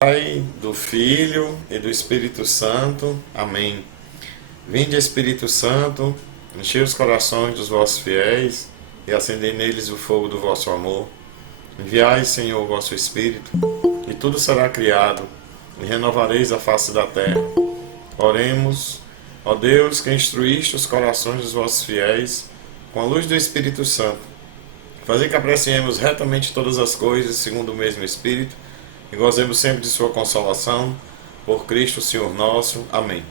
Pai, do Filho e do Espírito Santo. Amém. Vinde, Espírito Santo, enchei os corações dos vossos fiéis e acendei neles o fogo do vosso amor. Enviai, Senhor, o vosso Espírito, e tudo será criado, e renovareis a face da terra. Oremos, ó Deus, que instruíste os corações dos vossos fiéis com a luz do Espírito Santo. Fazer que apreciemos retamente todas as coisas segundo o mesmo Espírito e gozemos sempre de sua consolação, por Cristo Senhor nosso. Amém.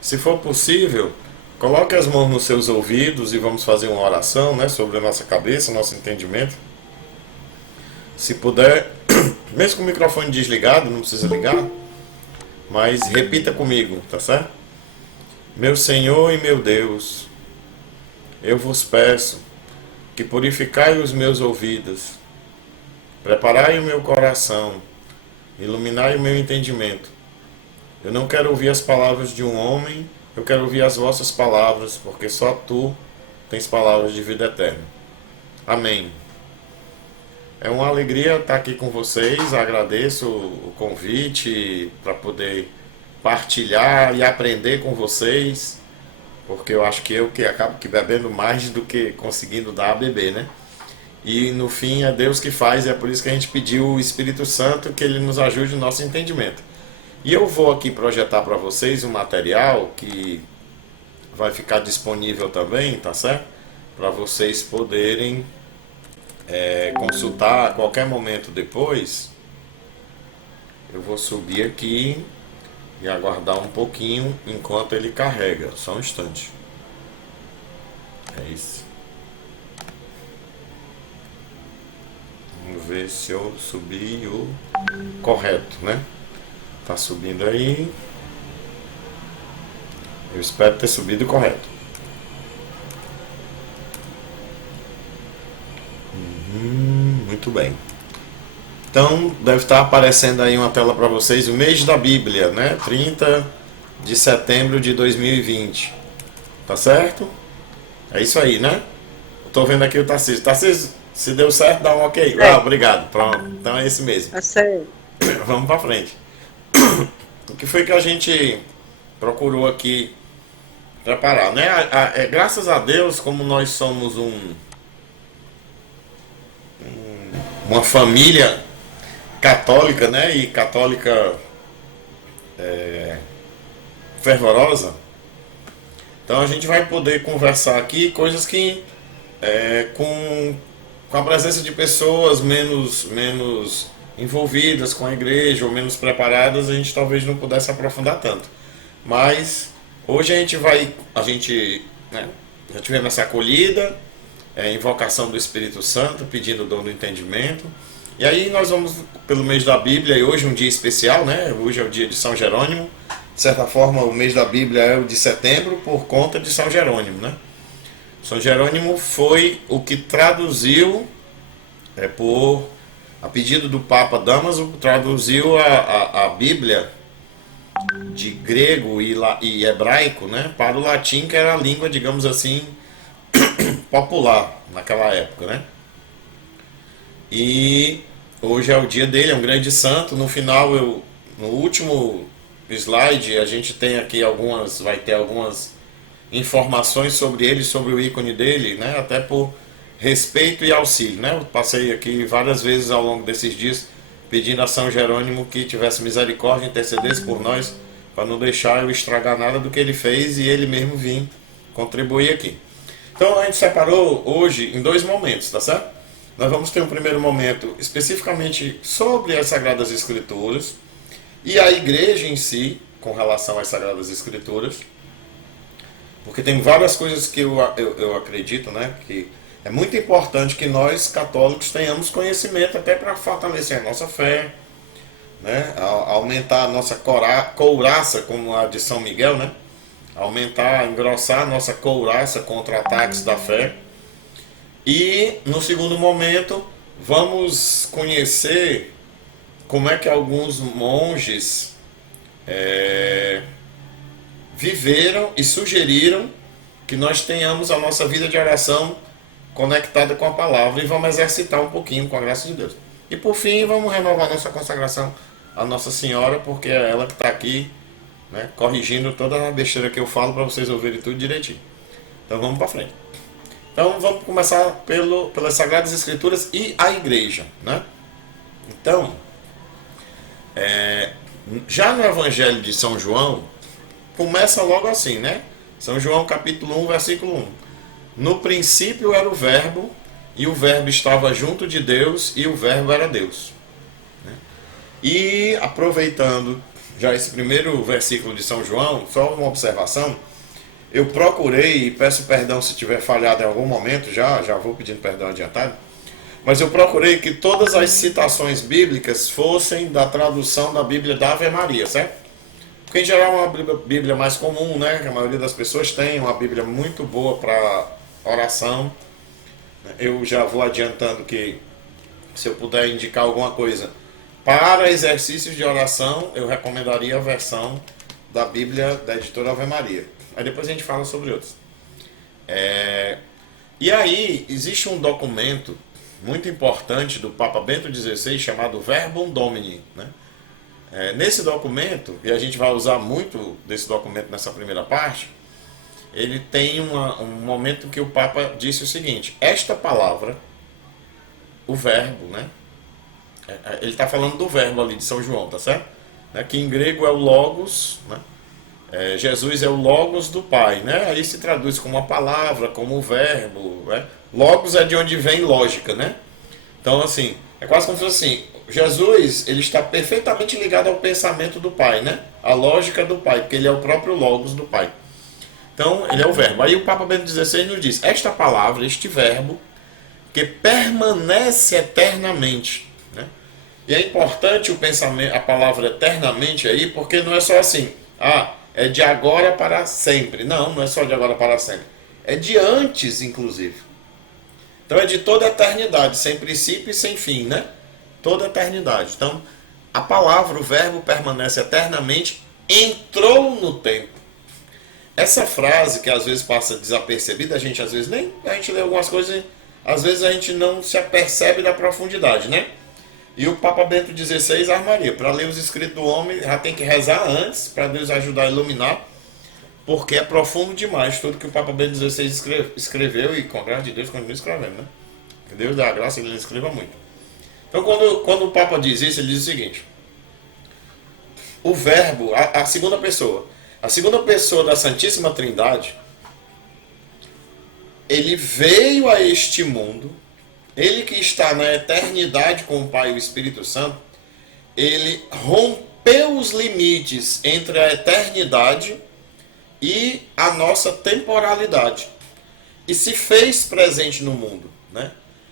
Se for possível, coloque as mãos nos seus ouvidos e vamos fazer uma oração, sobre a nossa cabeça, nosso entendimento. Se puder, mesmo com o microfone desligado, não precisa ligar, mas repita comigo, tá certo? Meu Senhor e meu Deus, eu vos peço que purificai os meus ouvidos, preparai o meu coração, iluminai o meu entendimento. Eu não quero ouvir as palavras de um homem, eu quero ouvir as vossas palavras, porque só tu tens palavras de vida eterna. Amém. É uma alegria estar aqui com vocês, agradeço o convite para poder partilhar e aprender com vocês, porque eu acho que eu que acabo que bebendo mais do que conseguindo dar a beber, né? E no fim é Deus que faz, e é por isso que a gente pediu o Espírito Santo que ele nos ajude no nosso entendimento. E eu vou aqui projetar para vocês um material que vai ficar disponível também, tá certo? Para vocês poderem consultar a qualquer momento depois. Eu vou subir aqui e aguardar um pouquinho enquanto ele carrega. Só um instante. É isso. Vamos ver se eu subi o correto, né? Tá subindo aí. Eu espero ter subido correto. Muito bem. Então, deve estar aparecendo aí uma tela para vocês, o mês da Bíblia, né? 30 de setembro de 2020. Tá certo? É isso aí, né? Eu tô vendo aqui o Tarcísio. Tarcísio, se deu certo, dá um ok. Ah, É, obrigado. Pronto. Então é esse mesmo. tá certo. Vamos para frente. O que foi que a gente procurou aqui preparar, né? Graças a Deus, como nós somos uma família católica, né? E católica fervorosa. Então a gente vai poder conversar aqui coisas que com a presença de pessoas menos envolvidas com a igreja ou menos preparadas, a gente talvez não pudesse aprofundar tanto. Mas hoje a gente né, já tivemos essa acolhida, invocação do Espírito Santo, pedindo o dom do entendimento. E aí nós vamos pelo mês da Bíblia, e hoje é um dia especial, né? Hoje é o dia de São Jerônimo. De certa forma, o mês da Bíblia é o de setembro por conta de São Jerônimo, né? São Jerônimo foi o que traduziu, a pedido do Papa Damaso, traduziu a Bíblia de grego e hebraico, né, para o latim, que era a língua, digamos assim, popular naquela época, né? E hoje é o dia dele, é um grande santo. No final, no último slide, a gente tem aqui vai ter algumas informações sobre ele, sobre o ícone dele, né? Até por respeito e auxílio, né? Eu passei aqui várias vezes ao longo desses dias pedindo a São Jerônimo que tivesse misericórdia, intercedesse por nós, para não deixar eu estragar nada do que ele fez e ele mesmo vir contribuir aqui. Então a gente separou hoje em dois momentos, tá certo? Nós vamos ter um primeiro momento especificamente sobre as Sagradas Escrituras e a igreja em si, com relação às Sagradas Escrituras, porque tem várias coisas que eu acredito, né, que é muito importante que nós católicos tenhamos conhecimento até para fortalecer a nossa fé, né, aumentar a nossa couraça, como a de São Miguel, né, aumentar, engrossar a nossa couraça contra ataques da fé. E no segundo momento vamos conhecer como é que alguns monges viveram e sugeriram que nós tenhamos a nossa vida de oração conectada com a palavra, e vamos exercitar um pouquinho com a graça de Deus. E por fim, vamos renovar nossa consagração a Nossa Senhora, porque é ela que está aqui, né, corrigindo toda a besteira que eu falo para vocês ouvirem tudo direitinho. Então vamos para frente. Então vamos começar pelas Sagradas Escrituras e a Igreja, né? Então, já no Evangelho de São João, começa logo assim, né? São João capítulo 1, versículo 1. No princípio era o Verbo, e o Verbo estava junto de Deus, e o Verbo era Deus. E aproveitando já esse primeiro versículo de São João, só uma observação. Eu procurei, e peço perdão se tiver falhado em algum momento, já vou pedindo perdão adiantado, mas eu procurei que todas as citações bíblicas fossem da tradução da Bíblia da Ave Maria, certo? Porque em geral é uma Bíblia mais comum, né? Que a maioria das pessoas tem, uma Bíblia muito boa para oração. Eu já vou adiantando que, se eu puder indicar alguma coisa para exercícios de oração, eu recomendaria a versão da Bíblia da editora Ave Maria. Aí depois a gente fala sobre outros. E aí, existe um documento muito importante do Papa Bento XVI chamado Verbum Domini, né? Nesse documento, e a gente vai usar muito desse documento nessa primeira parte, ele tem um momento que o Papa disse o seguinte: esta palavra, o verbo, né? Ele está falando do verbo ali de São João, tá certo? Que em grego é o logos, né? Jesus é o logos do Pai, né? Aí se traduz como uma palavra, como o verbo, né? Logos é de onde vem lógica, né? Então, assim, é quase como se fosse assim: Jesus, ele está perfeitamente ligado ao pensamento do Pai, né? A lógica do Pai, porque ele é o próprio logos do Pai. Então, ele é o verbo. Aí o Papa Bento XVI nos diz: esta palavra, este verbo, que permanece eternamente, né? E é importante o pensamento, a palavra eternamente aí, porque não é só assim, é de agora para sempre. Não, não é só de agora para sempre. É de antes, inclusive. Então é de toda a eternidade, sem princípio e sem fim, né? Toda a eternidade. Então, a palavra, o verbo permanece eternamente, entrou no tempo. Essa frase que às vezes passa desapercebida, a gente às vezes a gente lê algumas coisas e às vezes a gente não se apercebe da profundidade, né? E o Papa Bento XVI armaria: para ler os escritos do homem, já tem que rezar antes, para Deus ajudar a iluminar, porque é profundo demais tudo que o Papa Bento XVI escreveu, e com a graça de Deus continua escrevendo, né? Que Deus dá a graça, ele escreva muito. Então, quando o Papa diz isso, ele diz o seguinte: o verbo, a segunda pessoa da Santíssima Trindade, ele veio a este mundo. Ele que está na eternidade com o Pai e o Espírito Santo, ele rompeu os limites entre a eternidade e a nossa temporalidade e se fez presente no mundo, né?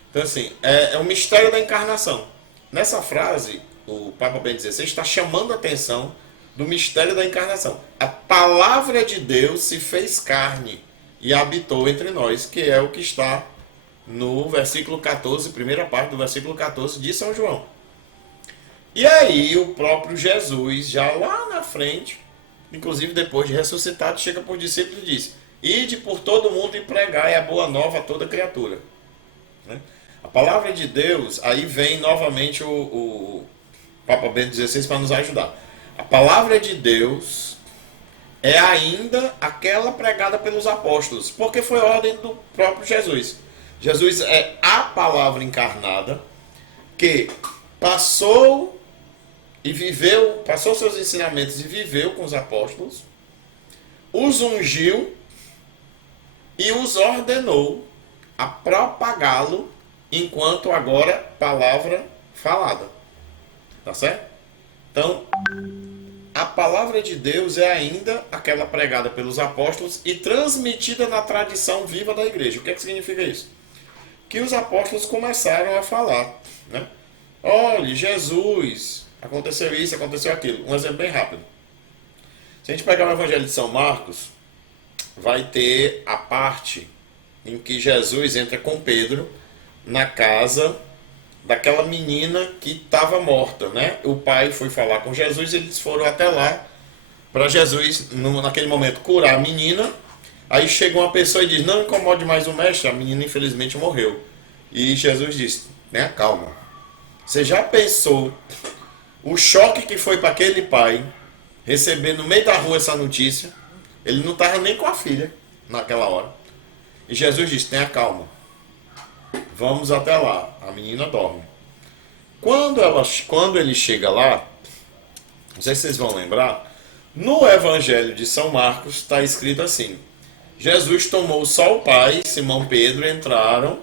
Então, assim, é o mistério da encarnação. Nessa frase, o Papa Bento XVI está chamando a atenção do mistério da encarnação. A palavra de Deus se fez carne e habitou entre nós, que é o que está no versículo 14, primeira parte do versículo 14 de São João. E aí o próprio Jesus, já lá na frente, inclusive depois de ressuscitado, chega para os discípulos e diz: ide por todo mundo e pregai a boa nova a toda criatura. Né? A palavra de Deus, aí vem novamente o Papa Bento XVI para nos ajudar. A palavra de Deus é ainda aquela pregada pelos apóstolos, porque foi ordem do próprio Jesus. Jesus é a palavra encarnada que passou seus ensinamentos e viveu com os apóstolos, os ungiu e os ordenou a propagá-lo enquanto agora palavra falada. Tá certo? Então, a palavra de Deus é ainda aquela pregada pelos apóstolos e transmitida na tradição viva da igreja. O que significa isso? Que os apóstolos começaram a falar, né? Olha, Jesus, aconteceu isso, aconteceu aquilo. Um exemplo bem rápido. Se a gente pegar o Evangelho de São Marcos, vai ter a parte em que Jesus entra com Pedro na casa daquela menina que estava morta, né? O pai foi falar com Jesus e eles foram até lá para Jesus, naquele momento, curar a menina. Aí chega uma pessoa e diz: não incomode mais o mestre, a menina infelizmente morreu. E Jesus disse: né, calma. Você já pensou O choque que foi para aquele pai receber no meio da rua essa notícia, ele não estava nem com a filha naquela hora. E Jesus disse: tenha calma, vamos até lá. A menina dorme. Quando ele chega lá, não sei se vocês vão lembrar, no Evangelho de São Marcos está escrito assim: Jesus tomou só o pai, Simão Pedro, entraram.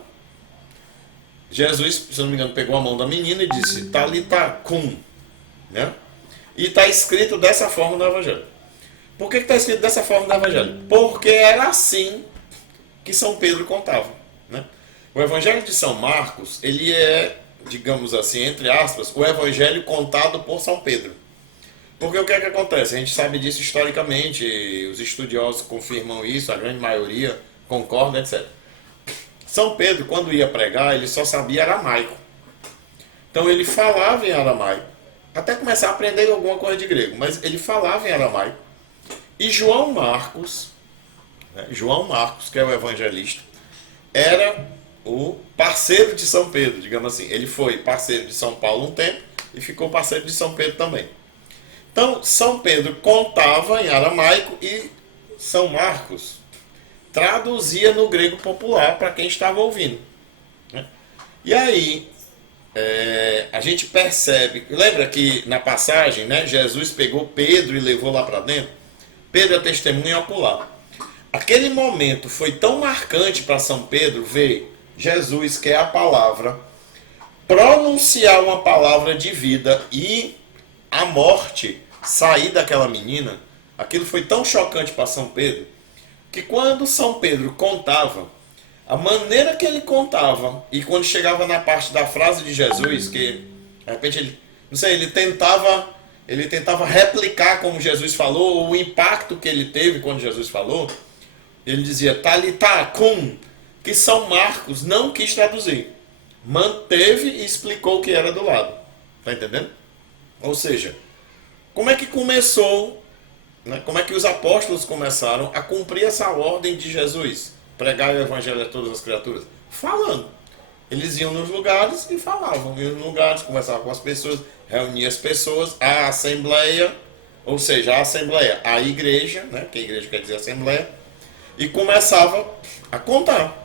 Jesus, se não me engano, pegou a mão da menina e disse: Talita cum, né? E está escrito dessa forma no Evangelho. Por que está escrito dessa forma no Evangelho? Porque era assim que São Pedro contava, né? O Evangelho de São Marcos, ele é, digamos assim, entre aspas, o Evangelho contado por São Pedro. Porque o que é que acontece? A gente sabe disso historicamente, os estudiosos confirmam isso, a grande maioria concorda, etc. São Pedro, quando ia pregar, ele só sabia aramaico. Então ele falava em aramaico, até começar a aprender alguma coisa de grego, mas ele falava em aramaico. E João Marcos, né, que é o evangelista, era o parceiro de São Pedro, digamos assim. Ele foi parceiro de São Paulo um tempo e ficou parceiro de São Pedro também. Então, São Pedro contava em aramaico e São Marcos traduzia no grego popular para quem estava ouvindo, né? E aí, a gente percebe, lembra que na passagem, né, Jesus pegou Pedro e levou lá para dentro? Pedro é testemunha ocular. Aquele momento foi tão marcante para São Pedro ver Jesus, que é a palavra, pronunciar uma palavra de vida e a morte sair daquela menina. Aquilo foi tão chocante para São Pedro, que quando São Pedro contava, a maneira que ele contava, e quando chegava na parte da frase de Jesus, que de repente ele, não sei, ele tentava replicar como Jesus falou, ou o impacto que ele teve quando Jesus falou, ele dizia Talita cum, que São Marcos não quis traduzir, manteve e explicou o que era do lado. Tá entendendo? Ou seja, como é que começou, né? Como é que os apóstolos começaram a cumprir essa ordem de Jesus? Pregar o evangelho a todas as criaturas? Falando. Eles iam nos lugares e falavam. Iam nos lugares, conversavam com as pessoas, reuniam as pessoas, a assembleia, ou seja, a assembleia, a igreja, né? Que a igreja quer dizer assembleia, e começava a contar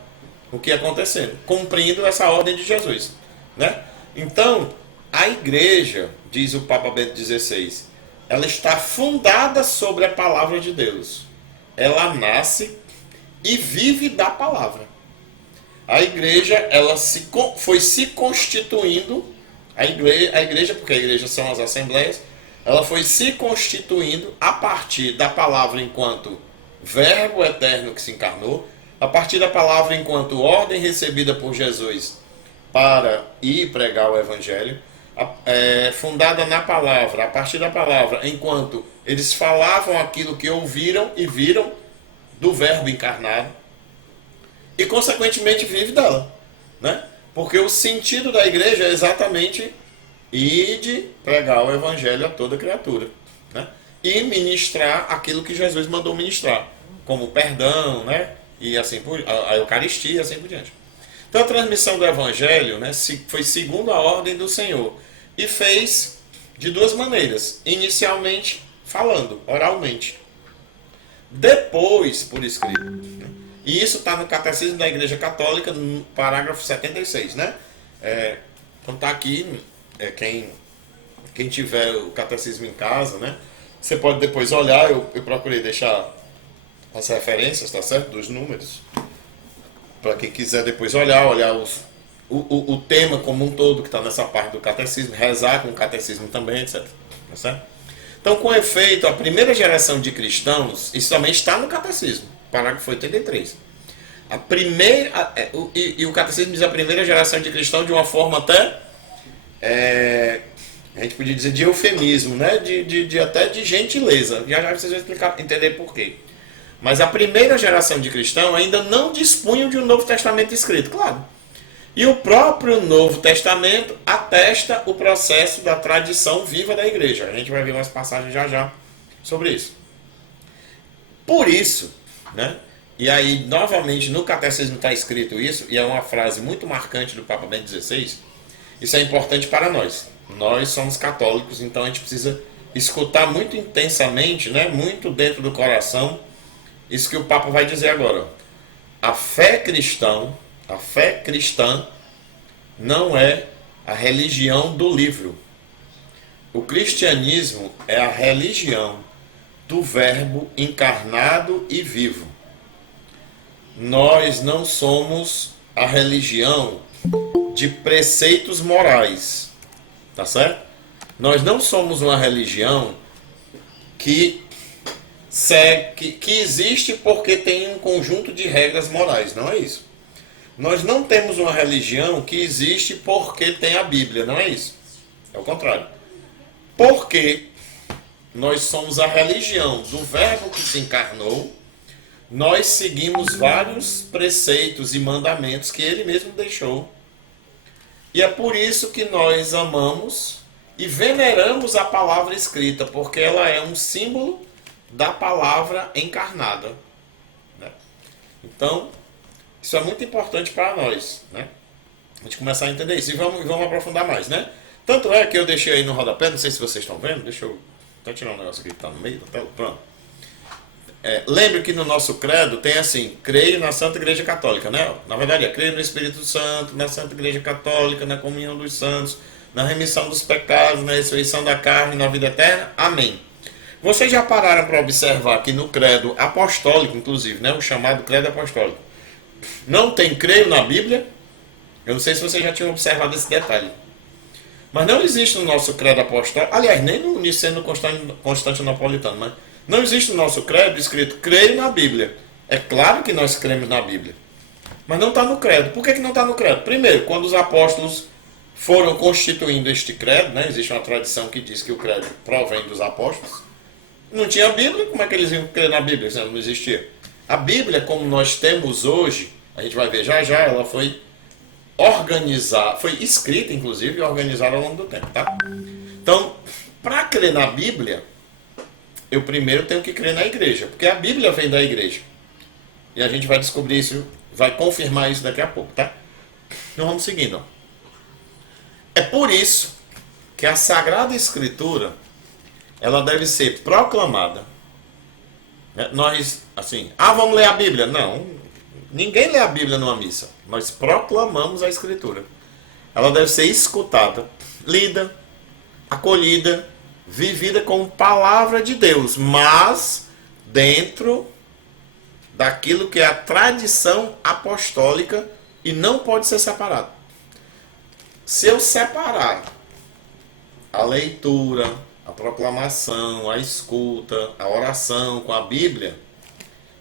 o que ia acontecendo, cumprindo essa ordem de Jesus, né? Então, a igreja, diz o Papa Bento XVI, ela está fundada sobre a palavra de Deus. Ela nasce e vive da palavra. A igreja, ela foi se constituindo, a igreja, porque a igreja são as assembleias, ela foi se constituindo a partir da palavra enquanto verbo eterno que se encarnou, a partir da palavra enquanto ordem recebida por Jesus para ir pregar o evangelho, fundada na palavra, a partir da palavra, enquanto eles falavam aquilo que ouviram e viram do verbo encarnado, e consequentemente vive dela, né? Porque o sentido da igreja é exatamente ir de pregar o evangelho a toda criatura, né? E ministrar aquilo que Jesus mandou ministrar, como o perdão, né? E assim a Eucaristia, assim por diante. Então a transmissão do evangelho, né, foi segundo a ordem do Senhor e fez de duas maneiras: inicialmente falando, oralmente, depois por escrito, né? E isso está no Catecismo da Igreja Católica, no parágrafo 76, né? Então está aqui, quem tiver o Catecismo em casa, né? Você pode depois olhar, eu procurei deixar as referências, tá certo? Dos números, para quem quiser depois olhar o tema como um todo que está nessa parte do Catecismo, rezar com o Catecismo também, etc. Tá certo? Então, com efeito, a primeira geração de cristãos, isso também está no Catecismo, parágrafo 83. E o Catecismo diz a primeira geração de cristãos de uma forma até, a gente podia dizer de eufemismo, né? Até de gentileza. Já vocês vão entender por quê. Mas a primeira geração de cristãos ainda não dispunham de um Novo Testamento escrito, claro. E o próprio Novo Testamento atesta o processo da tradição viva da igreja. A gente vai ver umas passagens já sobre isso. Por isso, né? E aí, novamente, no Catecismo está escrito isso, e é uma frase muito marcante do Papa Bento XVI, isso é importante para nós, Nós somos católicos, então a gente precisa escutar muito intensamente, né, muito dentro do coração, isso que o Papa vai dizer agora. A fé cristã não é a religião do livro. O cristianismo é a religião do Verbo encarnado e vivo. Nós não somos a religião de preceitos morais, tá certo? Nós não somos uma religião que existe porque tem um conjunto de regras morais, não é isso. Nós não temos uma religião que existe porque tem a Bíblia, não é isso. É o contrário. Porque nós somos a religião do Verbo que se encarnou, nós seguimos vários preceitos e mandamentos que ele mesmo deixou. E é por isso que nós amamos e veneramos a palavra escrita, porque ela é um símbolo da palavra encarnada, né? Então, isso é muito importante para nós, né? A gente começar a entender isso e vamos aprofundar mais, né? Tanto é que eu deixei aí no rodapé, não sei se vocês estão vendo, deixa eu até tirar um negócio aqui que está no meio da tela, pronto. Lembre que no nosso credo tem assim, creio na Santa Igreja Católica, né? Na verdade creio no Espírito Santo, na Santa Igreja Católica, na comunhão dos santos, na remissão dos pecados, na ressurreição da carne, na vida eterna. Amém. Vocês já pararam para observar que no credo apostólico, inclusive, né? O chamado credo apostólico, não tem creio na Bíblia? Eu não sei se vocês já tinham observado esse detalhe. Mas não existe no nosso credo apostólico, aliás, nem no Niceno Constantinopolitano, mas não existe no nosso credo escrito creio na Bíblia. É claro que nós cremos na Bíblia, mas não está no credo. Por que não está no credo? Primeiro, quando os apóstolos foram constituindo este credo, né? Existe uma tradição que diz que o credo provém dos apóstolos. Não tinha Bíblia, como é que eles iam crer na Bíblia se ela não existia? A Bíblia, como nós temos hoje, a gente vai ver já já, ela foi organizada, foi escrita inclusive e organizada ao longo do tempo, tá? Então, para crer na Bíblia, eu primeiro tenho que crer na igreja, porque a Bíblia vem da igreja. E a gente vai descobrir isso, vai confirmar isso daqui a pouco, tá? Então vamos seguindo. É por isso que a Sagrada Escritura, ela deve ser proclamada. Nós, assim, vamos ler a Bíblia? Não, ninguém lê a Bíblia numa missa. Nós proclamamos a Escritura. Ela deve ser escutada, lida, acolhida, vivida como palavra de Deus, mas dentro daquilo que é a tradição apostólica e não pode ser separado. Se eu separar a leitura, a proclamação, a escuta, a oração com a Bíblia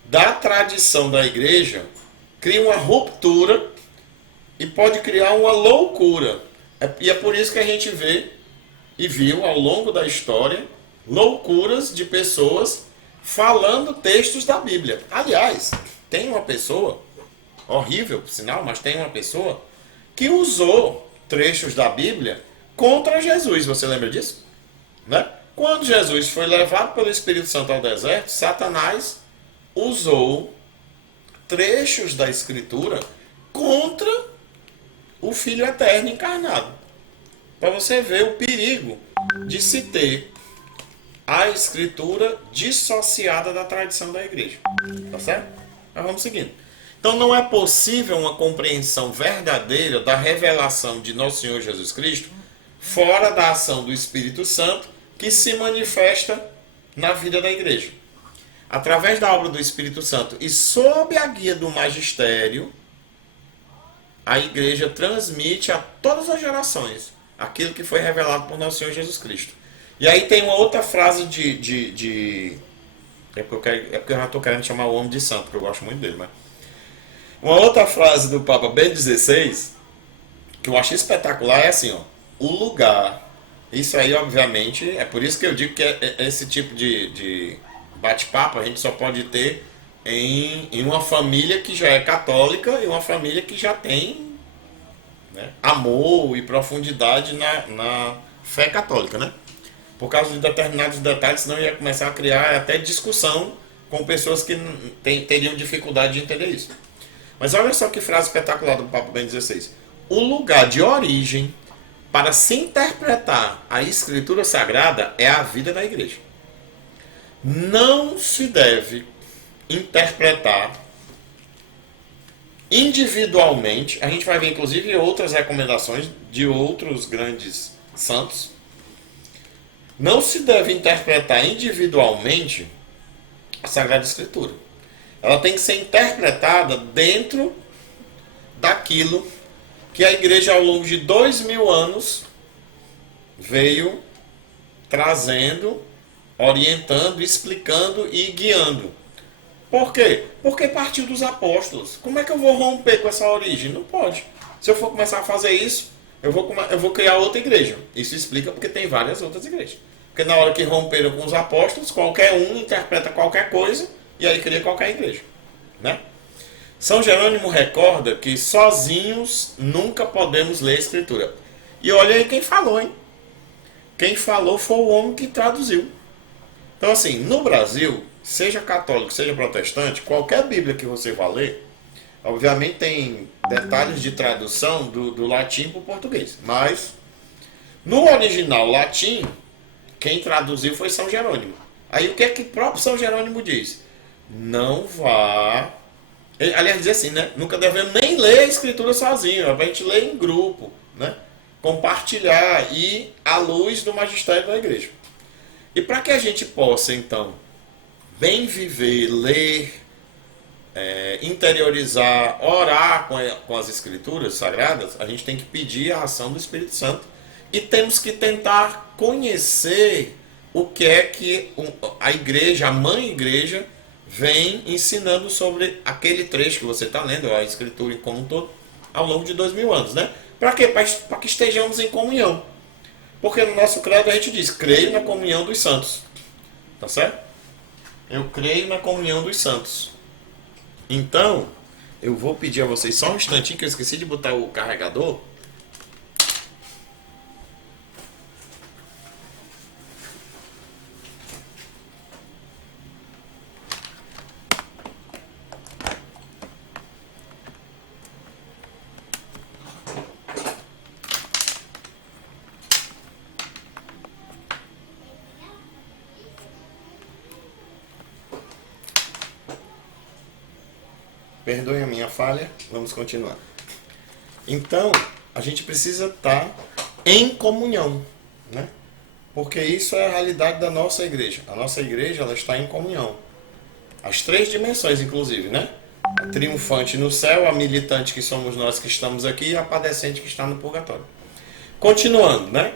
da tradição da igreja, cria uma ruptura e pode criar uma loucura. E é por isso que a gente vê e viu ao longo da história loucuras de pessoas falando textos da Bíblia. Aliás, tem uma pessoa, horrível por sinal, mas tem uma pessoa que usou trechos da Bíblia contra Jesus. Você lembra disso? Né? Quando Jesus foi levado pelo Espírito Santo ao deserto, Satanás usou trechos da Escritura contra o Filho Eterno encarnado. Para você ver o perigo de se ter a Escritura dissociada da tradição da igreja. Tá certo? Mas vamos seguindo. Então não é possível uma compreensão verdadeira da revelação de Nosso Senhor Jesus Cristo fora da ação do Espírito Santo que se manifesta na vida da igreja. Através da obra do Espírito Santo e sob a guia do magistério, a igreja transmite a todas as gerações aquilo que foi revelado por Nosso Senhor Jesus Cristo. E aí tem uma outra frase É porque eu já estou querendo chamar o homem de santo, porque eu gosto muito dele, mas... Uma outra frase do Papa Bento XVI, que eu achei espetacular, é assim, ó. O lugar... Isso aí, obviamente, é por isso que eu digo que esse tipo de bate-papo a gente só pode ter em uma família que já é católica e uma família que já tem, né, amor e profundidade na fé católica, né? Por causa de determinados detalhes, senão ia começar a criar até discussão com pessoas que teriam dificuldade de entender isso. Mas olha só que frase espetacular do Papa Bento XVI. O lugar de origem para se interpretar a Escritura Sagrada é a vida da igreja. Não se deve interpretar individualmente. A gente vai ver inclusive outras recomendações de outros grandes santos. Não se deve interpretar individualmente a Sagrada Escritura. Ela tem que ser interpretada dentro daquilo que a igreja ao longo de 2000 anos veio trazendo, orientando, explicando e guiando. Por quê? Porque partiu dos apóstolos. Como é que eu vou romper com essa origem? Não pode. Se eu for começar a fazer isso, eu vou criar outra igreja. Isso explica porque tem várias outras igrejas. Porque na hora que romperam com os apóstolos, qualquer um interpreta qualquer coisa e aí cria qualquer igreja. Né? São Jerônimo recorda que sozinhos nunca podemos ler a Escritura. E olha aí quem falou, hein? Quem falou foi o homem que traduziu. Então assim, no Brasil, seja católico, seja protestante, qualquer Bíblia que você vá ler, obviamente tem detalhes de tradução do latim para o português. Mas, no original latim, quem traduziu foi São Jerônimo. Aí o que é que o próprio São Jerônimo diz? Não vá... Aliás, diz assim, né? Nunca devemos nem ler a Escritura sozinho, é para a gente ler em grupo, né? Compartilhar e à luz do magistério da igreja. E para que a gente possa, então, bem viver, ler, interiorizar, orar com as Escrituras Sagradas, a gente tem que pedir a ação do Espírito Santo e temos que tentar conhecer o que é que a igreja, a mãe igreja, vem ensinando sobre aquele trecho que você está lendo, a Escritura como um todo, ao longo de 2000 anos, né? Para quê? Para que estejamos em comunhão. Porque no nosso credo a gente diz, creio na comunhão dos santos. Tá certo? Eu creio na comunhão dos santos. Então, eu vou pedir a vocês só um instantinho, que eu esqueci de botar o carregador. Perdoem a minha falha, vamos continuar. Então, a gente precisa estar em comunhão, né? Porque isso é a realidade da nossa igreja. A nossa igreja, ela está em comunhão. As três dimensões, inclusive, né? A triunfante no céu, a militante que somos nós que estamos aqui e a padecente que está no purgatório. Continuando, né?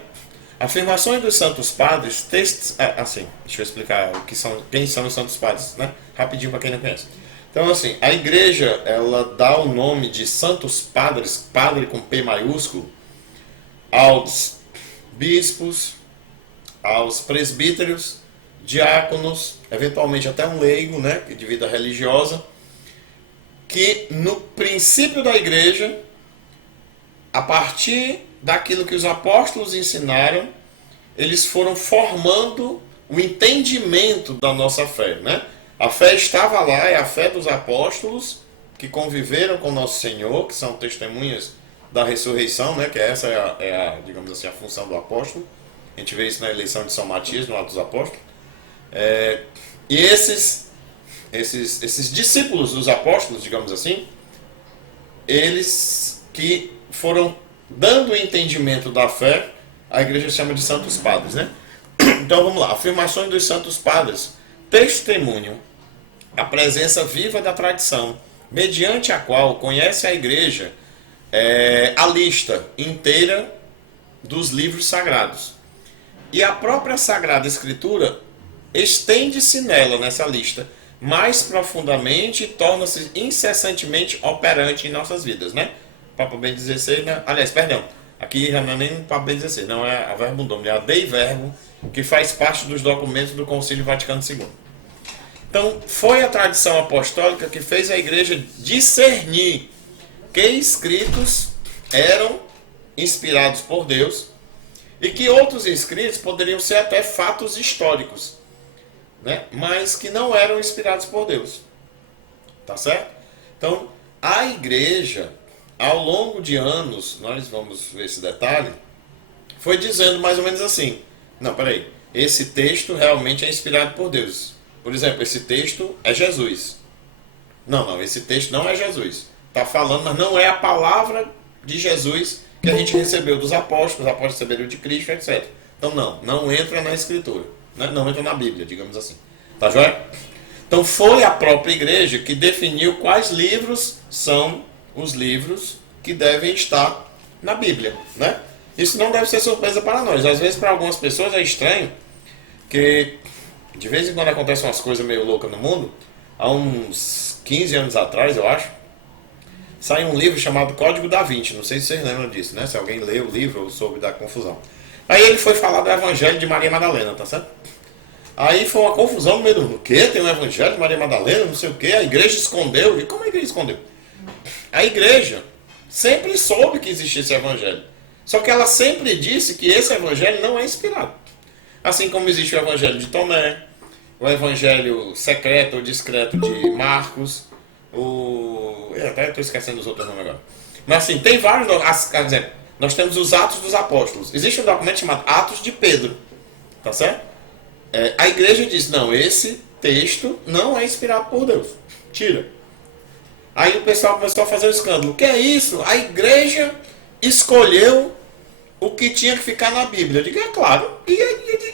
Afirmações dos santos padres, textos... assim, deixa eu explicar quem são os santos padres, né? Rapidinho para quem não conhece. Então, assim, a igreja, ela dá o nome de santos padres, padre com P maiúsculo, aos bispos, aos presbíteros, diáconos, eventualmente até um leigo, né, de vida religiosa, que no princípio da igreja, a partir daquilo que os apóstolos ensinaram, eles foram formando o entendimento da nossa fé, né? A fé estava lá, é a fé dos apóstolos que conviveram com Nosso Senhor, que são testemunhas da ressurreição, né? Que essa digamos assim, a função do apóstolo. A gente vê isso na eleição de São Matias, no Atos dos Apóstolos. E esses discípulos dos apóstolos, digamos assim, eles que foram dando o entendimento da fé, a igreja chama de santos padres, né? Então vamos lá, afirmações dos santos padres. Testemunho a presença viva da tradição, mediante a qual conhece a igreja a lista inteira dos livros sagrados. E a própria Sagrada Escritura estende-se nela, nessa lista, mais profundamente e torna-se incessantemente operante em nossas vidas, né? Papa Bento XVI, né? Aliás, perdão, aqui já não é nem o Papa Bento XVI, não é a Verbum Domini, é a Dei Verbo, que faz parte dos documentos do Concílio Vaticano II. Então, foi a tradição apostólica que fez a igreja discernir que escritos eram inspirados por Deus e que outros escritos poderiam ser até fatos históricos, né? Mas que não eram inspirados por Deus. Tá certo? Então, a igreja, ao longo de anos, nós vamos ver esse detalhe, foi dizendo mais ou menos assim: não, peraí, esse texto realmente é inspirado por Deus. Por exemplo, esse texto é Jesus. Não, esse texto não é Jesus. Está falando, mas não é a palavra de Jesus que a gente recebeu dos apóstolos, os apóstolos receberam de Cristo, etc. Então não entra na Escritura, né? Não entra na Bíblia, digamos assim. Tá joia? Então foi a própria igreja que definiu quais livros são os livros que devem estar na Bíblia, né? Isso não deve ser surpresa para nós. Às vezes para algumas pessoas é estranho que de vez em quando acontecem umas coisas meio loucas no mundo. Há uns 15 anos atrás, eu acho, saiu um livro chamado Código da Vinci. Não sei se vocês lembram disso, né? Se alguém leu o livro ou soube da confusão. Aí ele foi falar do Evangelho de Maria Madalena, tá certo? Aí foi uma confusão no meio do mundo. O quê? Tem um Evangelho de Maria Madalena? Não sei o quê. A igreja escondeu. E como a igreja escondeu? A igreja sempre soube que existia esse Evangelho. Só que ela sempre disse que esse Evangelho não é inspirado. Assim como existe o Evangelho de Tomé, o Evangelho secreto ou discreto de Marcos, eu até estou esquecendo os outros nomes agora. Mas assim, tem vários. Quer dizer, nós temos os Atos dos Apóstolos. Existe um documento chamado Atos de Pedro. Tá certo? A igreja diz: não, esse texto não é inspirado por Deus. Tira. Aí o pessoal começou a fazer o escândalo. O que é isso? A igreja escolheu o que tinha que ficar na Bíblia. Eu digo: é claro.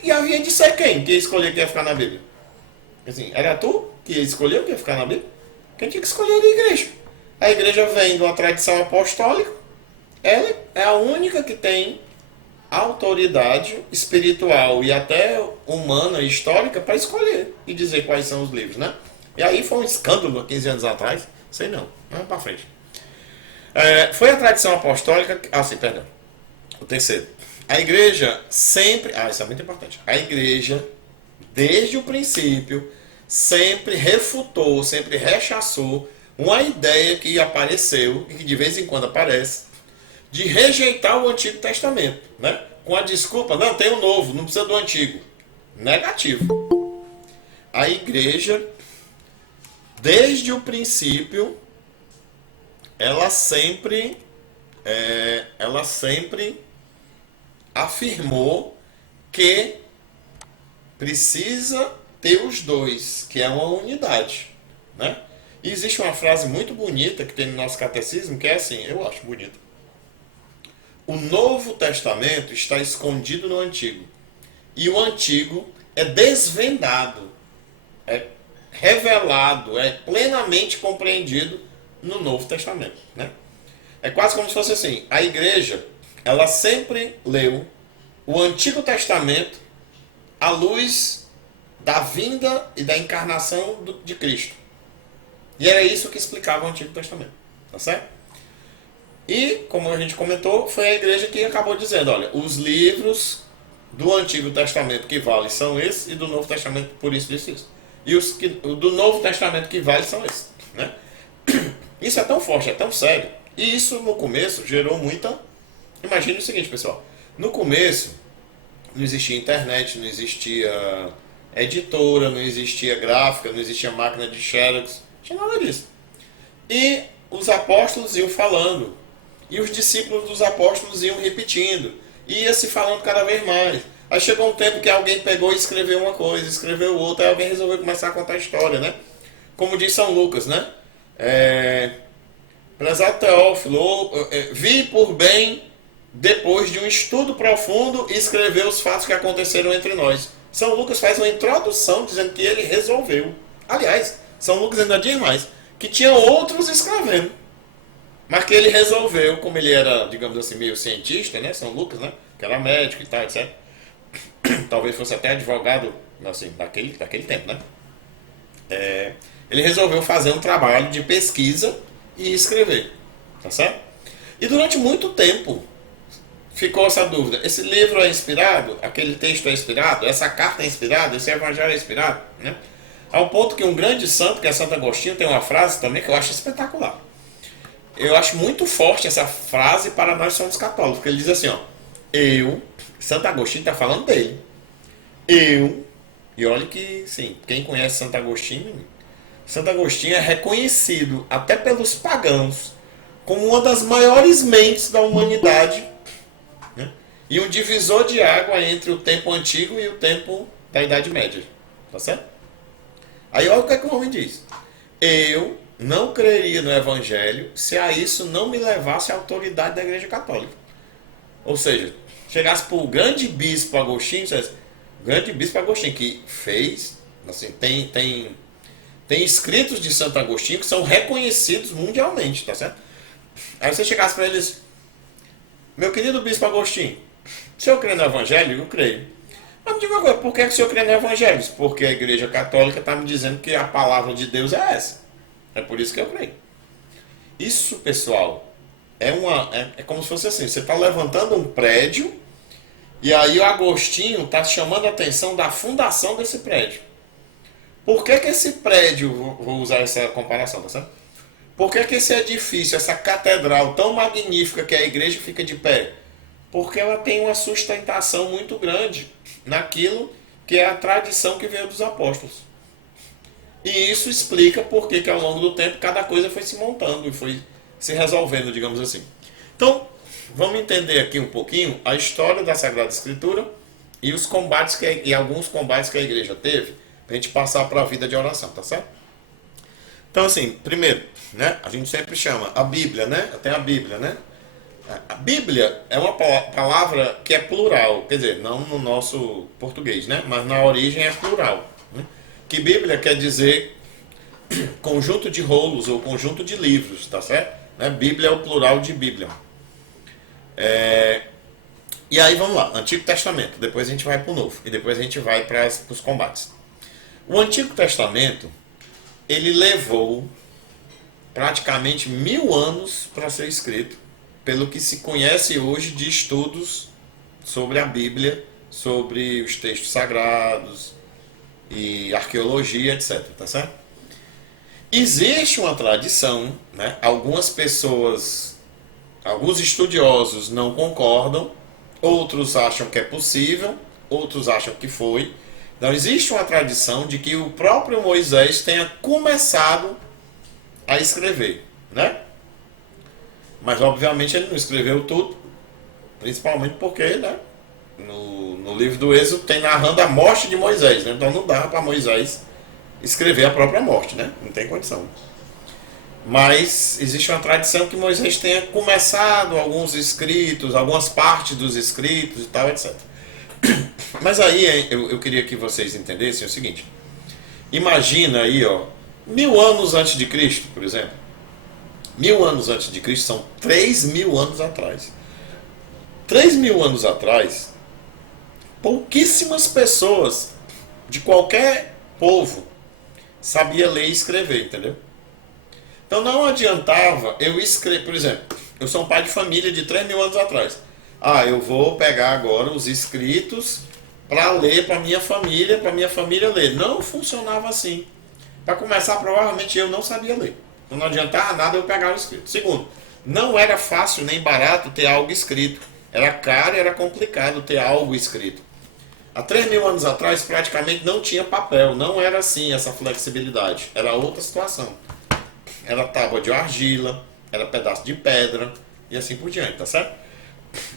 E havia de ser quem que ia escolher que ia ficar na Bíblia? Assim, era tu que ia escolher o que ia ficar na Bíblia? Quem tinha que escolher era a igreja. A igreja vem de uma tradição apostólica. Ela é a única que tem autoridade espiritual e até humana e histórica para escolher e dizer quais são os livros, né? E aí foi um escândalo há 15 anos atrás. Sei não. Vamos para frente. Foi a tradição apostólica. Perdão. O terceiro. A igreja sempre. Isso é muito importante. A igreja, desde o princípio, sempre refutou, sempre rechaçou uma ideia que apareceu, e que de vez em quando aparece, de rejeitar o Antigo Testamento, né? Com a desculpa: não, tem o novo, não precisa do Antigo. Negativo. A igreja, desde o princípio, ela sempre afirmou que precisa ter os dois, que é uma unidade, né? E existe uma frase muito bonita que tem no nosso catecismo, que é assim, eu acho bonita: o Novo Testamento está escondido no Antigo, e o Antigo é desvendado, é revelado, é plenamente compreendido no Novo Testamento, né? É quase como se fosse assim: a igreja, ela sempre leu o Antigo Testamento à luz da vinda e da encarnação de Cristo. E era isso que explicava o Antigo Testamento, tá certo? E, como a gente comentou, foi a igreja que acabou dizendo: olha, os livros do Antigo Testamento que valem são esses, e do Novo Testamento por isso. E os do Novo Testamento que valem são esses, né? Isso é tão forte, é tão sério. E isso no começo gerou muita... Imagine o seguinte, pessoal. No começo não existia internet, não existia editora, não existia gráfica, não existia máquina de xerox, não tinha nada disso. E os apóstolos iam falando, e os discípulos dos apóstolos iam repetindo, e ia se falando cada vez mais. Aí chegou um tempo que alguém pegou e escreveu uma coisa, escreveu outra, aí alguém resolveu começar a contar a história, né? Como diz São Lucas, né? Prezado Teófilo, vi por bem, depois de um estudo profundo, escrever os fatos que aconteceram entre nós. São Lucas faz uma introdução dizendo que ele resolveu. Aliás, São Lucas ainda diz mais, que tinha outros escrevendo, mas que ele resolveu, como ele era, digamos assim, meio cientista, né? São Lucas, né? Que era médico e tal, etc. Talvez fosse até advogado, assim, daquele tempo, né? Ele resolveu fazer um trabalho de pesquisa e escrever, tá certo? E durante muito tempo ficou essa dúvida: esse livro é inspirado? Aquele texto é inspirado? Essa carta é inspirada? Esse evangelho é inspirado? Né? Ao ponto que um grande santo, que é Santo Agostinho, tem uma frase também que eu acho espetacular. Eu acho muito forte essa frase para nós somos católicos, porque ele diz assim, ó: Santo Agostinho está falando dele, e olha que, sim, quem conhece Santo Agostinho é reconhecido até pelos pagãos como uma das maiores mentes da humanidade, né? e um divisor de água entre o tempo antigo e o tempo da Idade Média. Tá certo? Aí olha o que é que o homem diz. Eu não creria no Evangelho se a isso não me levasse a autoridade da Igreja Católica. Ou seja, chegasse para o grande bispo Agostinho, o grande bispo Agostinho que fez, assim, tem escritos de Santo Agostinho que são reconhecidos mundialmente, tá certo? Aí você chegasse para eles, meu querido bispo Agostinho, o senhor crê no Evangelho? Eu creio. Mas me diga uma coisa, por que o senhor crê no Evangelho? Porque a Igreja Católica está me dizendo que a palavra de Deus é essa. É por isso que eu creio. Isso, pessoal, é como se fosse assim, você está levantando um prédio e aí o Agostinho está chamando a atenção da fundação desse prédio. Por que esse prédio, vou usar essa comparação, tá certo? Por que esse edifício, essa catedral tão magnífica que é a igreja fica de pé? Porque ela tem uma sustentação muito grande naquilo que é a tradição que veio dos apóstolos. E isso explica por que ao longo do tempo cada coisa foi se montando e foi se resolvendo, digamos assim. Então, vamos entender aqui um pouquinho a história da Sagrada Escritura e os combates e alguns combates que a igreja teve para a gente passar para a vida de oração, tá certo? Então, assim, primeiro, né, a gente sempre chama a Bíblia, né? Tem a Bíblia, né? A Bíblia é uma palavra que é plural, quer dizer, não no nosso português, né? Mas na origem é plural. Né? Que Bíblia quer dizer conjunto de rolos ou conjunto de livros, tá certo? Né? Bíblia é o plural de Bíblia. E aí vamos lá, Antigo Testamento, depois a gente vai para o Novo e depois a gente vai para os combates. O Antigo Testamento, ele levou praticamente 1000 anos para ser escrito, pelo que se conhece hoje de estudos sobre a Bíblia, sobre os textos sagrados e arqueologia, etc. Tá certo? Existe uma tradição, né? Algumas pessoas, alguns estudiosos não concordam, outros acham que é possível, outros acham que foi. Então existe uma tradição de que o próprio Moisés tenha começado a escrever, né? Mas obviamente ele não escreveu tudo, principalmente porque, né, no livro do Êxodo tem narrando a morte de Moisés, né? Então não dá para Moisés escrever a própria morte, né? Não tem condição. Mas existe uma tradição que Moisés tenha começado alguns escritos, algumas partes dos escritos e tal, etc. Mas aí eu queria que vocês entendessem o seguinte. Imagina aí, ó, 1000 anos antes de Cristo, por exemplo. 1000 anos antes de Cristo são 3000 anos atrás. 3000 anos atrás, pouquíssimas pessoas de qualquer povo sabia ler e escrever, entendeu? Então não adiantava eu escrever, por exemplo, eu sou um pai de família de 3000 anos atrás. Ah, eu vou pegar agora os escritos para ler para minha família ler. Não funcionava assim. Para começar, provavelmente eu não sabia ler. Então não adiantava nada eu pegar o escrito. Segundo, não era fácil nem barato ter algo escrito. Era caro e era complicado ter algo escrito. Há 3000 anos atrás praticamente não tinha papel. Não era assim essa flexibilidade. Era outra situação. Era tábua de argila, era pedaço de pedra e assim por diante, tá certo?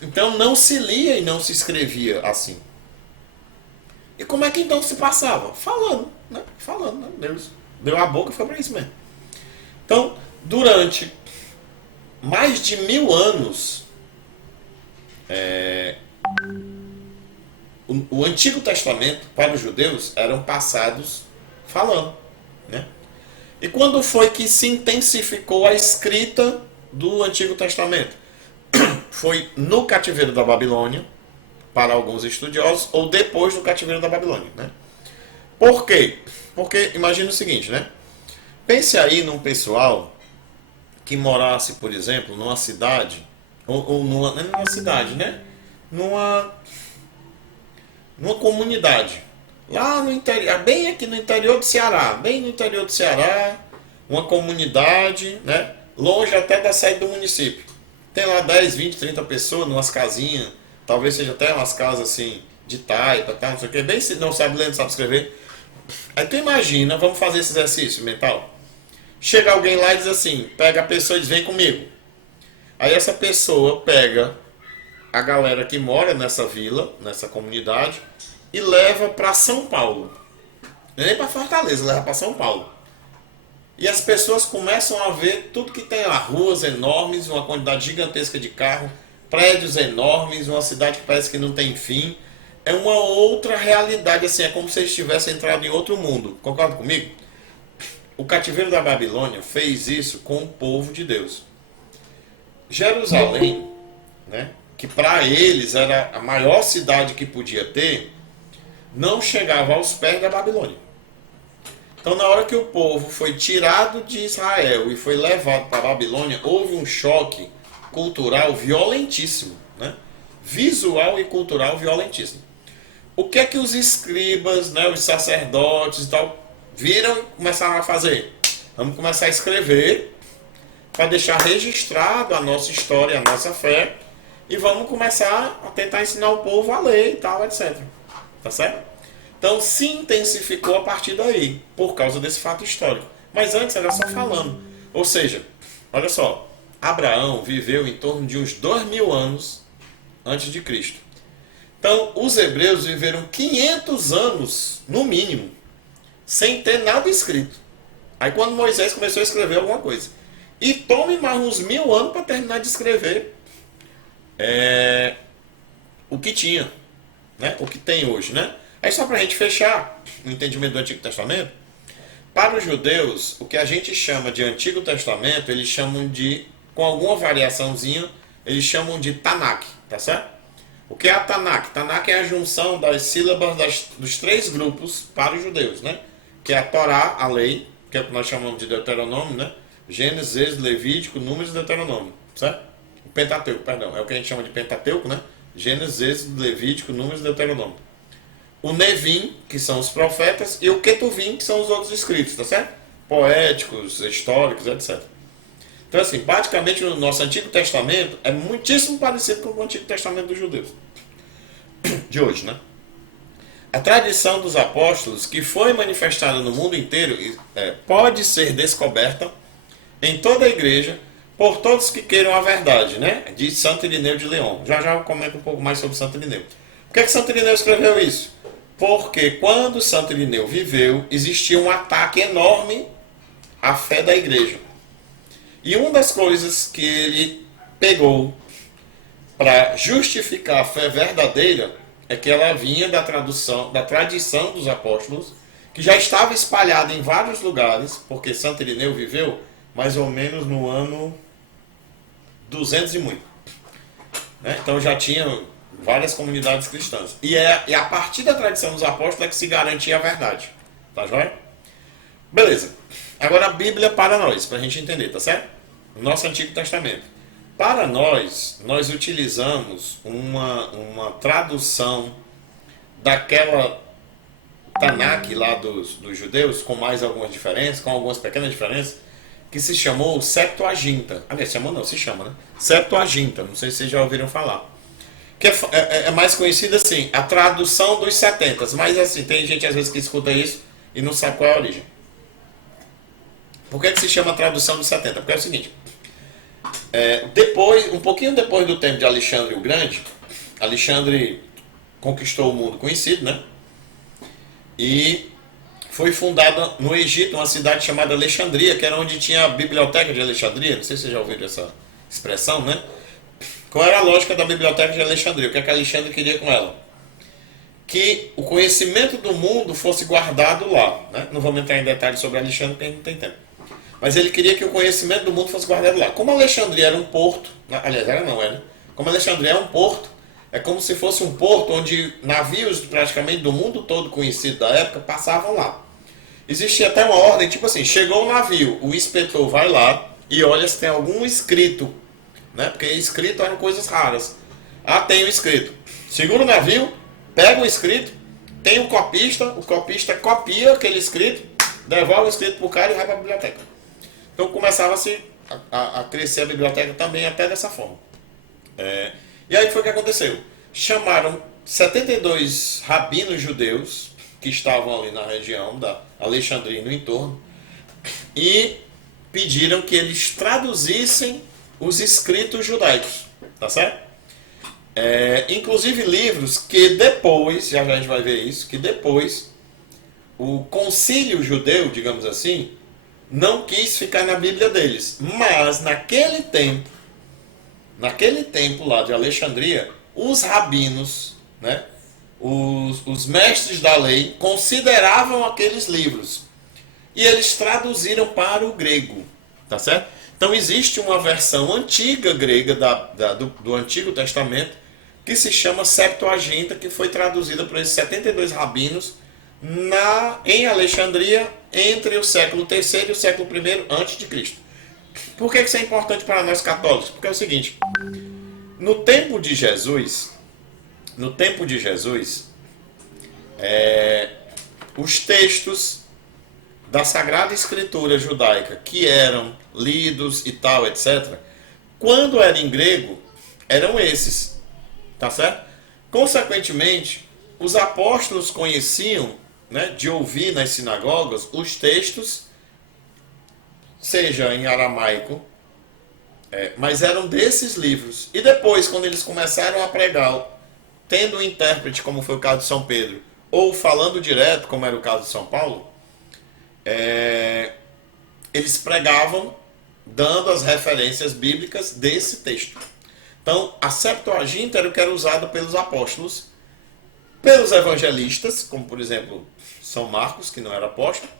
Então não se lia e não se escrevia assim. E como é que então se passava? Falando, né? Falando, né? Deus deu a boca e foi para isso mesmo. Então, durante mais de 1000 anos, o Antigo Testamento para os judeus eram passados falando, né? E quando foi que se intensificou a escrita do Antigo Testamento? Foi no cativeiro da Babilônia, para alguns estudiosos, ou depois do cativeiro da Babilônia, né? Por quê? Porque imagina o seguinte, né? Pense aí num pessoal que morasse, por exemplo, numa cidade, ou numa cidade, né? Numa comunidade, lá no interior, bem aqui no interior do Ceará, bem no interior do Ceará, uma comunidade, né? Longe até da sede do município. Tem lá 10, 20, 30 pessoas, numas casinhas, talvez seja até umas casas assim, de taipa, tá, não sei o que, bem se não sabe ler, não sabe escrever. Aí tu imagina, vamos fazer esse exercício mental. Chega alguém lá e diz assim, pega a pessoa e diz, vem comigo. Aí essa pessoa pega a galera que mora nessa vila, nessa comunidade, e leva para São Paulo. Não é nem para Fortaleza, leva para São Paulo. E as pessoas começam a ver tudo que tem lá, ruas enormes, uma quantidade gigantesca de carro, prédios enormes, uma cidade que parece que não tem fim. É uma outra realidade, assim, é como se eles tivessem entrado em outro mundo. Concorda comigo? O cativeiro da Babilônia fez isso com o povo de Deus. Jerusalém, né, que para eles era a maior cidade que podia ter, não chegava aos pés da Babilônia. Então, na hora que o povo foi tirado de Israel e foi levado para a Babilônia, houve um choque cultural violentíssimo, né? Visual e cultural violentíssimo. O que é que os escribas, né, os sacerdotes e tal, viram e começaram a fazer? Vamos começar a escrever para deixar registrado a nossa história, a nossa fé, e vamos começar a tentar ensinar o povo a ler e tal, etc. Tá certo? Então se intensificou a partir daí, por causa desse fato histórico. Mas antes era só falando. Ou seja, olha só, Abraão viveu em torno de uns 2000 anos antes de Cristo. Então os hebreus viveram 500 anos, no mínimo, sem ter nada escrito. Aí quando Moisés começou a escrever alguma coisa. E tome mais uns 1000 anos para terminar de escrever o que tinha, né? O que tem hoje, né? Aí só para a gente fechar o entendimento do Antigo Testamento, para os judeus, o que a gente chama de Antigo Testamento, eles chamam de, com alguma variaçãozinha, eles chamam de Tanakh, tá certo? O que é a Tanakh? Tanakh é a junção das sílabas dos 3 grupos para os judeus, né? Que é a Torá, a lei, que é o que nós chamamos de Deuteronômio, né? Gênesis, Levítico, Números e Deuteronômio, certo? O Pentateuco, perdão, é o que a gente chama de Pentateuco, né? Gênesis, Levítico, Números e Deuteronômio. O Nevim, que são os profetas, e o Ketuvim, que são os outros escritos, tá certo? Poéticos, históricos, etc. Então, assim, praticamente o nosso Antigo Testamento é muitíssimo parecido com o Antigo Testamento dos judeus. De hoje, né? A tradição dos apóstolos, que foi manifestada no mundo inteiro, pode ser descoberta em toda a igreja, por todos que queiram a verdade, né? Diz Santo Irineu de León. Já eu comento um pouco mais sobre Santo Irineu. Por que Santo Irineu escreveu isso? Porque quando Santo Irineu viveu, existia um ataque enorme à fé da igreja. E uma das coisas que ele pegou para justificar a fé verdadeira é que ela vinha da tradição dos apóstolos, que já estava espalhada em vários lugares, porque Santo Irineu viveu mais ou menos no ano 200 e muito. Né? Então já tinha várias comunidades cristãs. E é a partir da tradição dos apóstolos é que se garantia a verdade. Tá joia? Beleza. Agora a Bíblia para nós, para a gente entender, tá certo? O nosso Antigo Testamento. Para nós utilizamos uma tradução daquela Tanakh lá dos judeus, com mais algumas diferenças, com algumas pequenas diferenças, que se chamou Septuaginta. Aliás, se chama, né? Septuaginta, não sei se vocês já ouviram falar. Que é mais conhecida assim, a tradução dos 70. Mas assim, tem gente às vezes que escuta isso e não sabe qual é a origem. Por que se chama tradução dos 70? Porque é o seguinte, um pouquinho depois do tempo de Alexandre o Grande, Alexandre conquistou o mundo conhecido, né? E foi fundada no Egito uma cidade chamada Alexandria, que era onde tinha a Biblioteca de Alexandria. Não sei se vocês já ouviram essa expressão, né? Qual era a lógica da Biblioteca de Alexandria? O que Alexandre queria com ela? Que o conhecimento do mundo fosse guardado lá. Né? Não vamos entrar em detalhes sobre Alexandre, porque a gente não tem tempo. Mas ele queria que o conhecimento do mundo fosse guardado lá. Como Alexandria era um porto, aliás, era. Como Alexandria é um porto, é como se fosse um porto onde navios praticamente do mundo todo conhecido da época passavam lá. Existia até uma ordem, tipo assim, chegou o navio, o inspetor vai lá e olha se tem algum escrito, né? Porque escrito eram coisas raras. Ah, tem o escrito. Segura o navio, pega o escrito, tem o copista copia aquele escrito, devolve o escrito pro cara e vai para a biblioteca. Então começava-se a crescer a biblioteca também até dessa forma. E aí foi o que aconteceu. Chamaram 72 rabinos judeus que estavam ali na região da Alexandria e no entorno e pediram que eles traduzissem os escritos judaicos, tá certo? Inclusive livros que depois, já a gente vai ver isso, que depois o concílio judeu, digamos assim, não quis ficar na Bíblia deles. Mas naquele tempo lá de Alexandria, os rabinos, né, os mestres da lei, consideravam aqueles livros. E eles traduziram para o grego. Tá certo? Então existe uma versão antiga grega do Antigo Testamento que se chama Septuaginta, que foi traduzida por esses 72 rabinos em Alexandria entre o século III e o século I antes de Cristo. Por que isso é importante para nós católicos? Porque é o seguinte, no tempo de Jesus, os textos da Sagrada Escritura judaica que eram lidos e tal, etc., quando era em grego, eram esses, tá certo? Consequentemente, os apóstolos conheciam, né, de ouvir nas sinagogas os textos, seja em aramaico, mas eram desses livros. E depois, quando eles começaram a pregar, tendo um intérprete, como foi o caso de São Pedro, ou falando direto, como era o caso de São Paulo, eles pregavam dando as referências bíblicas desse texto. Então, a Septuaginta era o que era usado pelos apóstolos, pelos evangelistas, como por exemplo São Marcos, que não era apóstolo,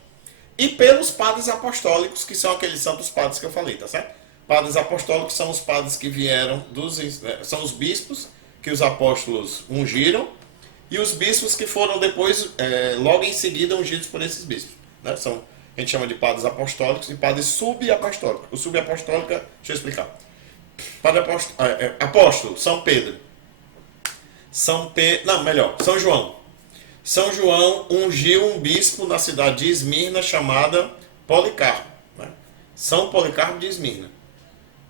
e pelos padres apostólicos, que são aqueles santos padres que eu falei, tá certo? Padres apostólicos são os padres que vieram são os bispos que os apóstolos ungiram, e os bispos que foram depois, logo em seguida, ungidos por esses bispos. Né? A gente chama de padres apostólicos e padres subapostólicos. O subapostólico, deixa eu explicar. Padre apóstolo, São Pedro. São João. São João ungiu um bispo na cidade de Esmirna chamada Policarpo. Né? São Policarpo de Esmirna.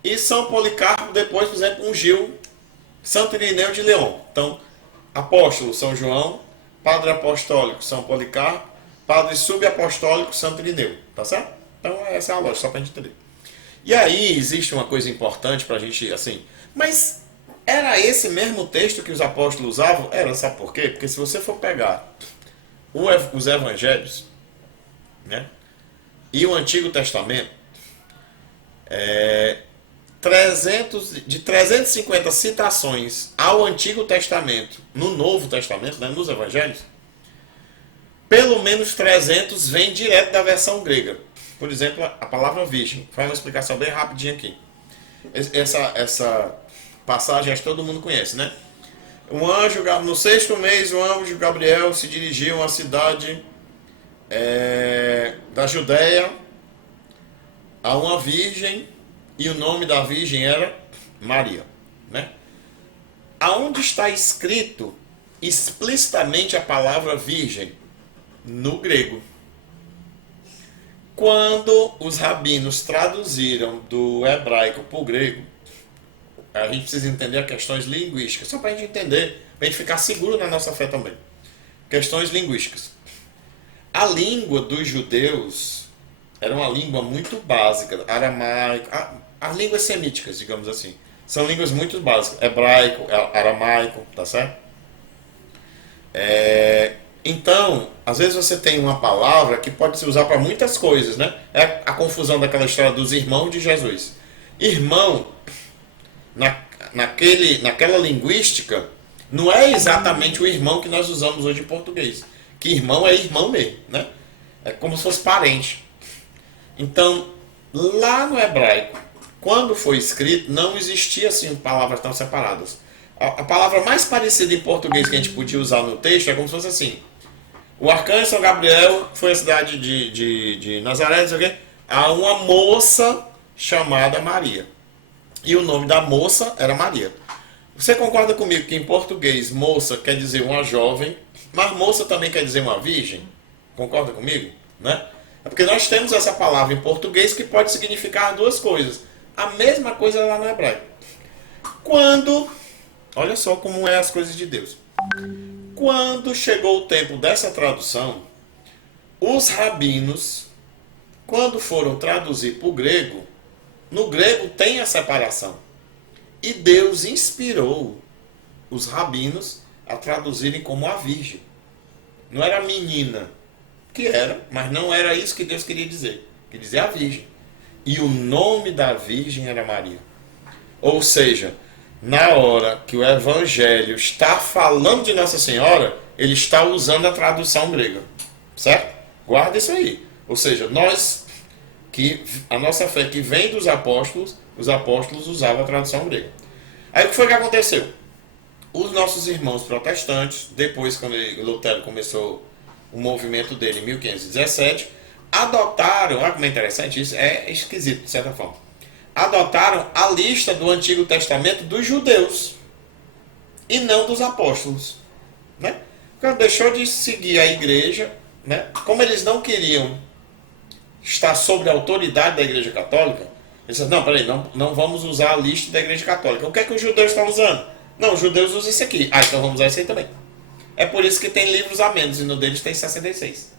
E São Policarpo depois, por exemplo, ungiu Santo Irineu de León. Então, apóstolo São João, padre apostólico São Policarpo, padre subapostólico Santo Irineu. Tá certo? Então, essa é a lógica, só para a gente entender. E aí, existe uma coisa importante para a gente, assim, mas era esse mesmo texto que os apóstolos usavam? Era, sabe por quê? Porque se você for pegar os evangelhos, né, e o Antigo Testamento, de 350 citações ao Antigo Testamento, no Novo Testamento, né, nos evangelhos, pelo menos 300 vem direto da versão grega. Por exemplo, a palavra virgem. Faz uma explicação bem rapidinha aqui. Essa passagem acho que todo mundo conhece, né? No sexto mês, o anjo Gabriel se dirigiu à cidade da Judéia, a uma virgem, e o nome da virgem era Maria. Né? Aonde está escrito explicitamente a palavra virgem? No grego. Quando os rabinos traduziram do hebraico para o grego, a gente precisa entender questões linguísticas, só para a gente entender, para a gente ficar seguro na nossa fé também. Questões linguísticas. A língua dos judeus era uma língua muito básica, aramaico, as línguas semíticas, digamos assim, são línguas muito básicas, hebraico, aramaico, tá certo? Então, às vezes você tem uma palavra que pode se usar para muitas coisas, né? É a confusão daquela história dos irmãos de Jesus. Irmão, naquela linguística, não é exatamente o irmão que nós usamos hoje em português. Que irmão é irmão mesmo, né? É como se fosse parente. Então, lá no hebraico, quando foi escrito, não existia assim palavras tão separadas. A palavra mais parecida em português que a gente podia usar no texto é como se fosse assim: o arcanjo São Gabriel foi à cidade de Nazaré, não sei o quê, a uma moça chamada Maria. E o nome da moça era Maria. Você concorda comigo que em português moça quer dizer uma jovem, mas moça também quer dizer uma virgem? Concorda comigo? Né? É porque nós temos essa palavra em português que pode significar duas coisas. A mesma coisa lá no hebraico. Olha só como é as coisas de Deus. Quando chegou o tempo dessa tradução, os rabinos, quando foram traduzir para o grego, no grego tem a separação. E Deus inspirou os rabinos a traduzirem como a virgem. Não era menina, que era, mas não era isso que Deus queria dizer. Queria dizer a virgem. E o nome da virgem era Maria. Ou seja, na hora que o Evangelho está falando de Nossa Senhora, ele está usando a tradução grega. Certo? Guarda isso aí. Ou seja, a nossa fé que vem dos apóstolos, os apóstolos usavam a tradução grega. Aí o que foi que aconteceu? Os nossos irmãos protestantes, depois quando Lutero começou o movimento dele em 1517, adotaram, olha como é interessante isso, é esquisito de certa forma, adotaram a lista do Antigo Testamento dos judeus e não dos apóstolos. Né? Porque deixou de seguir a igreja, né? Como eles não queriam estar sob a autoridade da Igreja Católica, eles disseram, não, peraí, não vamos usar a lista da Igreja Católica. O que é que os judeus estão usando? Não, os judeus usam isso aqui. Ah, então vamos usar isso aí também. É por isso que tem livros a menos, e no deles tem 66.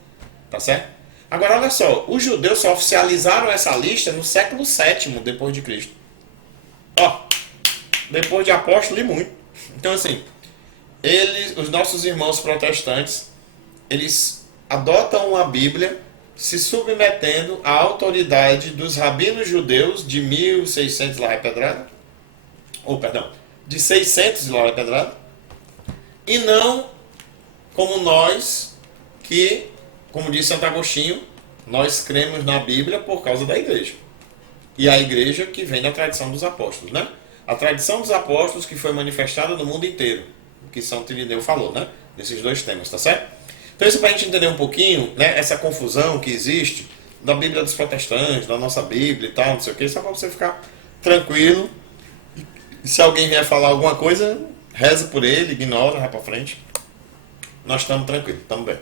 Tá certo? Agora, olha só, os judeus só oficializaram essa lista no século VII depois de Cristo. Ó, depois de apóstolo e muito. Então, assim, os nossos irmãos protestantes, eles adotam a Bíblia se submetendo à autoridade dos rabinos judeus de 1600 lá pedrada, de 600 lá pedrada, e não como nós, que, como diz Santo Agostinho, nós cremos na Bíblia por causa da igreja. E a igreja que vem da tradição dos apóstolos, né? A tradição dos apóstolos que foi manifestada no mundo inteiro, o que São Irineu falou, né? Nesses dois temas, tá certo? Então isso para a gente entender um pouquinho, né? Essa confusão que existe da Bíblia dos protestantes, da nossa Bíblia e tal, não sei o que, só para você ficar tranquilo. E se alguém vier falar alguma coisa, reza por ele, ignora, vai para frente. Nós estamos tranquilos, estamos bem.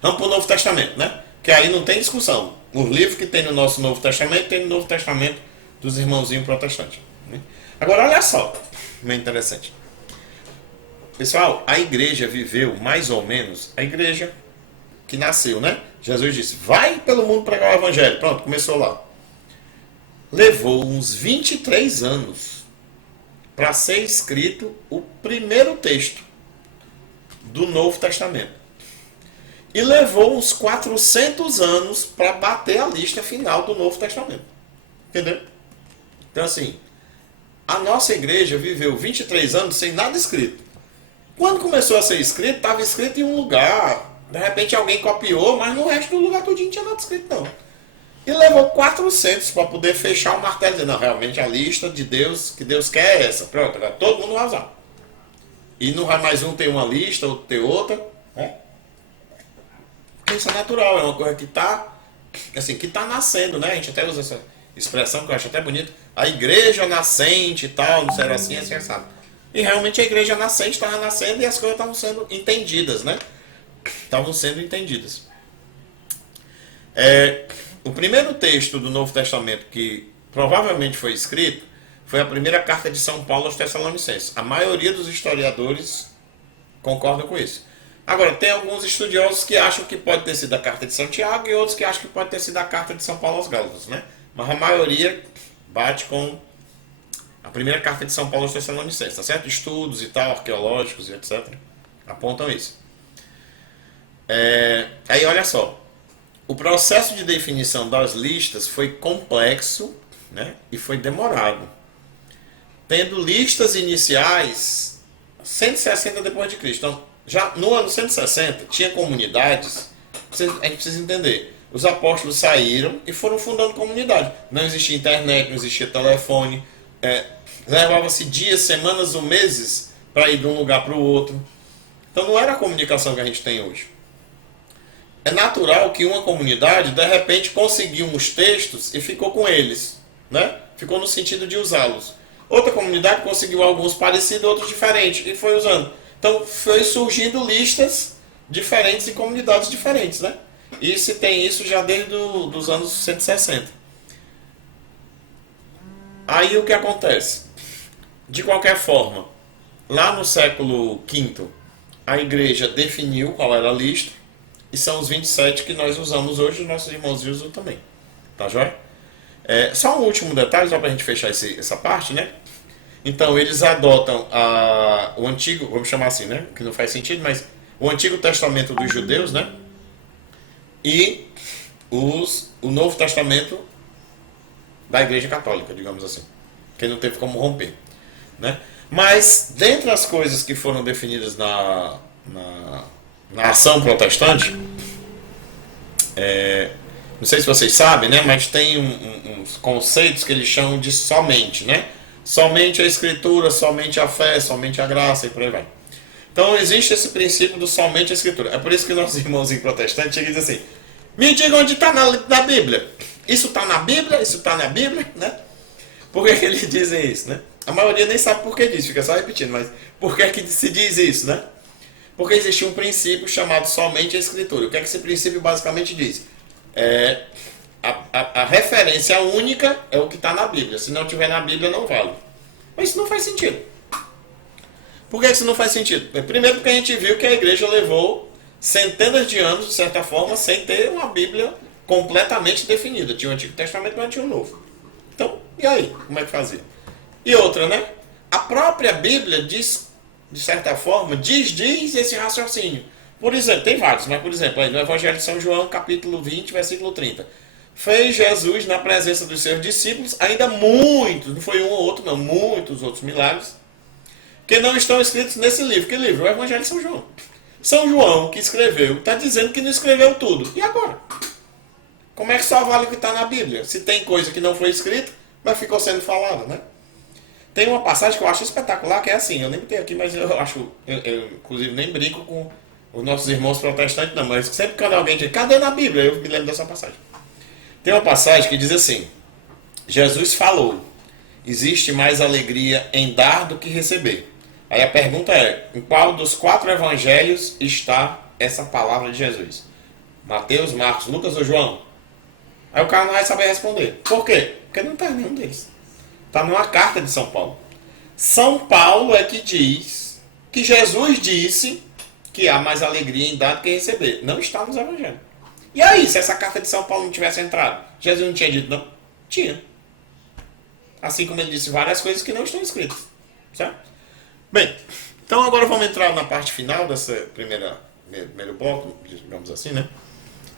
Vamos para o Novo Testamento, né? Que aí não tem discussão. Os livros que tem no nosso Novo Testamento, tem no Novo Testamento dos irmãozinhos protestantes. Né? Agora, olha só, bem interessante. Pessoal, a igreja viveu mais ou menos, a igreja que nasceu, né? Jesus disse, vai pelo mundo pregar o evangelho. Pronto, começou lá. Levou uns 23 anos para ser escrito o primeiro texto do Novo Testamento. E levou uns 400 anos para bater a lista final do Novo Testamento. Entendeu? Então, assim, a nossa igreja viveu 23 anos sem nada escrito. Quando começou a ser escrito, estava escrito em um lugar. De repente alguém copiou, mas no resto do lugar tudinho não tinha nada escrito, não. E levou 400 para poder fechar o martelo e dizer, não, realmente a lista de Deus, que Deus quer é essa. Pronto, agora todo mundo vai usar. E não vai mais um ter uma lista, outro ter outra. Né? Isso é natural, é uma coisa que está assim, que tá nascendo, né? A gente até usa essa expressão que eu acho até bonito. A igreja nascente e tal, não será assim, assim, sabe? E realmente a igreja nascente estava nascendo e as coisas estavam sendo entendidas, né? Estavam sendo entendidas. O primeiro texto do Novo Testamento que provavelmente foi escrito foi a primeira carta de São Paulo aos Tessalonicenses. A maioria dos historiadores concordam com isso. Agora, tem alguns estudiosos que acham que pode ter sido a carta de Santiago e outros que acham que pode ter sido a carta de São Paulo aos Gálatas, né? Mas a maioria bate com a primeira carta de São Paulo aos Tessalonicenses, tá certo? Estudos e tal, arqueológicos e etc. apontam isso. Aí olha só, o processo de definição das listas foi complexo, né? E foi demorado. Tendo listas iniciais 160 depois de Cristo. Então, já no ano 160, tinha comunidades, a gente precisa entender, os apóstolos saíram e foram fundando comunidade. Não existia internet, não existia telefone, levava-se dias, semanas ou meses para ir de um lugar para o outro. Então não era a comunicação que a gente tem hoje. É natural que uma comunidade, de repente, conseguiu uns textos e ficou com eles, né? Ficou no sentido de usá-los. Outra comunidade conseguiu alguns parecidos, outros diferentes, e foi usando. Então, foi surgindo listas diferentes e comunidades diferentes, né? E se tem isso já desde os anos 160. Aí o que acontece? De qualquer forma, lá no século V, a igreja definiu qual era a lista, e são os 27 que nós usamos hoje, e nossos irmãos usam também. Tá joia? Só um último detalhe, só para a gente fechar essa parte, né? Então eles adotam o antigo, vamos chamar assim, né? Que não faz sentido, mas o Antigo Testamento dos judeus, né? E o Novo Testamento da Igreja Católica, digamos assim. Que não teve como romper, né? Mas, dentre as coisas que foram definidas na ação protestante, não sei se vocês sabem, né? Mas tem uns conceitos que eles chamam de somente, né? Somente a Escritura, somente a fé, somente a graça e por aí vai. Então, existe esse princípio do somente a Escritura. É por isso que nossos irmãos protestantes chegam e dizem assim: me diga onde está na Bíblia. Isso está na Bíblia? Isso está na Bíblia? Né? Por que eles dizem isso, né? A maioria nem sabe por que diz, fica só repetindo, mas por que se diz isso, né? Porque existe um princípio chamado somente a Escritura. O que é que esse princípio basicamente diz? A referência única é o que está na Bíblia. Se não tiver na Bíblia, não vale. Mas isso não faz sentido. Por que isso não faz sentido? Primeiro porque a gente viu que a igreja levou centenas de anos, de certa forma, sem ter uma Bíblia completamente definida. Tinha o Antigo Testamento, mas tinha o Novo. Então, e aí? Como é que fazia? E outra, né? A própria Bíblia diz, de certa forma, diz esse raciocínio. Por exemplo, tem vários, mas por exemplo, aí no Evangelho de São João, capítulo 20, versículo 30. Fez Jesus na presença dos seus discípulos, ainda muitos, não foi um ou outro, não, muitos outros milagres, que não estão escritos nesse livro. Que livro? O Evangelho de São João. São João, que escreveu, está dizendo que não escreveu tudo. E agora? Como é que só vale o que está na Bíblia? Se tem coisa que não foi escrita, mas ficou sendo falada, né? Tem uma passagem que eu acho espetacular, que é assim, eu nem tenho aqui, mas eu acho, eu inclusive nem brinco com os nossos irmãos protestantes, não, mas sempre quando alguém diz, cadê na Bíblia? Eu me lembro dessa passagem. Tem uma passagem que diz assim: Jesus falou, existe mais alegria em dar do que receber. Aí a pergunta é, em qual dos 4 evangelhos está essa palavra de Jesus? Mateus, Marcos, Lucas ou João? Aí o cara não vai saber responder. Por quê? Porque não está em nenhum deles. Está numa carta de São Paulo. São Paulo é que diz que Jesus disse que há mais alegria em dar do que receber. Não está nos evangelhos. E aí, se essa carta de São Paulo não tivesse entrado? Jesus não tinha dito, não? Tinha. Assim como ele disse várias coisas que não estão escritas. Certo? Bem, então agora vamos entrar na parte final dessa primeiro bloco, digamos assim, né?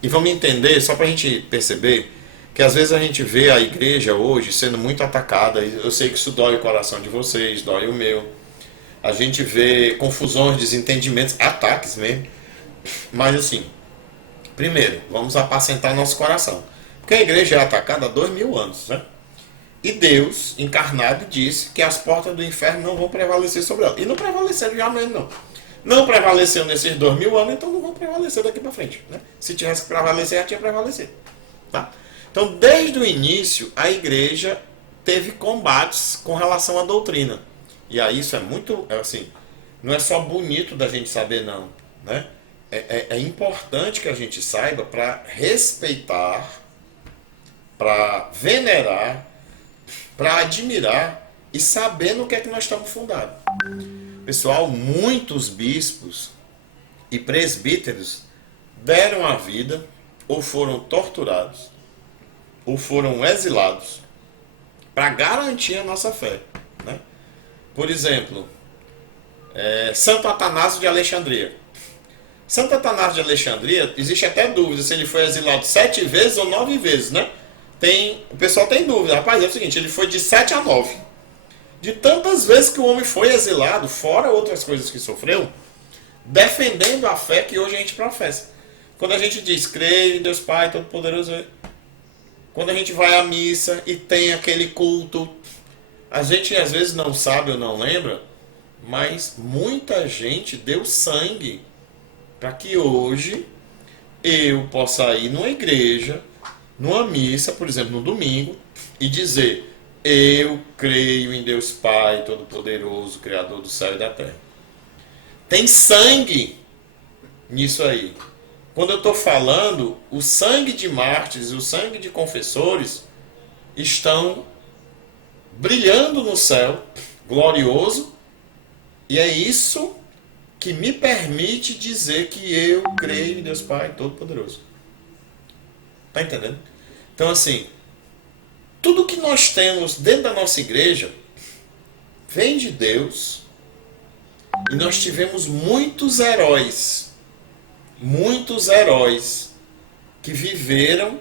E vamos entender, só para a gente perceber, que às vezes a gente vê a igreja hoje sendo muito atacada. Eu sei que isso dói o coração de vocês, dói o meu. A gente vê confusões, desentendimentos, ataques mesmo. Mas assim, primeiro, vamos apacentar nosso coração. Porque a igreja é atacada há 2000 anos, né? E Deus, encarnado, disse que as portas do inferno não vão prevalecer sobre ela. E não prevaleceram jamais, não. Não prevaleceu nesses 2000 anos, então não vão prevalecer daqui para frente, né? Se tivesse que prevalecer, já tinha prevalecido. Tá? Então, desde o início, a igreja teve combates com relação à doutrina. E aí isso é muito, assim, não é só bonito da gente saber, não, né? É importante que a gente saiba para respeitar, para venerar, para admirar e saber no que é que nós estamos fundados. Pessoal, muitos bispos e presbíteros deram a vida, ou foram torturados, ou foram exilados, para garantir a nossa fé, né? Por exemplo, Santo Atanásio de Alexandria. Santo Atanásio de Alexandria, existe até dúvida se ele foi exilado 7 vezes ou 9 vezes, né? O pessoal tem dúvida. Rapaz, é o seguinte, ele foi de 7 a 9. De tantas vezes que o homem foi exilado, fora outras coisas que sofreu, defendendo a fé que hoje a gente professa. Quando a gente diz, creio em Deus Pai Todo-Poderoso, quando a gente vai à missa e tem aquele culto, a gente às vezes não sabe ou não lembra, mas muita gente deu sangue para que hoje eu possa ir numa igreja, numa missa, por exemplo, no domingo, e dizer, eu creio em Deus Pai Todo-Poderoso, Criador do céu e da terra. Tem sangue nisso aí. Quando eu estou falando, o sangue de mártires, o sangue de confessores estão brilhando no céu, glorioso, e é isso que me permite dizer que eu creio em Deus Pai Todo-Poderoso. Tá entendendo? Então, assim, tudo que nós temos dentro da nossa igreja vem de Deus e nós tivemos muitos heróis que viveram,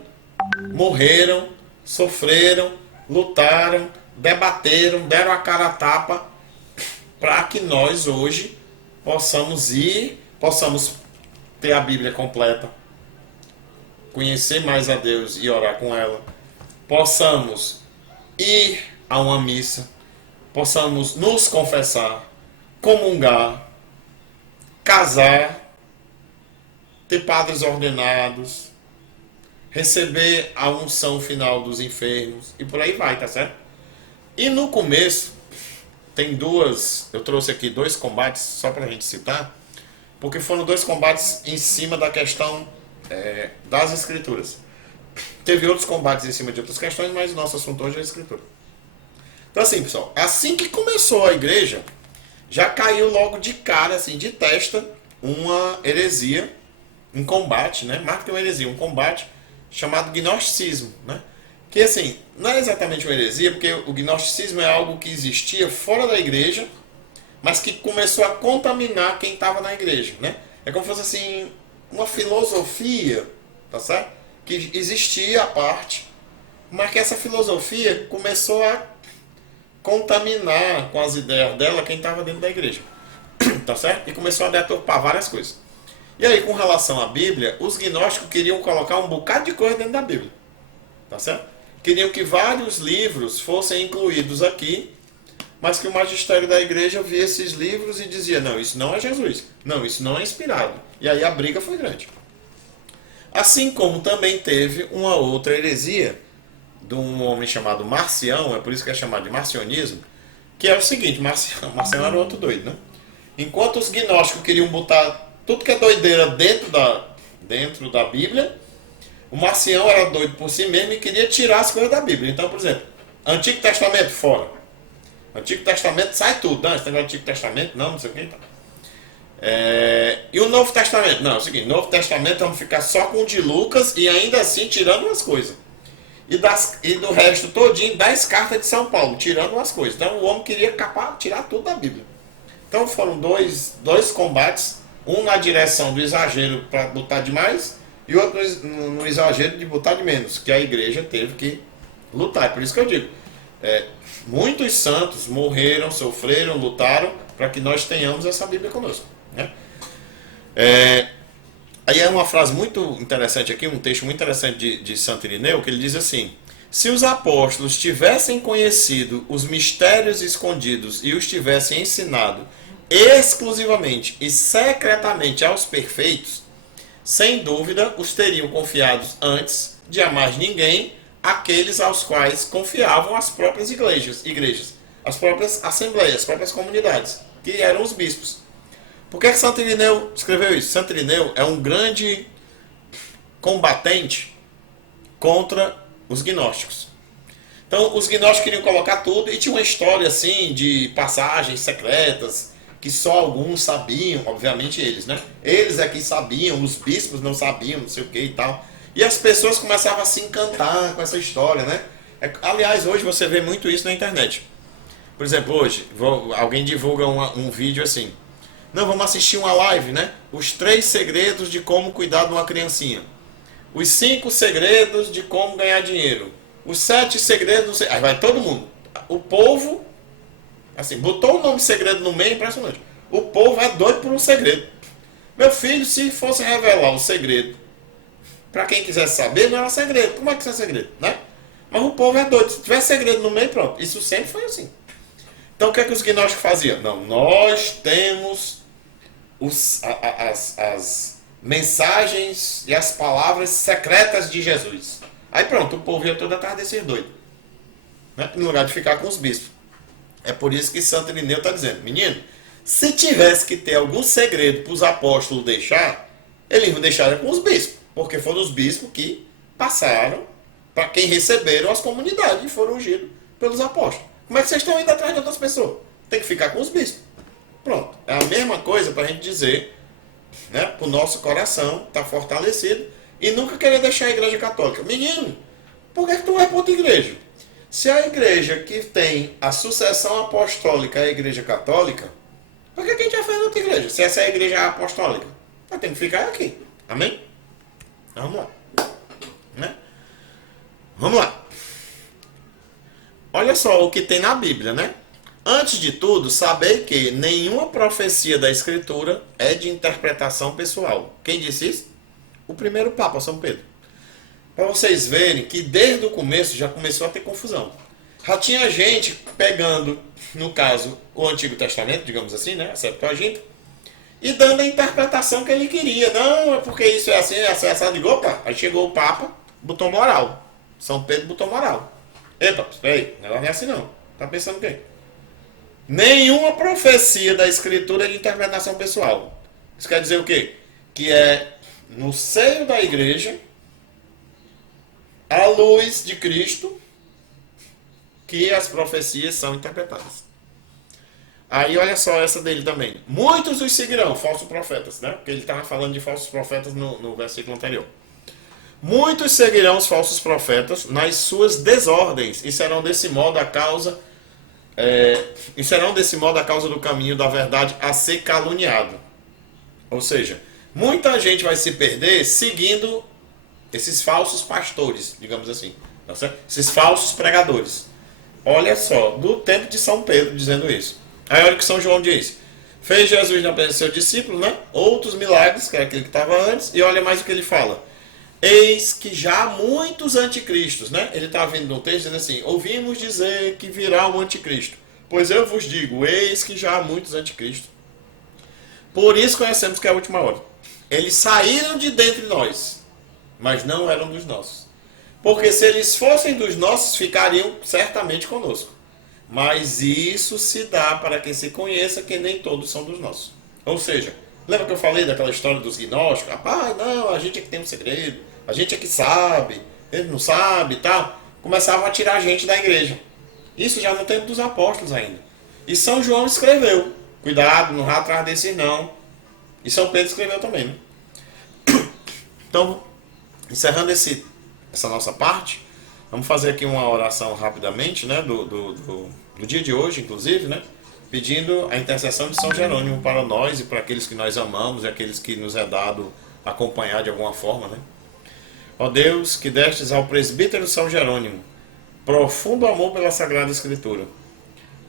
morreram, sofreram, lutaram, debateram, deram a cara a tapa para que nós hoje possamos ter a Bíblia completa, conhecer mais a Deus e orar com ela, possamos ir a uma missa, possamos nos confessar, comungar, casar, ter padres ordenados, receber a unção final dos enfermos e por aí vai, tá certo? E no começo tem eu trouxe aqui 2 combates só pra gente citar, porque foram 2 combates em cima da questão das escrituras. Teve outros combates em cima de outras questões, mas o nosso assunto hoje é a escritura. Então assim, pessoal, assim que começou a igreja, já caiu logo de cara, assim, de testa, uma heresia, um combate, né? Mais que uma heresia, um combate chamado gnosticismo, né? Que assim, não é exatamente uma heresia, porque o gnosticismo é algo que existia fora da igreja, mas que começou a contaminar quem estava na igreja, né? É como se fosse assim, uma filosofia, tá certo? Que existia à parte, mas que essa filosofia começou a contaminar com as ideias dela quem estava dentro da igreja, tá certo? E começou a deturpar várias coisas. E aí, com relação à Bíblia, os gnósticos queriam colocar um bocado de coisa dentro da Bíblia, tá certo? Queriam que vários livros fossem incluídos aqui, mas que o magistério da igreja via esses livros e dizia, não, isso não é Jesus, não, isso não é inspirado. E aí a briga foi grande. Assim como também teve uma outra heresia de um homem chamado Marcião, é por isso que é chamado de marcionismo, que é o seguinte, Marcião era outro doido, né? Enquanto os gnósticos queriam botar tudo que é doideira dentro da Bíblia, o Marcião era doido por si mesmo e queria tirar as coisas da Bíblia. Então, por exemplo, Antigo Testamento fora. Antigo Testamento sai tudo, não, esse negócio do Antigo Testamento não sei o que e tal. E o Novo Testamento? Não, é o seguinte, Novo Testamento vamos ficar só com o de Lucas e ainda assim tirando umas coisas. E do resto todinho das cartas de São Paulo, tirando umas coisas. Então o homem queria tirar tudo da Bíblia. Então foram dois combates, um na direção do exagero para botar demais e outro no exagero de botar de menos, que a igreja teve que lutar. É por isso que eu digo, muitos santos morreram, sofreram, lutaram para que nós tenhamos essa Bíblia conosco, né? Aí é uma frase muito interessante aqui, um texto muito interessante de Santo Irineu, que ele diz assim: se os apóstolos tivessem conhecido os mistérios escondidos e os tivessem ensinado exclusivamente e secretamente aos perfeitos, sem dúvida os teriam confiados antes de a mais ninguém aqueles aos quais confiavam as próprias igrejas, as próprias assembleias, as próprias comunidades, que eram os bispos. Por que Santo Irineu escreveu isso? Santo Irineu é um grande combatente contra os gnósticos. Então, os gnósticos queriam colocar tudo e tinha uma história assim de passagens secretas que só alguns sabiam, obviamente eles, né? Eles é que sabiam, os bispos não sabiam, não sei o que e tal. E as pessoas começavam a se encantar com essa história, né? Aliás, hoje você vê muito isso na internet. Por exemplo, hoje, alguém divulga um vídeo assim. Não, vamos assistir uma live, né? Os 3 segredos de como cuidar de uma criancinha. Os 5 segredos de como ganhar dinheiro. Os 7 segredos... Aí vai todo mundo. O povo, assim, botou o nome segredo no meio, impressionante. O povo é doido por um segredo. Meu filho, se fosse revelar o segredo, para quem quisesse saber, não era segredo. Como é que isso é segredo, né? Mas o povo é doido. Se tiver segredo no meio, pronto. Isso sempre foi assim. Então o que é que os gnósticos faziam? Não, nós temos as mensagens e as palavras secretas de Jesus. Aí pronto, o povo ia todo atrás desses doidos, né? No lugar de ficar com os bispos. É por isso que Santo Irineu está dizendo, menino, se tivesse que ter algum segredo para os apóstolos deixar, eles não deixaram com os bispos, porque foram os bispos que passaram para quem receberam as comunidades e foram ungidos pelos apóstolos. Como é que vocês estão indo atrás de outras pessoas? Tem que ficar com os bispos. Pronto. É a mesma coisa para a gente dizer, né, para o nosso coração estar fortalecido e nunca querer deixar a igreja católica. Menino, por que tu vai para outra igreja? Se a igreja que tem a sucessão apostólica é a igreja católica, por que a gente vai fazer outra igreja? Se essa é a igreja apostólica, nós temos que ficar aqui. Amém? Vamos lá. Né? Vamos lá. Olha só o que tem na Bíblia, né? Antes de tudo, saber que nenhuma profecia da Escritura é de interpretação pessoal. Quem disse isso? O primeiro Papa, São Pedro. Para vocês verem que desde o começo já começou a ter confusão. Já tinha gente pegando, no caso, o Antigo Testamento, digamos assim, né? A Septuaginta, e dando a interpretação que ele queria. Não, é porque isso é assim, assado. Opa, aí chegou o Papa, botou moral. São Pedro botou moral. Epa, peraí, o negócio não é assim não. Tá pensando o quê? Nenhuma profecia da Escritura é de interpretação pessoal. Isso quer dizer o quê? Que é no seio da igreja, à luz de Cristo, que as profecias são interpretadas. Aí olha só essa dele também. Muitos os seguirão, falsos profetas, né? Porque ele estava falando de falsos profetas no versículo anterior. Muitos seguirão os falsos profetas nas suas desordens, e serão desse modo a causa do caminho da verdade a ser caluniado. Ou seja, muita gente vai se perder seguindo esses falsos pastores, digamos assim, tá certo? Esses falsos pregadores. Olha só, do tempo de São Pedro dizendo isso. Aí olha o que São João diz. Fez Jesus na presença de seu discípulo, né? Outros milagres, que era aquele que estava antes, e olha mais o que ele fala. Eis que já há muitos anticristos, né? Ele está vindo no texto dizendo assim, ouvimos dizer que virá o anticristo. Pois eu vos digo, eis que já há muitos anticristos. Por isso conhecemos que é a última hora. Eles saíram de dentro de nós, mas não eram dos nossos. Porque se eles fossem dos nossos, ficariam certamente conosco. Mas isso se dá para que se conheça que nem todos são dos nossos. Ou seja, lembra que eu falei daquela história dos gnósticos? Rapaz, não, a gente é que tem um segredo, a gente é que sabe, ele não sabe e tal. Começavam a tirar a gente da igreja. Isso já no tempo dos apóstolos ainda. E São João escreveu, cuidado, não vá atrás desses não. E São Pedro escreveu também, né? Então, encerrando essa nossa parte, vamos fazer aqui uma oração rapidamente, né, do dia de hoje, inclusive, né, pedindo a intercessão de São Jerônimo para nós e para aqueles que nós amamos e aqueles que nos é dado acompanhar de alguma forma, né. Ó Deus, que destes ao presbítero São Jerônimo profundo amor pela Sagrada Escritura,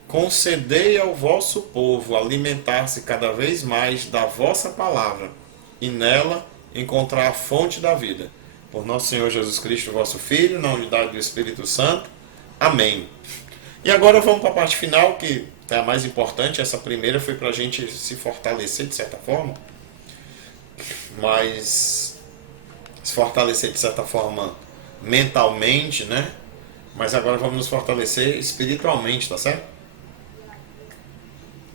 concedei ao vosso povo alimentar-se cada vez mais da vossa palavra e nela encontrar a fonte da vida. Por nosso Senhor Jesus Cristo, vosso Filho, na unidade do Espírito Santo. Amém. E agora vamos para a parte final, que é a mais importante. Essa primeira foi para a gente se fortalecer de certa forma, mas se fortalecer de certa forma mentalmente, né? Mas agora vamos nos fortalecer espiritualmente, tá certo?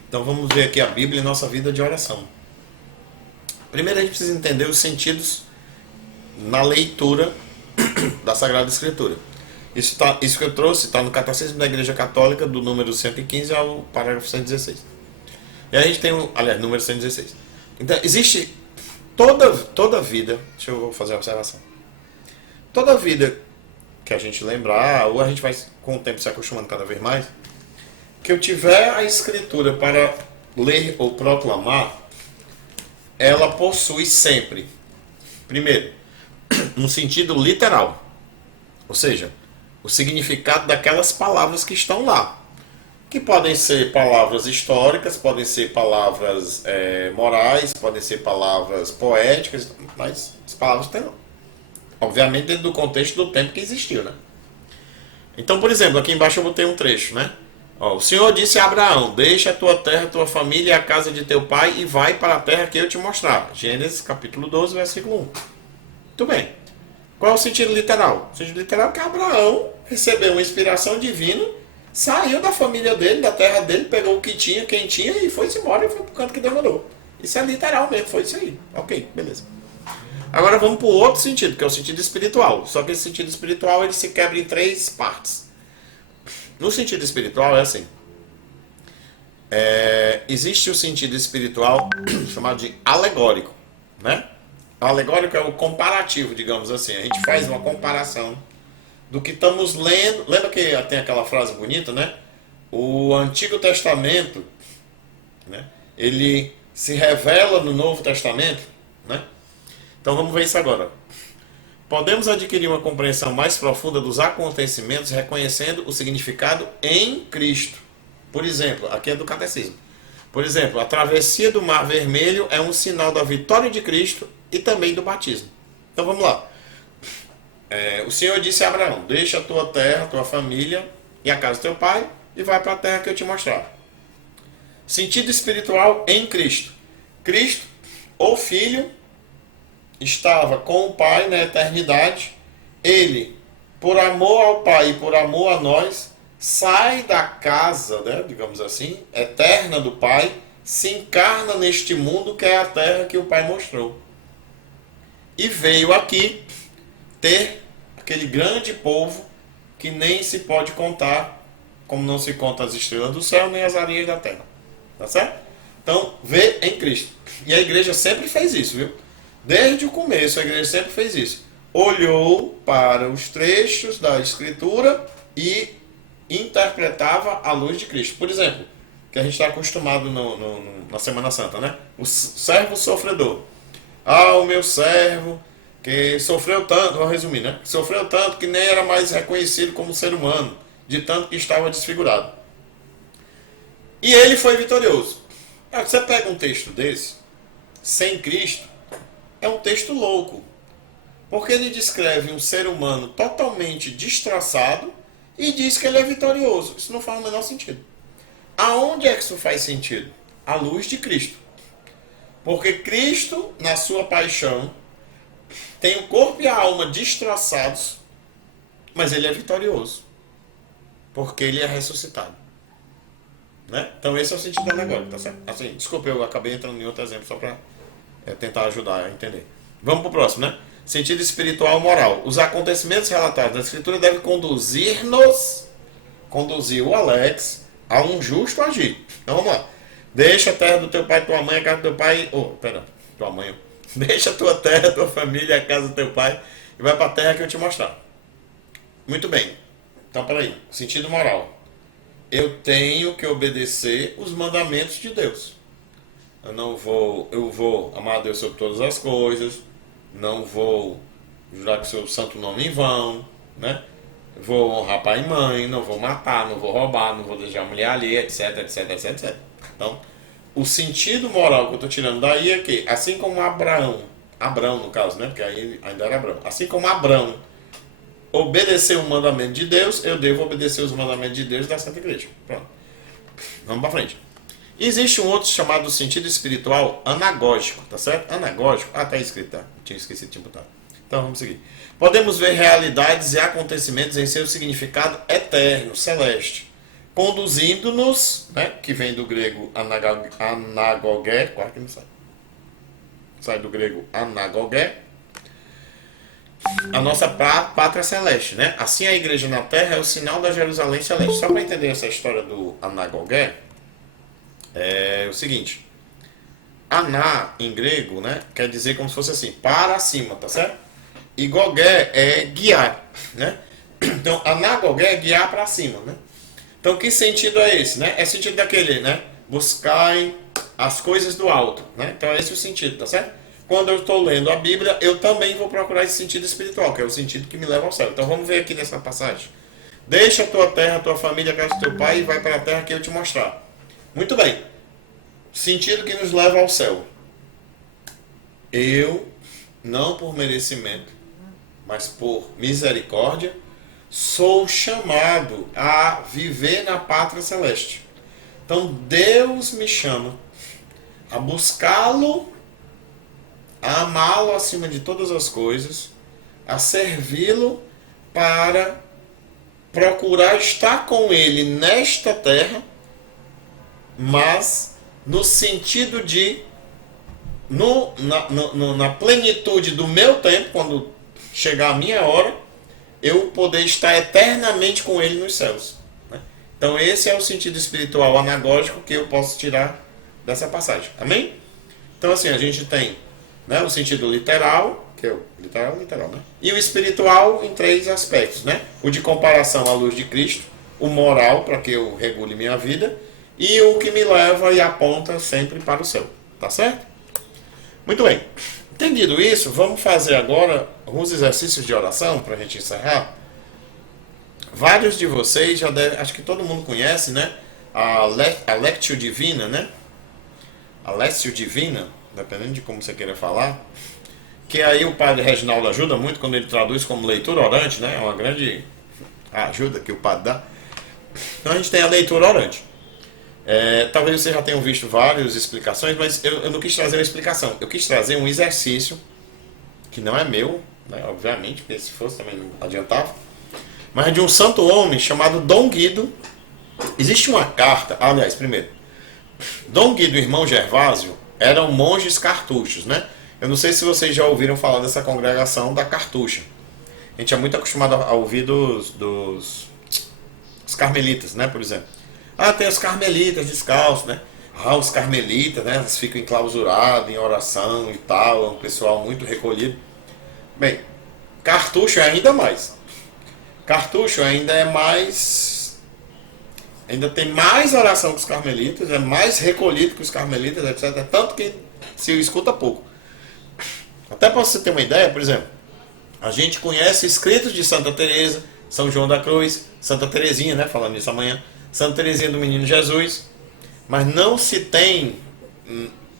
Então vamos ver aqui a Bíblia e nossa vida de oração. Primeiro a gente precisa entender os sentidos na leitura da Sagrada Escritura. Isso que eu trouxe está no Catecismo da Igreja Católica, do número 115 ao parágrafo 116. E a gente tem número 116. Então, existe toda vida, deixa eu fazer uma observação. Toda vida que a gente lembrar, ou a gente vai com o tempo se acostumando cada vez mais, que eu tiver a Escritura para ler ou proclamar, ela possui sempre, primeiro, um sentido literal, ou seja, o significado daquelas palavras que estão lá, que podem ser palavras históricas, podem ser palavras morais, podem ser palavras poéticas, mas as palavras têm, obviamente, dentro do contexto do tempo que existiu, né? Então, por exemplo, aqui embaixo eu botei um trecho, né? Ó, o Senhor disse a Abraão, deixa a tua terra, a tua família e a casa de teu pai e vai para a terra que eu te mostrar. Gênesis capítulo 12, versículo 1. Muito bem. Qual é o sentido literal? O sentido literal é que Abraão recebeu uma inspiração divina, saiu da família dele, da terra dele, pegou o que tinha, quem tinha e foi-se embora e foi para o canto que demorou. Isso é literal mesmo, foi isso aí. Ok, beleza. Agora vamos para o outro sentido, que é o sentido espiritual. Só que esse sentido espiritual ele se quebra em 3 partes. No sentido espiritual é assim. Existe o sentido espiritual chamado de alegórico, né? O alegórico é o comparativo, digamos assim. A gente faz uma comparação do que estamos lendo. Lembra que tem aquela frase bonita, né? O Antigo Testamento, né, ele se revela no Novo Testamento, né? Então vamos ver isso agora. Podemos adquirir uma compreensão mais profunda dos acontecimentos reconhecendo o significado em Cristo. Por exemplo, aqui é do Catecismo. Por exemplo, a travessia do Mar Vermelho é um sinal da vitória de Cristo e também do batismo. Então vamos lá. O Senhor disse a Abraão: deixa a tua terra, a tua família e a casa do teu pai e vai para a terra que eu te mostrar. Sentido espiritual em Cristo. Cristo, o Filho, estava com o Pai na eternidade. Ele, por amor ao Pai e por amor a nós, sai da casa, né, digamos assim, eterna do Pai, se encarna neste mundo que é a terra que o Pai mostrou. E veio aqui ter aquele grande povo que nem se pode contar, como não se conta as estrelas do céu nem as areias da terra. Tá certo? Então, vê em Cristo. E a igreja sempre fez isso, viu? Desde o começo a igreja sempre fez isso. Olhou para os trechos da Escritura e interpretava à luz de Cristo. Por exemplo, que a gente está acostumado na Semana Santa, né? O servo sofredor. Ah, o meu servo que sofreu tanto, vou resumir, né? Sofreu tanto que nem era mais reconhecido como ser humano, de tanto que estava desfigurado. E ele foi vitorioso. Você pega um texto desse, sem Cristo, é um texto louco. Porque ele descreve um ser humano totalmente destroçado e diz que ele é vitorioso. Isso não faz o menor sentido. Aonde é que isso faz sentido? À luz de Cristo. Porque Cristo, na sua paixão, tem o corpo e a alma destroçados, mas ele é vitorioso. Porque ele é ressuscitado. Né? Então esse é o sentido da alegórica, tá certo? Assim, desculpa, eu acabei entrando em outro exemplo só para tentar ajudar a entender. Vamos para o próximo, né? Sentido espiritual moral. Os acontecimentos relatados na Escritura devem conduzir o Alex a um justo agir. Então vamos lá. Deixa a terra do teu pai, tua mãe, a casa do teu pai. Tua mãe. Deixa a tua terra, tua família, a casa do teu pai e vai para a terra que eu te mostrar. Muito bem. Então, peraí. Sentido moral. Eu tenho que obedecer os mandamentos de Deus. Eu vou amar a Deus sobre todas as coisas, não vou jurar que o seu santo nome em vão, né? Vou honrar pai e mãe, não vou matar, não vou roubar, não vou deixar a mulher alheia, etc, etc, etc, etc. Então, o sentido moral que eu estou tirando daí é que, assim como Abraão no caso, né? Porque aí ainda era Abraão. Assim como Abraão obedeceu o mandamento de Deus, eu devo obedecer os mandamentos de Deus da Santa Igreja. Pronto. Vamos para frente. Existe um outro chamado sentido espiritual anagógico, tá certo? Anagógico? Tá escrito, tá? Tinha esquecido de botar. Então vamos seguir. Podemos ver realidades e acontecimentos em seu significado eterno, celeste, conduzindo-nos, né? Que vem do grego anagogé, quase que não sai. Sai do grego anagogé. A nossa pátria celeste, né? Assim a igreja na terra é o sinal da Jerusalém celeste. Só para entender essa história do anagogé, é o seguinte: aná em grego, né, quer dizer como se fosse assim, para cima, tá certo? E gogé é guiar, né? Então anagogé é guiar para cima, né? Então que sentido é esse, né? É sentido daquele, né? Buscai as coisas do alto, né? Então é esse o sentido, tá certo? Quando eu estou lendo a Bíblia, eu também vou procurar esse sentido espiritual, que é o sentido que me leva ao céu. Então vamos ver aqui nessa passagem. Deixa a tua terra, a tua família, a casa do teu pai e vai para a terra que eu te mostrar. Muito bem. Sentido que nos leva ao céu. Eu, não por merecimento, mas por misericórdia, sou chamado a viver na pátria celeste. Então Deus me chama a buscá-lo, a amá-lo acima de todas as coisas, a servi-lo para procurar estar com ele nesta terra, mas no sentido de, na plenitude do meu tempo, quando chegar a minha hora, eu poder estar eternamente com ele nos céus. Né? Então esse é o sentido espiritual anagógico que eu posso tirar dessa passagem. Amém? Então assim, a gente tem, né, o sentido literal, que é o literal, né? E o espiritual em 3 aspectos, né? O de comparação à luz de Cristo, o moral, para que eu regule minha vida, e o que me leva e aponta sempre para o céu. Tá certo? Muito bem. Entendido isso, vamos fazer agora alguns exercícios de oração para a gente encerrar. Vários de vocês já devem, acho que todo mundo conhece, né? A Lectio Divina, né? A Lectio Divina, dependendo de como você queira falar. Que aí o padre Reginaldo ajuda muito quando ele traduz como leitura orante, né? É uma grande ajuda que o padre dá. Então a gente tem a leitura orante. Talvez vocês já tenham visto várias explicações, mas eu não quis trazer uma explicação. Eu quis trazer um exercício, que não é meu, né? Obviamente, porque se fosse também não adiantava. Mas é de um santo homem chamado Dom Guido. Existe uma carta, aliás, primeiro, Dom Guido e o irmão Gervásio eram monges cartuchos, né? Eu não sei se vocês já ouviram falar dessa congregação da Cartucha. A gente é muito acostumado a ouvir dos carmelitas, né, por exemplo. Tem os carmelitas descalços, né? Os carmelitas, né? Eles ficam enclausurados em oração e tal, é um pessoal muito recolhido. Bem, Cartucho é ainda mais. Cartucho ainda é mais... Ainda tem mais oração que os carmelitas, é mais recolhido que os carmelitas, etc. Tanto que se escuta pouco. Até para você ter uma ideia, por exemplo, a gente conhece escritos de Santa Teresa, São João da Cruz, Santa Teresinha, né? Falando isso amanhã. Santa Teresinha do Menino Jesus, mas não se tem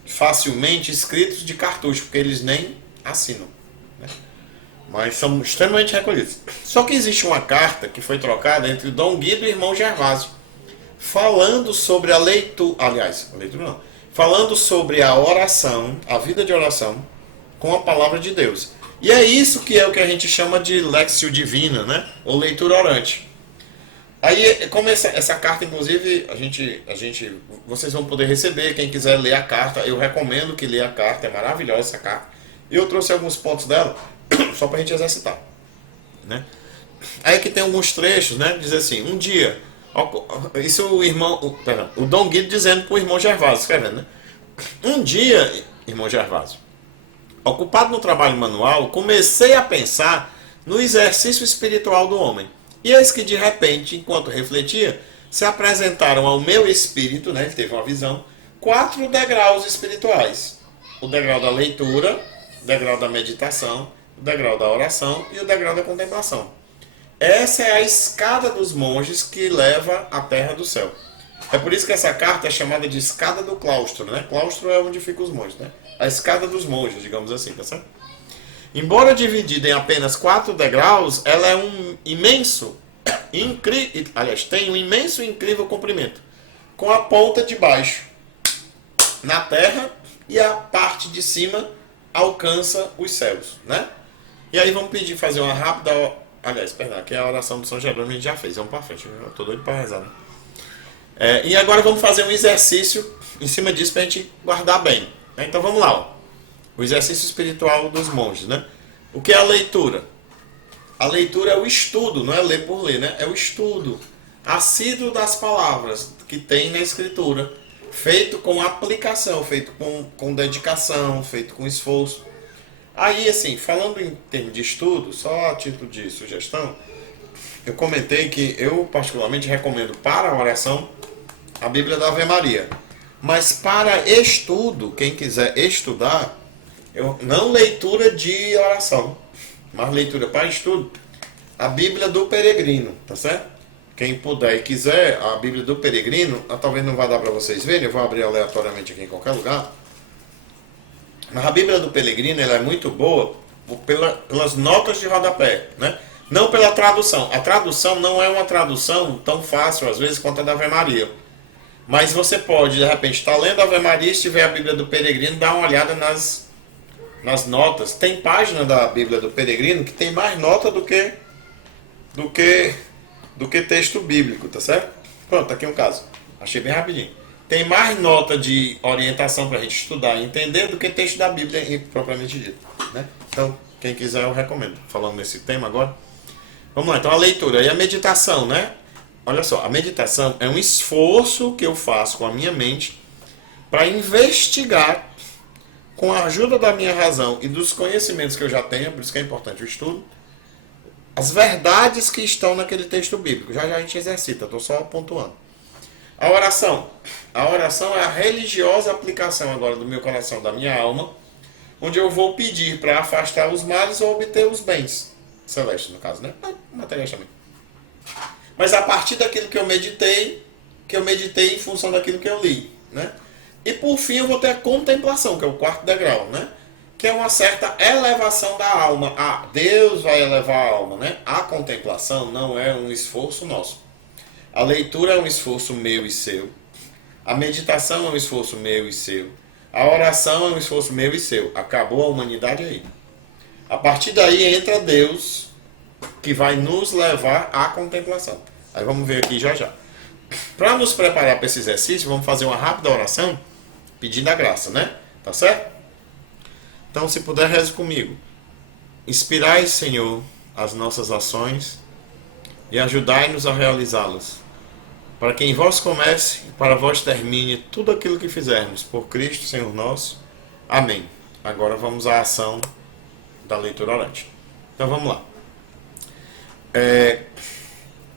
facilmente escritos de Cartucho, porque eles nem assinam, né? Mas são extremamente recolhidos. Só que existe uma carta que foi trocada entre Dom Guido e o irmão Gervásio, falando sobre a leitura, aliás, a leitura não, falando sobre a oração, a vida de oração, com a palavra de Deus. E é isso que é o que a gente chama de Lectio Divina, né? Ou leitura orante. Aí, como essa carta, inclusive, vocês vão poder receber, quem quiser ler a carta, eu recomendo que leia a carta, é maravilhosa essa carta. E eu trouxe alguns pontos dela, só pra gente exercitar, né? Aí que tem alguns trechos, né? Diz assim, um dia, isso o Dom Guido dizendo pro irmão Gervásio, escrevendo, né? Um dia, irmão Gervásio, ocupado no trabalho manual, comecei a pensar no exercício espiritual do homem. E eis que de repente, enquanto refletia, se apresentaram ao meu espírito, né, ele teve uma visão, 4 degraus espirituais. O degrau da leitura, o degrau da meditação, o degrau da oração e o degrau da contemplação. Essa é a escada dos monges que leva à terra do céu. É por isso que essa carta é chamada de escada do claustro, né? Claustro é onde ficam os monges, né? A escada dos monges, digamos assim, tá certo? Embora dividida em apenas 4 degraus, ela é um imenso, tem um imenso e incrível comprimento, com a ponta de baixo na terra e a parte de cima alcança os céus, né? E aí vamos pedir, fazer uma rápida, aqui é a oração do São Jerônimo, a gente já fez, vamos para frente, eu tô doido para rezar, né? E agora vamos fazer um exercício em cima disso para a gente guardar bem, né? Então vamos lá, ó. O exercício espiritual dos monges, né? O que é a leitura? A leitura é o estudo, não é ler por ler, né? É o estudo assíduo das palavras que tem na escritura, feito com aplicação, feito com dedicação, feito com esforço. Aí, assim, falando em termos de estudo, só a título de sugestão, eu comentei que eu particularmente recomendo para a oração a Bíblia da Ave Maria. Mas para estudo, quem quiser estudar, não leitura de oração, mas leitura para estudo, a Bíblia do Peregrino, tá certo? Quem puder e quiser, a Bíblia do Peregrino, talvez não vai dar para vocês verem, eu vou abrir aleatoriamente aqui em qualquer lugar. Mas a Bíblia do Peregrino ela é muito boa pelas notas de rodapé, né? Não pela tradução. A tradução não é uma tradução tão fácil, às vezes, quanto a da Ave Maria. Mas você pode, de repente, estar lendo a Ave Maria e se tiver a Bíblia do Peregrino, dar uma olhada nas notas. Tem página da Bíblia do Peregrino que tem mais nota do que texto bíblico, tá certo? Pronto, tá aqui um caso. Achei bem rapidinho. Tem mais nota de orientação para a gente estudar e entender do que texto da Bíblia propriamente dito, né? Então, quem quiser eu recomendo. Falando nesse tema agora. Vamos lá, então a leitura e a meditação, né? Olha só, a meditação é um esforço que eu faço com a minha mente para investigar com a ajuda da minha razão e dos conhecimentos que eu já tenho, por isso que é importante o estudo, as verdades que estão naquele texto bíblico. Já já a gente exercita, estou só pontuando. A oração. A oração é a religiosa aplicação agora do meu coração, da minha alma, onde eu vou pedir para afastar os males ou obter os bens. Celeste, no caso, né? Materiais também. Mas a partir daquilo que eu meditei em função daquilo que eu li, né? E por fim eu vou ter a contemplação, que é o quarto degrau, né? Que é uma certa elevação da alma. Ah, Deus vai elevar a alma, né? A contemplação não é um esforço nosso. A leitura é um esforço meu e seu. A meditação é um esforço meu e seu. A oração é um esforço meu e seu. Acabou a humanidade aí. A partir daí entra Deus, que vai nos levar à contemplação. Aí vamos ver aqui já já. Para nos preparar para esse exercício, vamos fazer uma rápida oração pedindo a graça, né? Tá certo? Então, se puder, reze comigo. Inspirai, Senhor, as nossas ações e ajudai-nos a realizá-las, para que em vós comece e para vós termine tudo aquilo que fizermos, por Cristo, Senhor nosso. Amém. Agora vamos à ação da leitura orante. Então vamos lá.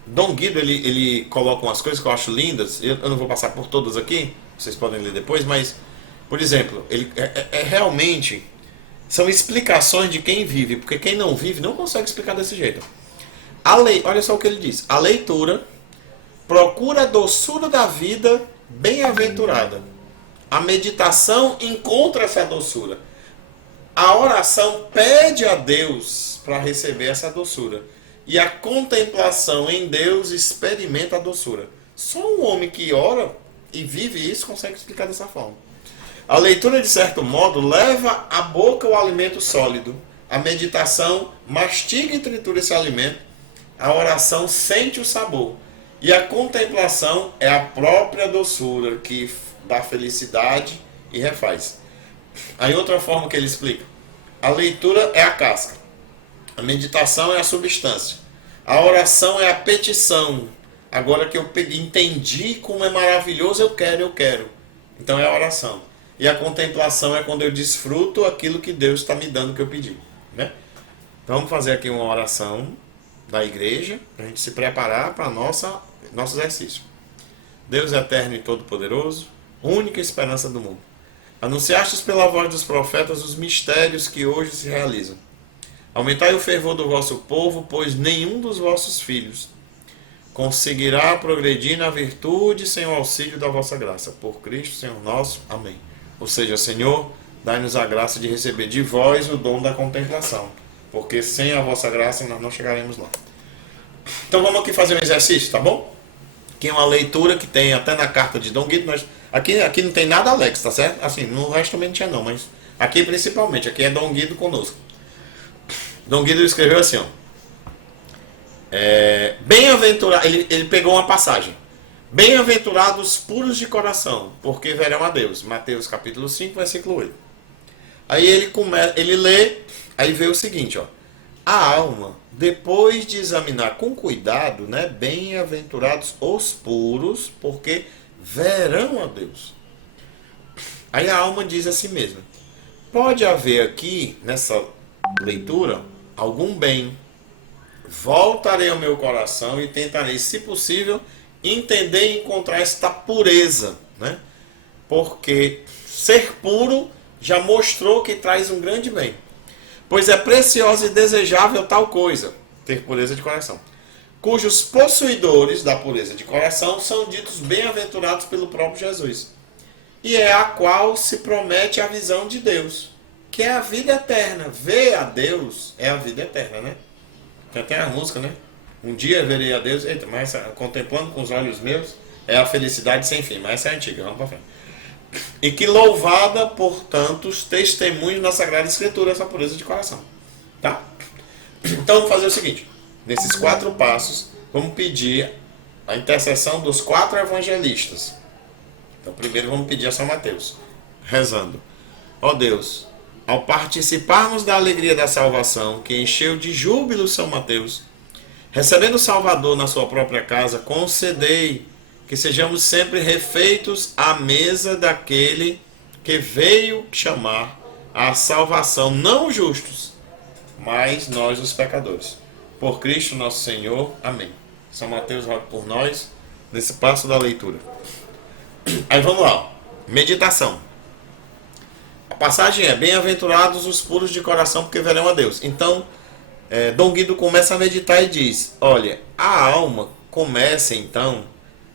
Dom Guido, ele coloca umas coisas que eu acho lindas. Eu não vou passar por todas aqui, vocês podem ler depois, mas, por exemplo, ele realmente são explicações de quem vive, porque quem não vive não consegue explicar desse jeito. Olha só o que ele diz. A leitura procura a doçura da vida bem-aventurada. A meditação encontra essa doçura. A oração pede a Deus para receber essa doçura. E a contemplação em Deus experimenta a doçura. Só um homem que ora e vive isso consegue explicar dessa forma. A leitura, de certo modo, leva à boca o alimento sólido. A meditação mastiga e tritura esse alimento. A oração sente o sabor. E a contemplação é a própria doçura que dá felicidade e refaz. Aí outra forma que ele explica. A leitura é a casca. A meditação é a substância. A oração é a petição. Agora que eu entendi como é maravilhoso, eu quero. Então é a oração. E a contemplação é quando eu desfruto aquilo que Deus está me dando que eu pedi, né? Então vamos fazer aqui uma oração da igreja, para a gente se preparar para nosso exercício. Deus eterno e todo-poderoso, única esperança do mundo. Anunciastes pela voz dos profetas os mistérios que hoje se realizam. Aumentai o fervor do vosso povo, pois nenhum dos vossos filhos conseguirá progredir na virtude sem o auxílio da vossa graça. Por Cristo, Senhor nosso. Amém. Ou seja, Senhor, dai-nos a graça de receber de vós o dom da contemplação, porque sem a vossa graça nós não chegaremos lá. Então vamos aqui fazer um exercício, tá bom? Que é uma leitura que tem até na carta de Dom Guido. Aqui não tem nada Alex, tá certo? Assim, no resto também não tinha não, mas aqui principalmente, aqui é Dom Guido conosco. Dom Guido escreveu assim, ó. Bem-aventurado, ele pegou uma passagem. Bem-aventurados puros de coração, porque verão a Deus. Mateus capítulo 5, versículo 8. Aí ele lê, aí vê o seguinte, ó. A alma, depois de examinar com cuidado, né, bem-aventurados os puros, porque verão a Deus. Aí a alma diz a si mesma: pode haver aqui, nessa leitura, algum bem. Voltarei ao meu coração e tentarei, se possível, entender e encontrar esta pureza, né? Porque ser puro já mostrou que traz um grande bem. Pois é preciosa e desejável tal coisa, ter pureza de coração, cujos possuidores da pureza de coração são ditos bem-aventurados pelo próprio Jesus. E é a qual se promete a visão de Deus, que é a vida eterna. Ver a Deus é a vida eterna, né? Tem até a música, né? Um dia verei a Deus. Eita, mas contemplando com os olhos meus é a felicidade sem fim. Mas essa é antiga, vamos para frente. E que louvada por tantos testemunhos na Sagrada Escritura essa pureza de coração. Tá? Então vamos fazer o seguinte. Nesses 4 passos, vamos pedir a intercessão dos 4 evangelistas. Então primeiro vamos pedir a São Mateus, rezando. Ó Deus, ao participarmos da alegria da salvação, que encheu de júbilo São Mateus, recebendo o Salvador na sua própria casa, concedei que sejamos sempre refeitos à mesa daquele que veio chamar a salvação não os justos, mas nós os pecadores. Por Cristo nosso Senhor. Amém. São Mateus roga por nós nesse passo da leitura. Aí vamos lá. Meditação. A passagem é: bem-aventurados os puros de coração, porque verão a Deus. Então, Dom Guido começa a meditar e diz: olha, a alma começa então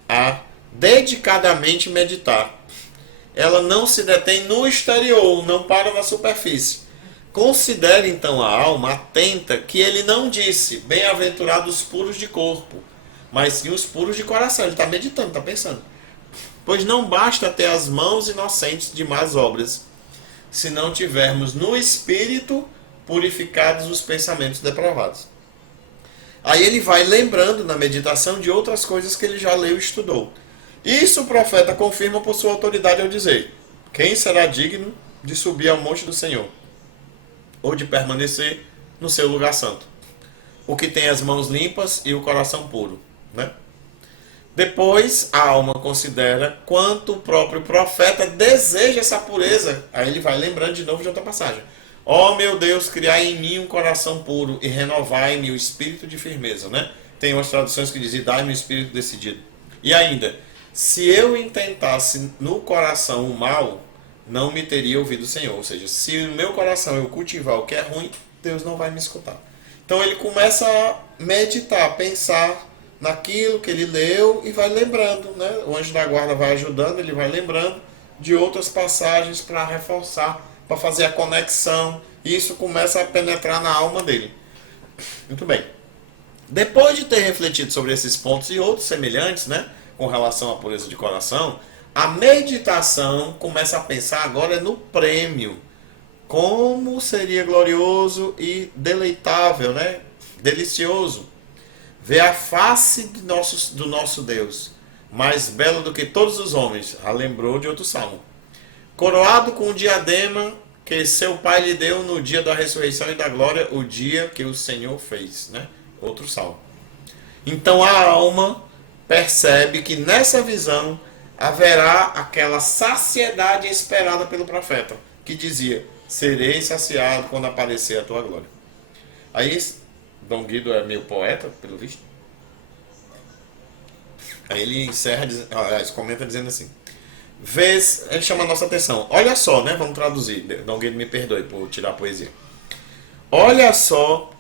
a dedicadamente meditar. Ela não se detém no exterior, não para na superfície. Considere então a alma atenta que ele não disse bem-aventurados os puros de corpo, mas sim os puros de coração. Ele está meditando, está pensando. Pois não basta ter as mãos inocentes de más obras, se não tivermos no espírito purificados os pensamentos depravados. Aí ele vai lembrando na meditação de outras coisas que ele já leu e estudou. Isso o profeta confirma por sua autoridade ao dizer: quem será digno de subir ao monte do Senhor, ou de permanecer no seu lugar santo? O que tem as mãos limpas e o coração puro, né? Depois a alma considera quanto o próprio profeta deseja essa pureza. Aí ele vai lembrando de novo de outra passagem: ó meu Deus, criai em mim um coração puro e renovai-me o espírito de firmeza, né? Tem umas traduções que dizem: dai-me um espírito decidido. E ainda: se eu intentasse no coração o mal, não me teria ouvido o Senhor. Ou seja, se no meu coração eu cultivar o que é ruim, Deus não vai me escutar. Então ele começa a meditar, a pensar naquilo que ele leu e vai lembrando, né? O anjo da guarda vai ajudando, ele vai lembrando de outras passagens para reforçar, para fazer a conexão, e isso começa a penetrar na alma dele. Muito bem. Depois de ter refletido sobre esses pontos e outros semelhantes, né, com relação à pureza de coração, a meditação começa a pensar agora no prêmio. Como seria glorioso e deleitável, né? Delicioso ver a face do nosso Deus, mais belo do que todos os homens. Lembrou de outro salmo. Coroado com o diadema que seu pai lhe deu no dia da ressurreição e da glória, o dia que o Senhor fez, né? Outro salmo. Então a alma percebe que nessa visão haverá aquela saciedade esperada pelo profeta, que dizia: serei saciado quando aparecer a tua glória. Aí Dom Guido é meio poeta, pelo visto. Aí ele encerra, comenta dizendo assim: ele chama a nossa atenção. Olha só, né? Vamos traduzir. Dom Guido me perdoe por tirar a poesia. Olha só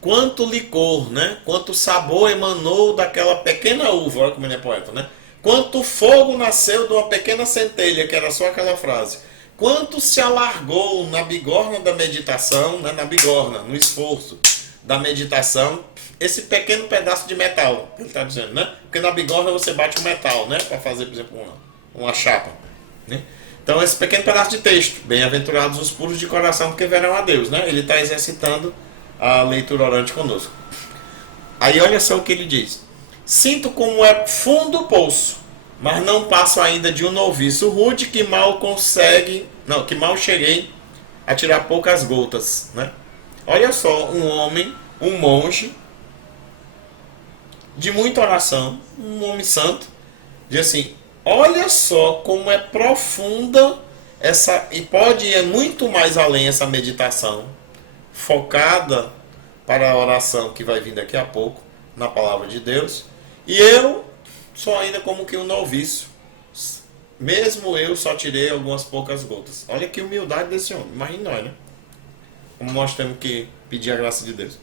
quanto licor, né? Quanto sabor emanou daquela pequena uva. Olha como ele é poeta, né? Quanto fogo nasceu de uma pequena centelha, que era só aquela frase. Quanto se alargou na bigorna da meditação, né? Na bigorna, no esforço da meditação, esse pequeno pedaço de metal, ele está dizendo, né? Porque na bigorna você bate o metal, né? Para fazer, por exemplo, uma chapa, né? Então esse pequeno pedaço de texto: bem-aventurados os puros de coração, porque verão a Deus, né? Ele está exercitando a leitura orante conosco. Aí olha só o que ele diz: sinto como é fundo o poço, mas não passo ainda de um noviço rude que mal cheguei a tirar poucas gotas, né? Olha só, um homem, um monge de muita oração, um homem santo, diz assim: olha só como é profunda e pode ir muito mais além essa meditação focada para a oração que vai vir daqui a pouco na palavra de Deus, e eu sou ainda como que um noviço, mesmo eu só tirei algumas poucas gotas. Olha que humildade desse homem, imagina nós, né? Como nós temos que pedir a graça de Deus.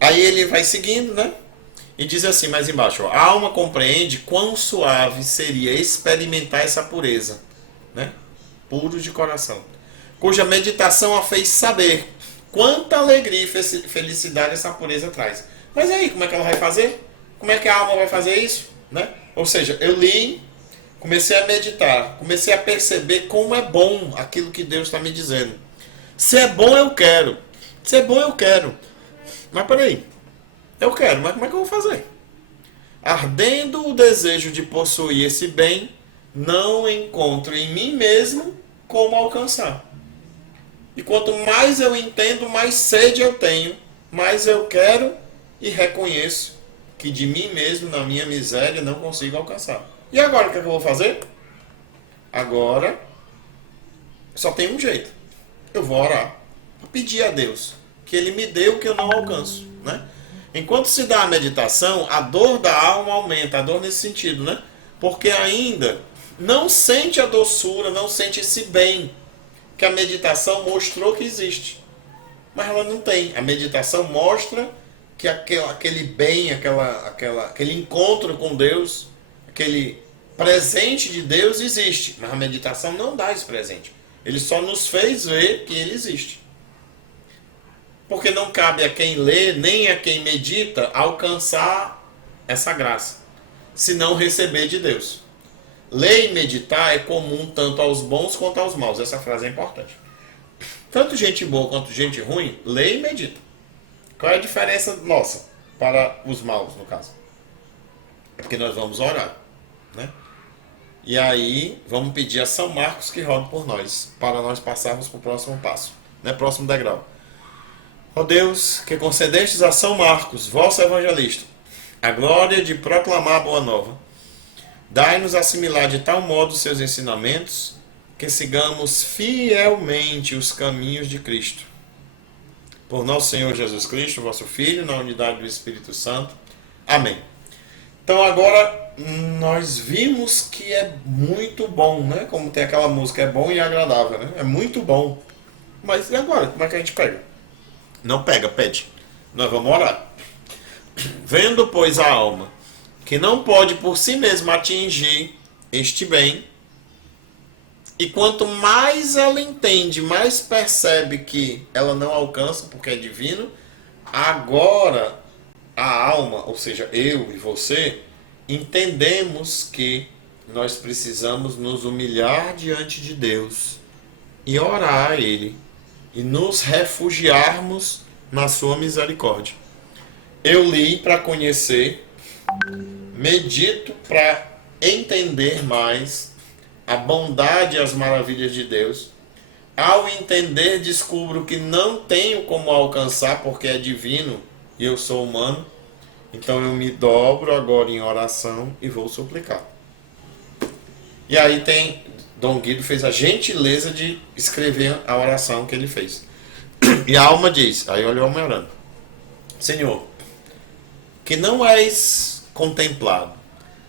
Aí ele vai seguindo, né? E diz assim mais embaixo: a alma compreende quão suave seria experimentar essa pureza, né? Puro de coração, cuja meditação a fez saber quanta alegria e felicidade essa pureza traz. Mas aí, como é que ela vai fazer? Como é que a alma vai fazer isso, né? Ou seja, eu li, comecei a meditar, comecei a perceber como é bom aquilo que Deus está me dizendo. Se é bom, eu quero. Se é bom, eu quero. Mas peraí, eu quero, mas como é que eu vou fazer? Ardendo o desejo de possuir esse bem, não encontro em mim mesmo como alcançar. E quanto mais eu entendo, mais sede eu tenho, mais eu quero e reconheço que de mim mesmo, na minha miséria, não consigo alcançar. E agora o que é que eu vou fazer? Agora Só tem um jeito. Eu vou orar, vou pedir a Deus que Ele me dê o que eu não alcanço, né? Enquanto se dá a meditação, a dor da alma aumenta, a dor nesse sentido, né? Porque ainda não sente a doçura, não sente esse bem que a meditação mostrou que existe. Mas ela não tem. A meditação mostra que aquele bem, aquele encontro com Deus, aquele presente de Deus existe. Mas a meditação não dá esse presente. Ele só nos fez ver que ele existe. Porque não cabe a quem lê, nem a quem medita, alcançar essa graça, se não receber de Deus. Ler e meditar é comum tanto aos bons quanto aos maus. Essa frase é importante. Tanto gente boa quanto gente ruim, lê e medita. Qual é a diferença nossa para os maus, no caso? É porque nós vamos orar, né? E aí vamos pedir a São Marcos que rogue por nós, para nós passarmos para o próximo passo, né? Próximo degrau. Ó Deus, que concedestes a São Marcos, vosso evangelista, a glória de proclamar a boa nova, dai-nos assimilar de tal modo seus ensinamentos, que sigamos fielmente os caminhos de Cristo. Por nosso Senhor Jesus Cristo, vosso Filho, na unidade do Espírito Santo. Amém. Então agora nós vimos que é muito bom, né? Como tem aquela música, é bom e agradável, né? É muito bom. Mas e agora? Como é que a gente pega? Não pega, pede. Nós vamos orar. Vendo, pois, a alma que não pode por si mesma atingir este bem, e quanto mais ela entende, mais percebe que ela não alcança porque é divino, agora a alma, ou seja, eu e você, entendemos que nós precisamos nos humilhar diante de Deus e orar a Ele e nos refugiarmos na sua misericórdia. Eu li para conhecer, medito para entender mais a bondade e as maravilhas de Deus. Ao entender, descubro que não tenho como alcançar porque é divino e eu sou humano. Então eu me dobro agora em oração e vou suplicar. E aí Dom Guido fez a gentileza de escrever a oração que ele fez. E a alma diz, aí olha o homem orando: Senhor, que não és contemplado,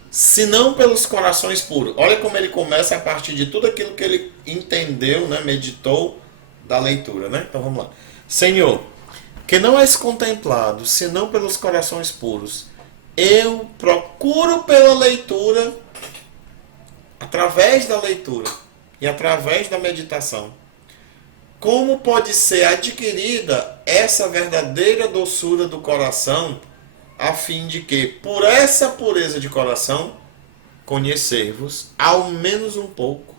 senão pelos corações puros. Olha como ele começa a partir de tudo aquilo que ele entendeu, né, meditou da leitura, né? Então vamos lá. Senhor, que não és contemplado, senão pelos corações puros, eu procuro pela leitura, através da leitura e através da meditação, como pode ser adquirida essa verdadeira doçura do coração, a fim de que, por essa pureza de coração, conhecer-vos ao menos um pouco.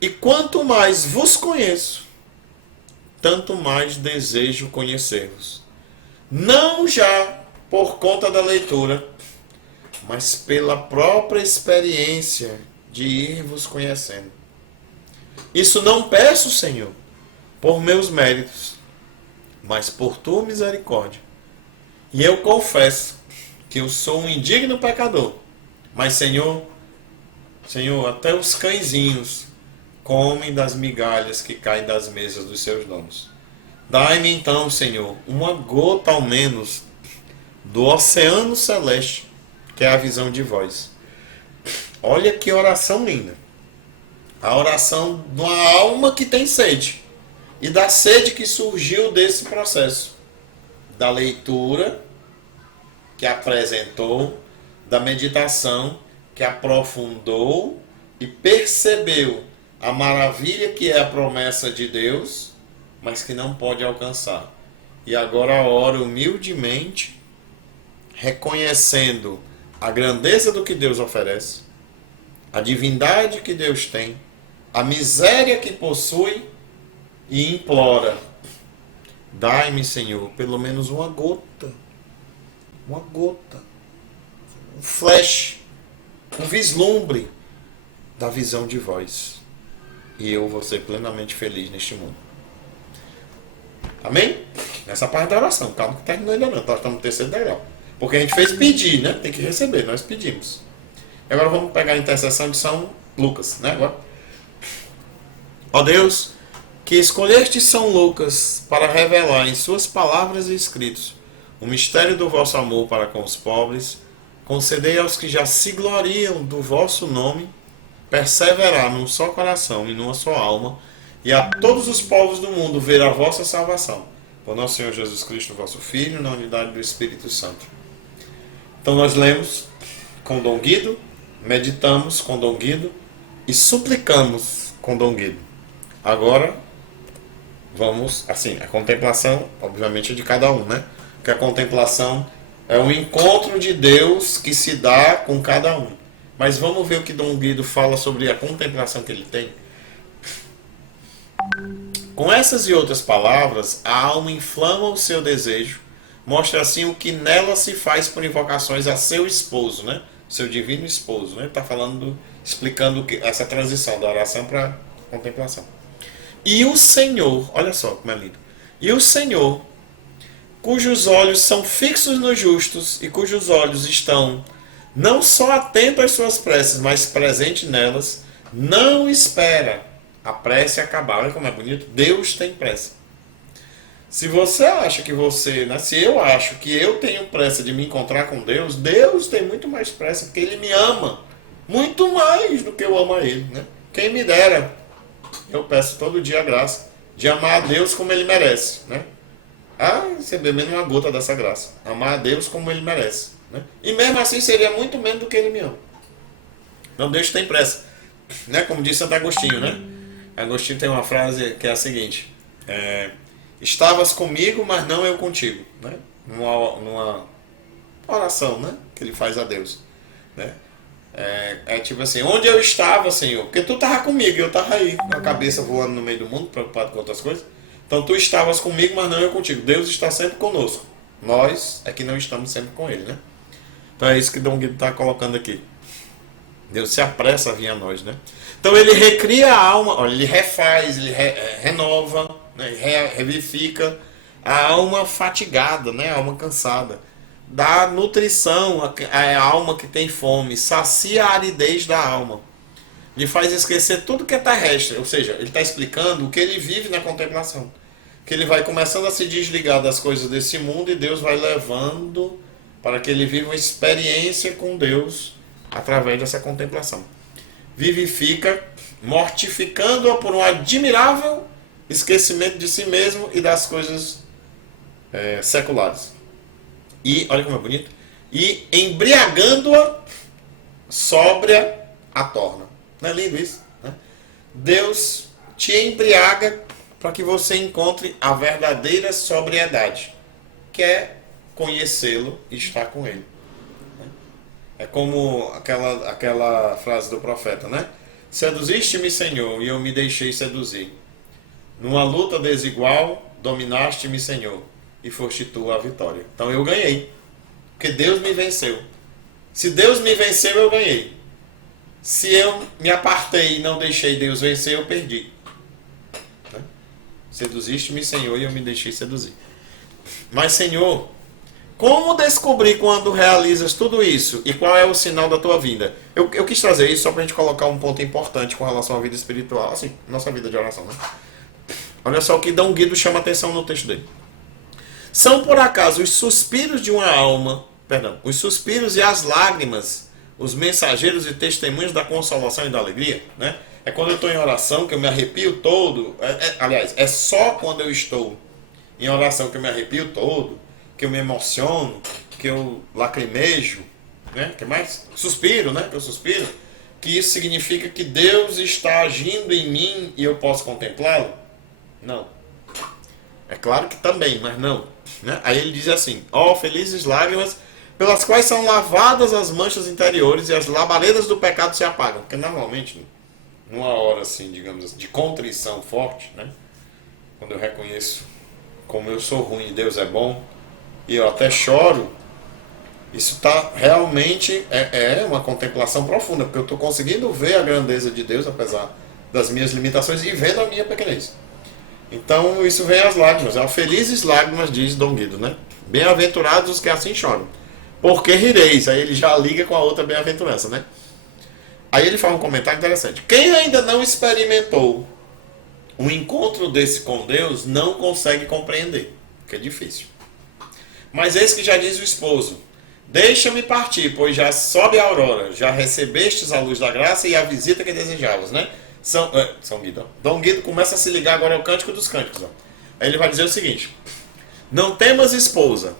E quanto mais vos conheço, tanto mais desejo conhecer-vos. Não já por conta da leitura, mas pela própria experiência de ir vos conhecendo. Isso não peço, Senhor, por meus méritos, mas por tua misericórdia. E eu confesso que eu sou um indigno pecador. Mas, Senhor, até os cãezinhos comem das migalhas que caem das mesas dos seus donos. Dai-me então, Senhor, uma gota ao menos do oceano celeste, que é a visão de vós. Olha que oração linda. A oração de uma alma que tem sede. E da sede que surgiu desse processo. Da leitura que apresentou, da meditação que aprofundou e percebeu a maravilha que é a promessa de Deus, mas que não pode alcançar. E agora ora humildemente, reconhecendo a grandeza do que Deus oferece, a divindade que Deus tem, a miséria que possui, e implora: dai-me, Senhor, pelo menos uma gota, um flash, um vislumbre da visão de vós, e eu vou ser plenamente feliz neste mundo. Amém? Essa parte da oração, calma que terminou ainda não, nós estamos no terceiro degrau. Porque a gente fez pedir, né? Tem que receber, nós pedimos. Agora vamos pegar a intercessão de São Lucas, né? Agora. Ó Deus, que escolheste São Lucas para revelar em suas palavras e escritos o mistério do vosso amor para com os pobres, concedei aos que já se gloriam do vosso nome perseverar num só coração e numa só alma, e a todos os povos do mundo ver a vossa salvação. Por nosso Senhor Jesus Cristo, vosso Filho, na unidade do Espírito Santo. Então nós lemos com Dom Guido, meditamos com Dom Guido e suplicamos com Dom Guido. Agora, vamos, assim, a contemplação, obviamente, é de cada um, né? Porque a contemplação é um encontro de Deus que se dá com cada um. Mas vamos ver o que Dom Guido fala sobre a contemplação que ele tem. Com essas e outras palavras, a alma inflama o seu desejo, mostra assim o que nela se faz por invocações a seu esposo, né? Seu divino esposo, né? Está falando, explicando essa transição da oração para a contemplação. E o Senhor, olha só como é lindo. E o Senhor, cujos olhos são fixos nos justos e cujos olhos estão não só atentos às suas preces, mas presente nelas, não espera a prece acabar. Olha como é bonito. Deus tem pressa. Se você acha que você, né, se eu acho que eu tenho pressa de me encontrar com Deus, Deus tem muito mais pressa, porque Ele me ama muito mais do que eu amo a Ele, né? Quem me dera, eu peço todo dia a graça de amar a Deus como Ele merece, né? Receber menos uma gota dessa graça. Amar a Deus como Ele merece, né? E mesmo assim seria muito menos do que Ele me ama. Então Deus tem pressa, né? Como diz Santo Agostinho, né? Agostinho tem uma frase que é a seguinte: estavas comigo, mas não eu contigo, né? Numa oração, né? Que ele faz a Deus, né? Tipo assim, onde eu estava, Senhor? Porque tu estava comigo, eu estava aí, com a cabeça voando no meio do mundo, preocupado com outras coisas. Então tu estavas comigo, mas não eu contigo. Deus está sempre conosco. Nós é que não estamos sempre com Ele, né? Então é isso que Dom Guido está colocando aqui. Deus se apressa a vir a nós, né? Então ele recria a alma, olha, ele refaz, ele renova, né? Revivifica a alma fatigada, né? A alma cansada. Dá nutrição à alma que tem fome, sacia a aridez da alma. Lhe faz esquecer tudo que é terrestre. Ou seja, ele está explicando o que ele vive na contemplação. Que ele vai começando a se desligar das coisas desse mundo e Deus vai levando para que ele viva uma experiência com Deus através dessa contemplação. Vivifica, mortificando-a por um admirável esquecimento de si mesmo e das coisas seculares. E, olha como é bonito, e embriagando-a, sóbria a torna. Não é lindo isso? Né? Deus te embriaga para que você encontre a verdadeira sobriedade, que é conhecê-lo e estar com ele. É como aquela frase do profeta, né? Seduziste-me, Senhor, e eu me deixei seduzir. Numa luta desigual, dominaste-me, Senhor, e foste tu a vitória. Então eu ganhei, porque Deus me venceu. Se Deus me venceu, eu ganhei. Se eu me apartei e não deixei Deus vencer, eu perdi. Né? Seduziste-me, Senhor, e eu me deixei seduzir. Mas, Senhor, como descobrir quando realizas tudo isso e qual é o sinal da tua vinda? Eu quis trazer isso só para a gente colocar um ponto importante com relação à vida espiritual, assim, nossa vida de oração, né? Olha só o que Dom Guido chama atenção no texto dele. São por acaso os suspiros de uma alma, os suspiros e as lágrimas, os mensageiros e testemunhos da consolação e da alegria, né? É quando eu estou em oração que eu me arrepio todo. Aliás, é só quando eu estou em oração que eu me arrepio todo, que eu me emociono, que eu lacrimejo, né? Que mais? Suspiro, né? Que eu suspiro. Que isso significa que Deus está agindo em mim e eu posso contemplá-lo? Não. É claro que também, mas não. Né? Aí ele diz assim: ó, felizes lágrimas pelas quais são lavadas as manchas interiores e as labaredas do pecado se apagam. Porque normalmente, numa hora assim, digamos assim, de contrição forte, né? Quando eu reconheço como eu sou ruim e Deus é bom, e eu até choro, isso tá realmente uma contemplação profunda, porque eu estou conseguindo ver a grandeza de Deus, apesar das minhas limitações, e vendo a minha pequenez. Então isso vem às lágrimas. Felizes lágrimas, diz Dom Guido, né? Bem-aventurados os que assim choram, porque rireis. Aí ele já liga com a outra bem-aventurança, né? Aí ele faz um comentário interessante. Quem ainda não experimentou um encontro desse com Deus não consegue compreender, porque é difícil. Mas eis que já diz o esposo: deixa-me partir, pois já sobe a aurora, já recebestes a luz da graça e a visita que desejavas, né? São Guido. Dom Guido começa a se ligar agora ao Cântico dos Cânticos. Ó. Aí ele vai dizer o seguinte: não temas, esposa,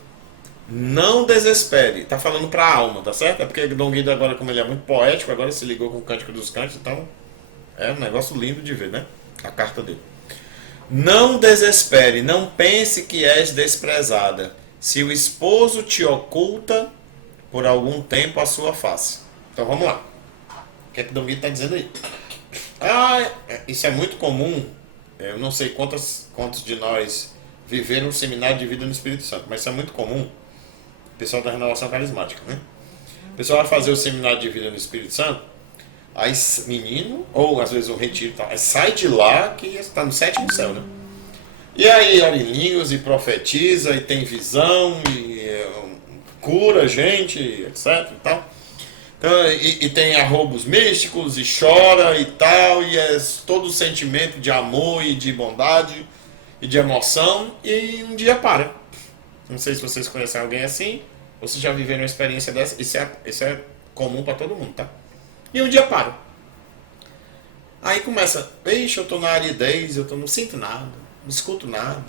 não desespere. Está falando para a alma, tá certo? É porque Dom Guido agora, como ele é muito poético, agora se ligou com o Cântico dos Cânticos, então é um negócio lindo de ver, né? A carta dele. Não desespere, não pense que és desprezada, se o esposo te oculta por algum tempo a sua face. Então vamos lá. O que é que Dom Guido está dizendo aí? Isso é muito comum. Eu não sei quantos de nós viveram um seminário de vida no Espírito Santo, mas isso é muito comum. O pessoal da renovação carismática, né? O pessoal vai fazer o seminário de vida no Espírito Santo, aí menino, ou às vezes um retiro e tal, aí sai de lá que está no sétimo céu, né? E aí ora em línguas e profetiza e tem visão e cura gente, etc e tal. Então, e tem arroubos místicos e chora e tal, e é todo o sentimento de amor e de bondade e de emoção, e um dia para. Não sei se vocês conhecem alguém assim, ou se já viveram uma experiência dessa. Isso é comum para todo mundo, tá? E um dia para. Aí começa: ixi, eu tô na aridez, não sinto nada, não escuto nada,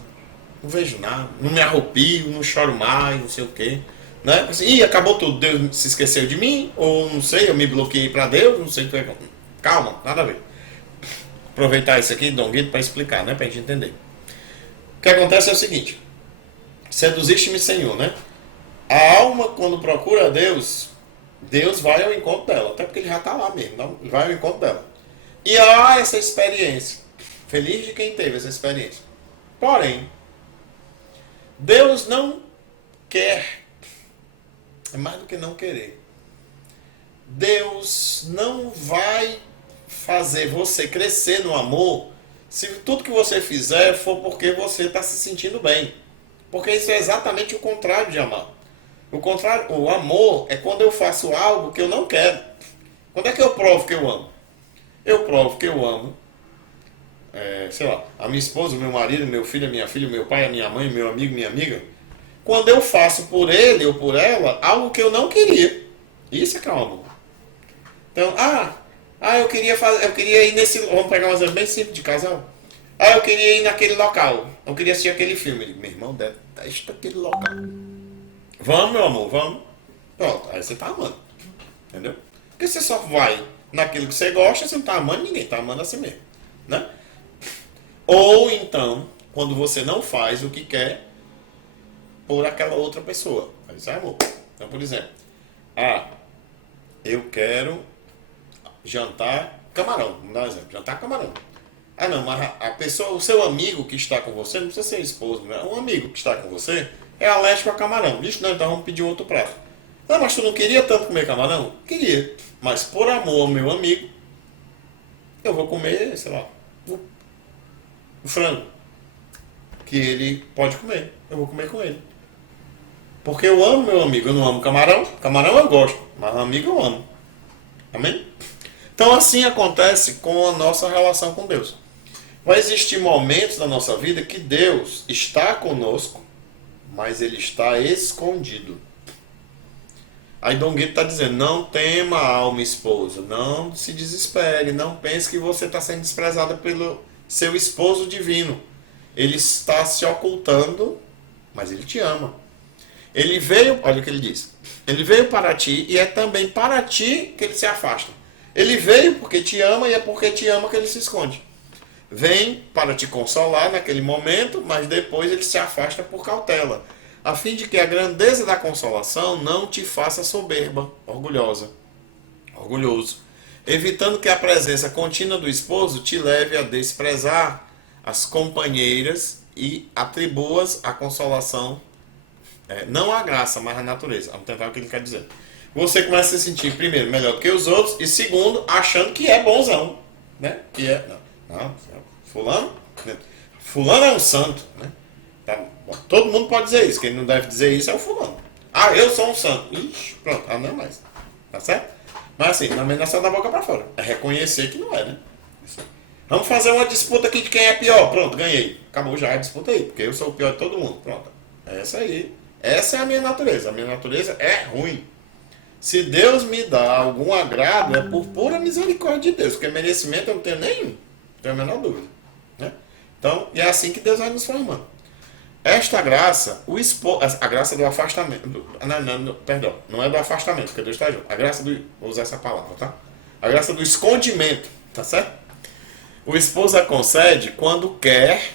não vejo nada, não me arrepio, não choro mais, não sei o quê. Né? Assim, ih, acabou tudo, Deus se esqueceu de mim, ou não sei, eu me bloqueei para Deus, não sei o que. Calma, nada a ver. Aproveitar isso aqui, Dom Guido, para explicar, né? Para a gente entender. O que acontece é o seguinte: seduziste-me, Senhor, né? A alma, quando procura a Deus, Deus vai ao encontro dela, até porque ele já está lá mesmo, não? Vai ao encontro dela. E há essa experiência. Feliz de quem teve essa experiência. Porém, Deus não quer. É mais do que não querer. Deus não vai fazer você crescer no amor se tudo que você fizer for porque você está se sentindo bem. Porque isso é exatamente o contrário de amar. O amor é quando eu faço algo que eu não quero. Quando é que eu provo que eu amo? Eu provo que eu amo, sei lá, a minha esposa, o meu marido, meu filho, a minha filha, o meu pai, a minha mãe, meu amigo, minha amiga, quando eu faço por ele ou por ela algo que eu não queria. Isso é que é o amor. Então, eu queria ir nesse, vamos pegar um exemplo bem simples de casal. Eu queria ir naquele local, eu queria assistir aquele filme. Ele, meu irmão, detesta aquele local. Vamos, meu amor, vamos. Pronto, aí você tá amando. Entendeu? Porque você só vai naquilo que você gosta, você não tá amando ninguém, tá amando a si mesmo. Né? Ou então, quando você não faz o que quer por aquela outra pessoa. Isso é amor. Então, por exemplo, eu quero jantar camarão. Vamos dar um exemplo. Jantar camarão. Não, mas a pessoa, o seu amigo que está com você, não precisa ser esposo, né? Um amigo que está com você é alérgico a camarão. Diz, não, então vamos pedir outro prato. Não, mas tu não queria tanto comer camarão? Queria. Mas por amor ao meu amigo, eu vou comer, sei lá, o frango. Que ele pode comer. Eu vou comer com ele. Porque eu amo meu amigo. Eu não amo camarão. Camarão eu gosto. Mas amigo eu amo. Amém? Então assim acontece com a nossa relação com Deus. Vai existir momentos da nossa vida que Deus está conosco, mas Ele está escondido. Aí Dom Guido está dizendo: não tema a alma, esposa, não se desespere, não pense que você está sendo desprezada pelo seu esposo divino. Ele está se ocultando, mas Ele te ama. Ele veio, olha o que ele diz, Ele veio para ti e é também para ti que Ele se afasta. Ele veio porque te ama e é porque te ama que Ele se esconde. Vem para te consolar naquele momento, mas depois Ele se afasta por cautela, a fim de que a grandeza da consolação não te faça soberba, orgulhoso, evitando que a presença contínua do esposo te leve a desprezar as companheiras e atribuas a consolação, não a graça, mas a natureza. Vamos tentar o que ele quer dizer. Você começa a se sentir, primeiro, melhor do que os outros, e segundo, achando que é bonzão, né? Que é, não, fulano é um santo, né? Tá bom, todo mundo pode dizer isso. Quem não deve dizer isso é o fulano. Eu sou um santo. Ixi, pronto, não é mais. Tá certo? Mas assim, não é só da boca pra fora. É reconhecer que não é, né? Vamos fazer uma disputa aqui de quem é pior. Pronto, ganhei. Acabou já a disputa aí, porque eu sou o pior de todo mundo. Pronto. É essa aí. Essa é a minha natureza. A minha natureza é ruim. Se Deus me dá algum agrado, é por pura misericórdia de Deus, porque merecimento eu não tenho nenhum. Não tenho a menor dúvida. Né? Então, e é assim que Deus vai nos formando. Esta graça, a graça do afastamento. Perdão, não é do afastamento, porque Deus está junto. A graça do. Vou usar essa palavra, tá? A graça do escondimento, tá certo? O esposo a concede quando quer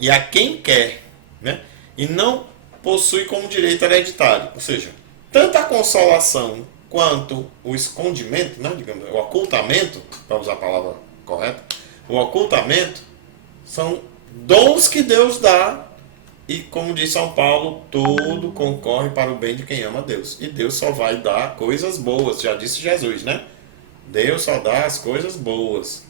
e a quem quer, né? E não possui como direito hereditário. Ou seja, tanto a consolação quanto o escondimento, né? Digamos, o ocultamento, para usar a palavra correta, o ocultamento são dons que Deus dá. E como diz São Paulo, tudo concorre para o bem de quem ama Deus. E Deus só vai dar coisas boas, já disse Jesus, né? Deus só dá as coisas boas.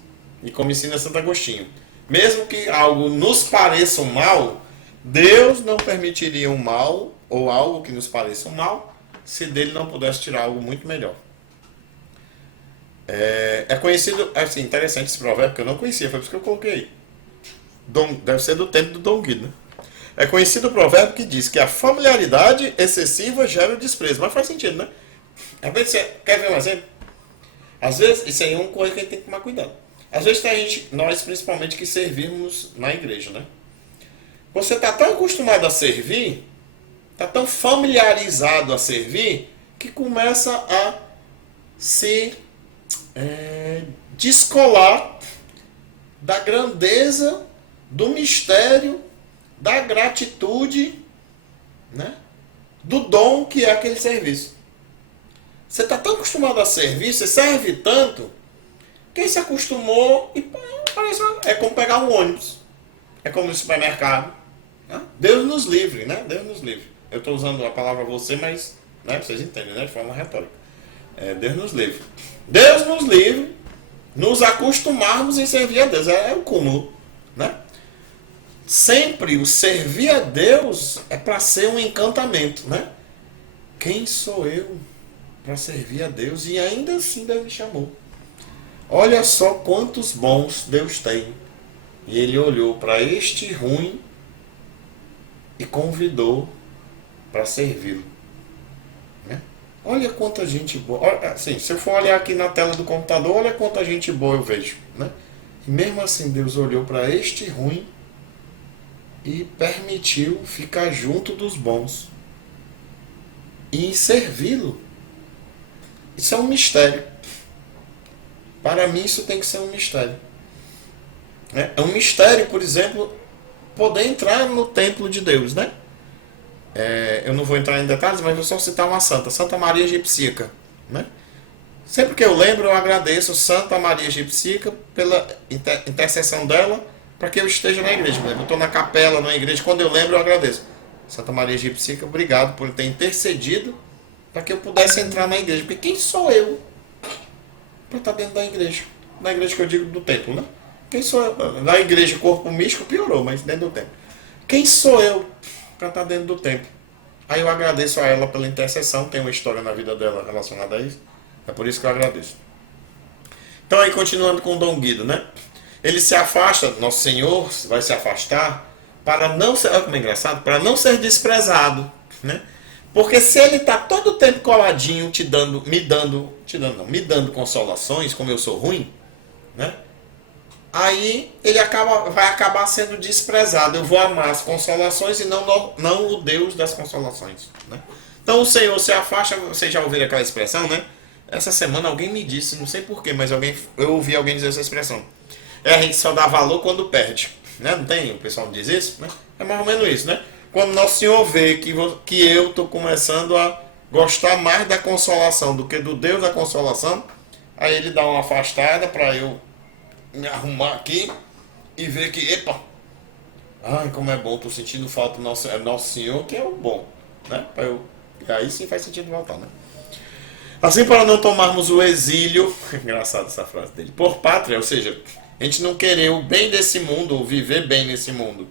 E como ensina Santo Agostinho, mesmo que algo nos pareça um mal, Deus não permitiria um mal, ou algo que nos pareça um mal, se dele não pudesse tirar algo muito melhor. É conhecido, assim, interessante esse provérbio, que eu não conhecia, foi por isso que eu coloquei aí. Deve ser do tempo do Dom Guido, né? É conhecido o provérbio que diz que a familiaridade excessiva gera o desprezo. Mas faz sentido, né? Às vezes você quer ver um exemplo? Às vezes, isso aí é uma coisa que a gente tem que tomar cuidado. Às vezes tem gente, nós principalmente que servimos na igreja, né? Você está tão acostumado a servir, está tão familiarizado a servir, que começa a se descolar da grandeza, do mistério, da gratitude, né? Do dom que é aquele serviço. Você está tão acostumado a servir, você serve tanto, quem se acostumou e parece, é como pegar um ônibus, é como no supermercado. Né? Deus nos livre, né? Deus nos livre. Eu estou usando a palavra você, mas né, vocês entendem, né? De forma retórica. Deus nos livre. Deus nos livre, nos acostumarmos em servir a Deus. É o cúmulo, né? Sempre o servir a Deus é para ser um encantamento, né? Quem sou eu para servir a Deus? E ainda assim Deus me chamou. Olha só quantos bons Deus tem. E ele olhou para este ruim e convidou para servi-lo. Né? Olha quanta gente boa. Olha, assim, se eu for olhar aqui na tela do computador, olha quanta gente boa eu vejo. Né? E mesmo assim Deus olhou para este ruim e permitiu ficar junto dos bons e servi-lo. Isso é um mistério. Para mim isso tem que ser um mistério. É um mistério, por exemplo, poder entrar no templo de Deus, né? Eu não vou entrar em detalhes, mas vou só citar uma santa, Santa Maria Egipsíaca, né? Sempre que eu lembro, eu agradeço Santa Maria Egipsíaca pela intercessão dela para que eu esteja na igreja. Eu estou na capela, na igreja, quando eu lembro, eu agradeço. Santa Maria Egipsíaca, obrigado por ter intercedido para que eu pudesse entrar na igreja. Porque quem sou eu para estar dentro da igreja? Na igreja que eu digo do templo, né? Quem sou eu? Na igreja, corpo místico piorou, mas dentro do templo. Quem sou eu para estar dentro do templo? Aí eu agradeço a ela pela intercessão, tem uma história na vida dela relacionada a isso. É por isso que eu agradeço. Então aí continuando com o Dom Guido, né? Ele se afasta, Nosso Senhor vai se afastar para não ser, olha como é engraçado, para não ser desprezado, né? Porque se ele está todo o tempo coladinho me dando consolações, como eu sou ruim, né? Aí ele vai acabar sendo desprezado. Eu vou amar as consolações e não o Deus das consolações, né? Então o Senhor se afasta, vocês já ouviram aquela expressão, né? Essa semana alguém me disse, não sei porquê, mas eu ouvi alguém dizer essa expressão. A gente só dá valor quando perde, né? Não tem? O pessoal diz isso, né? É mais ou menos isso, né? Quando Nosso Senhor vê que eu estou começando a gostar mais da consolação do que do Deus da consolação, aí ele dá uma afastada para eu me arrumar aqui e ver que, epa, ai, como é bom, estou sentindo falta do Nosso Senhor, que é o bom, né? E aí sim faz sentido voltar, né? Assim, para não tomarmos o exílio, engraçado essa frase dele, por pátria, ou seja, a gente não querer o bem desse mundo, ou viver bem nesse mundo,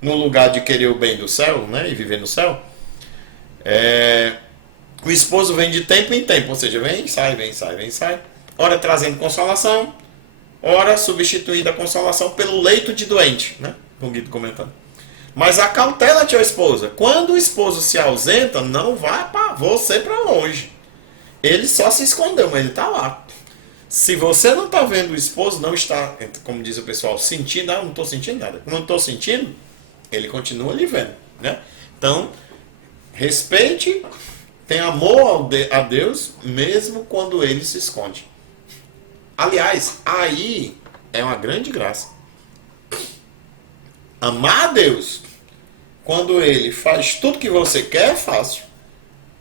no lugar de querer o bem do céu, né, e viver no céu, o esposo vem de tempo em tempo, ou seja, vem, sai, ora trazendo consolação, ora substituindo a consolação pelo leito de doente, né? O Guido comentando. Mas acautela-te, ó esposa. Quando o esposo se ausenta, não vá para você para longe. Ele só se escondeu, mas ele está lá. Se você não está vendo o esposo, não está, como diz o pessoal, sentindo, não estou sentindo nada. Como não estou sentindo, ele continua lhe vendo, né? Então, respeite, tenha amor a Deus, mesmo quando ele se esconde. Aliás, aí é uma grande graça. Amar a Deus quando ele faz tudo que você quer é fácil.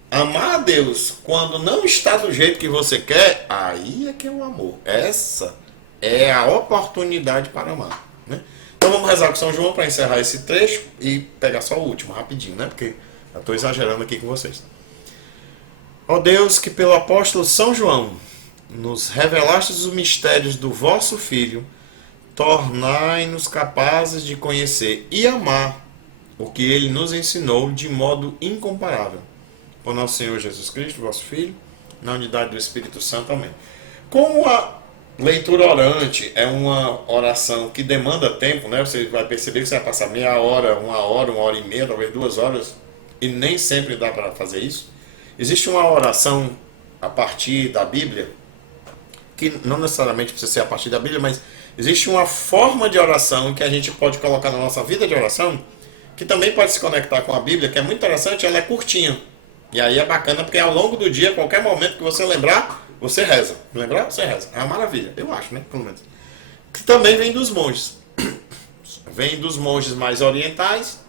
Amar a Deus quando não está do jeito que você quer, aí é que é o amor. Essa é a oportunidade para amar, né? Então vamos rezar com São João para encerrar esse trecho e pegar só o último, rapidinho, né? Porque eu estou exagerando aqui com vocês. Ó Deus, que pelo apóstolo São João nos revelastes os mistérios do vosso Filho, tornai-nos capazes de conhecer e amar o que ele nos ensinou de modo incomparável. Por nosso Senhor Jesus Cristo, vosso Filho, na unidade do Espírito Santo. Amém. Como a leitura orante é uma oração que demanda tempo, né? Você vai perceber que você vai passar meia hora, uma hora e meia, talvez 2 horas, e nem sempre dá para fazer isso. Existe uma oração a partir da Bíblia, que não necessariamente precisa ser a partir da Bíblia, mas existe uma forma de oração que a gente pode colocar na nossa vida de oração, que também pode se conectar com a Bíblia, que é muito interessante, ela é curtinha. E aí é bacana, porque ao longo do dia, qualquer momento que você lembrar, você reza. Lembrar? Você reza. É uma maravilha, eu acho, né? Pelo menos. Que também vem dos monges. Vem dos monges mais orientais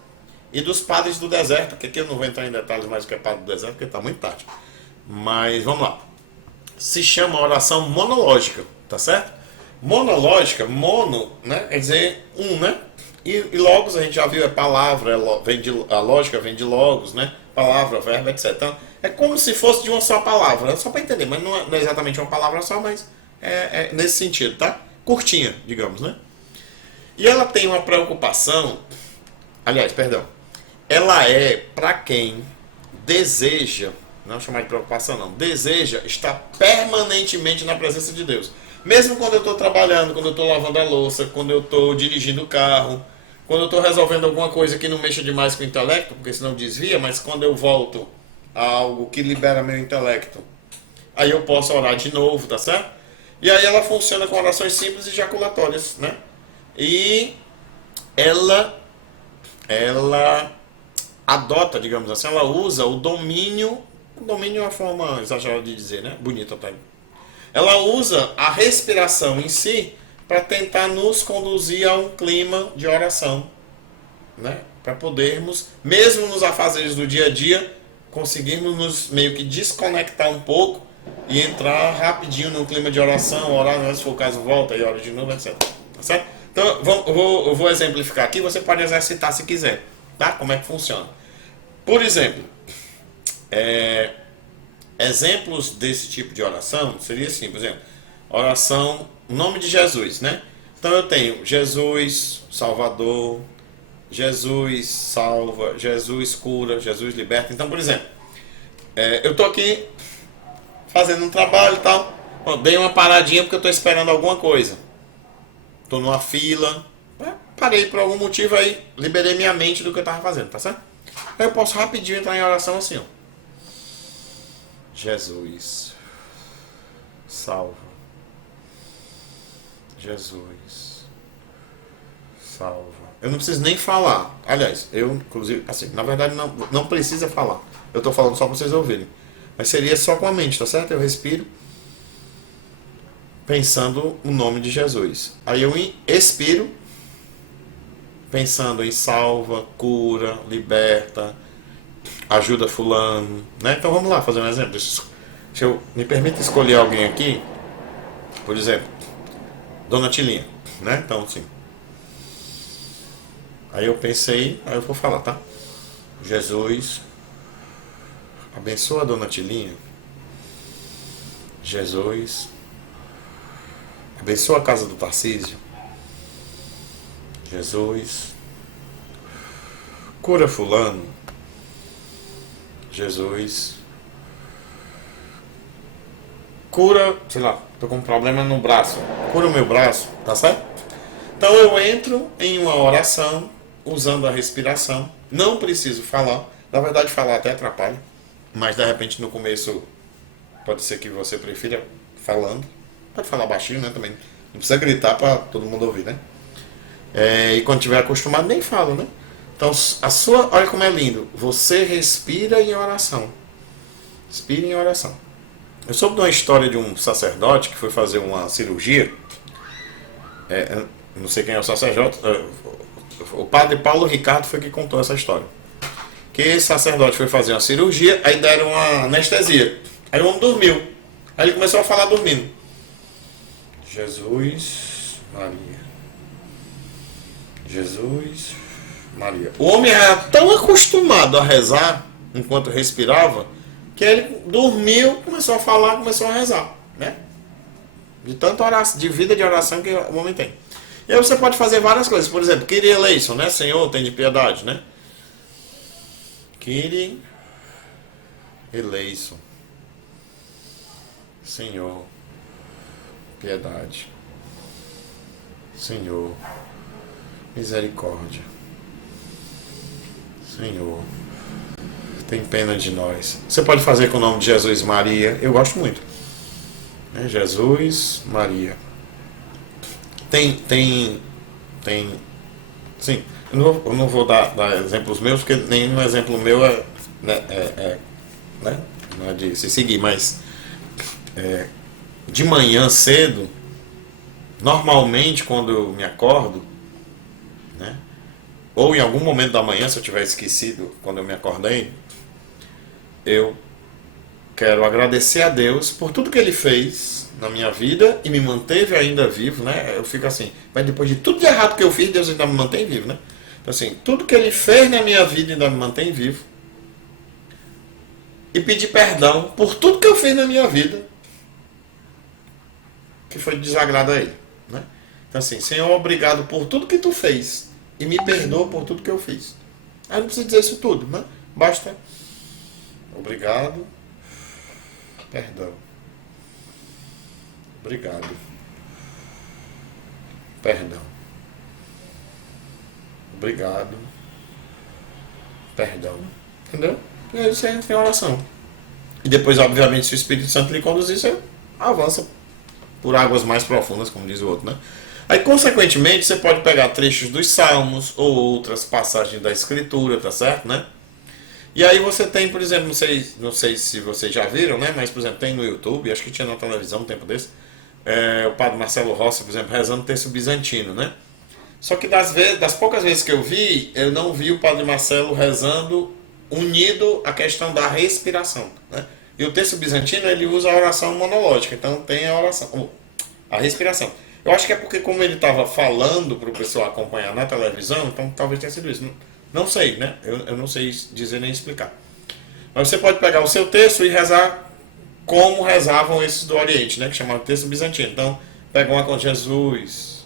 e dos padres do deserto, que aqui eu não vou entrar em detalhes mais do que é padre do deserto, porque está muito tarde. Mas vamos lá. Se chama oração monológica, tá certo? Monológica, mono, né? Quer dizer um, né? E logos, a gente já viu, é palavra, a lógica vem de logos, né? Palavra, verbo, etc. Então, é como se fosse de uma só palavra, só para entender, mas não é exatamente uma palavra só, mas é nesse sentido, tá? Curtinha, digamos, né? E ela tem uma preocupação, aliás, perdão, ela é para quem deseja, não chamar de preocupação não, deseja estar permanentemente na presença de Deus. Mesmo quando eu estou trabalhando, quando eu estou lavando a louça, quando eu estou dirigindo o carro, quando eu estou resolvendo alguma coisa que não mexa demais com o intelecto, porque senão desvia, mas quando eu volto a algo que libera meu intelecto, aí eu posso orar de novo, tá certo? E aí ela funciona com orações simples e ejaculatórias, né? E ela adota, digamos assim, ela usa o domínio é uma forma exagerada de dizer, né? Bonita até. Ela usa a respiração em si para tentar nos conduzir a um clima de oração, né? Para podermos, mesmo nos afazeres do dia a dia, conseguirmos nos meio que desconectar um pouco e entrar rapidinho no clima de oração, orar, se for o caso, volta e ora de novo, etc. Tá certo? Então, eu vou exemplificar aqui, você pode exercitar se quiser, tá? Como é que funciona. Por exemplo, exemplos desse tipo de oração seria assim, por exemplo, oração em nome de Jesus, né? Então eu tenho Jesus Salvador, Jesus salva, Jesus cura, Jesus liberta. Então, por exemplo, eu estou aqui fazendo um trabalho e tal, dei uma paradinha porque eu estou esperando alguma coisa. Estou numa fila, parei por algum motivo aí, liberei minha mente do que eu estava fazendo, tá certo? Aí eu posso rapidinho entrar em oração assim, ó. Jesus salva, Jesus salva. Eu não preciso nem falar. Aliás, eu, inclusive, assim, na verdade não precisa falar. Eu estou falando só para vocês ouvirem. Mas seria só com a mente, tá certo? Eu respiro pensando o nome de Jesus. Aí eu expiro pensando em salva, cura, liberta, ajuda fulano, né? Então vamos lá fazer um exemplo. Me permita escolher alguém aqui, por exemplo, Dona Tilinha, né? Então assim, aí eu pensei, aí eu vou falar, tá? Jesus abençoa a Dona Tilinha. Jesus abençoa a casa do Tarcísio. Jesus cura fulano. Jesus cura, sei lá, tô com um problema no braço, cura o meu braço, tá certo? Então eu entro em uma oração usando a respiração, não preciso falar, na verdade falar até atrapalha, mas de repente no começo pode ser que você prefira falando, pode falar baixinho, né, também, não precisa gritar para todo mundo ouvir, né? E quando tiver acostumado nem fala, né? Então a sua, olha como é lindo, você respira em oração, respira em oração. Eu soube de uma história de um sacerdote que foi fazer uma cirurgia. Não sei quem é o sacerdote. O padre Paulo Ricardo foi que contou essa história. Que esse sacerdote foi fazer uma cirurgia, aí deram uma anestesia. Aí o homem dormiu. Aí ele começou a falar dormindo. Jesus, Maria. Jesus, Maria. O homem era tão acostumado a rezar enquanto respirava que ele dormiu, começou a falar, começou a rezar, né? De tanta oração, de vida de oração que o homem tem. E aí você pode fazer várias coisas, por exemplo, Kyrie eleison, né? Senhor, tem de piedade, né? Kyrie eleison. Senhor, piedade. Senhor, misericórdia. Senhor, tem pena de nós. Você pode fazer com o nome de Jesus Maria. Eu gosto muito. Jesus Maria. Tem. Sim. Eu não vou dar exemplos meus, porque nenhum exemplo meu né, não é de se seguir, mas de manhã cedo, normalmente quando eu me acordo, né, ou em algum momento da manhã, se eu tiver esquecido quando eu me acordei, eu quero agradecer a Deus por tudo que Ele fez na minha vida e me manteve ainda vivo, né? Eu fico assim, mas depois de tudo de errado que eu fiz, Deus ainda me mantém vivo, né? Então assim, tudo que Ele fez na minha vida ainda me mantém vivo. E pedir perdão por tudo que eu fiz na minha vida que foi de desagrado a Ele, né? Então assim, Senhor, obrigado por tudo que Tu fez e me perdoa por tudo que eu fiz. Aí não precisa dizer isso tudo, né? Basta obrigado, perdão. Obrigado, perdão. Obrigado, perdão. Entendeu? E aí você entra em oração. E depois, obviamente, se o Espírito Santo lhe conduzir, você avança por águas mais profundas, como diz o outro, né? Aí, consequentemente, você pode pegar trechos dos Salmos ou outras passagens da Escritura, tá certo, né? E aí você tem, por exemplo, não sei se vocês já viram, né? Mas, por exemplo, tem no YouTube, acho que tinha na televisão um tempo desse, o padre Marcelo Rossi, por exemplo, rezando o texto bizantino, né? Só que das poucas vezes que eu vi, eu não vi o padre Marcelo rezando unido à questão da respiração, né? E o texto bizantino, ele usa a oração monológica, então tem a oração, a respiração. Eu acho que é porque como ele estava falando para o pessoal acompanhar na televisão, então talvez tenha sido isso. Não sei, né? Eu não sei dizer nem explicar. Mas você pode pegar o seu texto e rezar como rezavam esses do Oriente, né? Que chamavam texto bizantino. Então, pega uma com Jesus,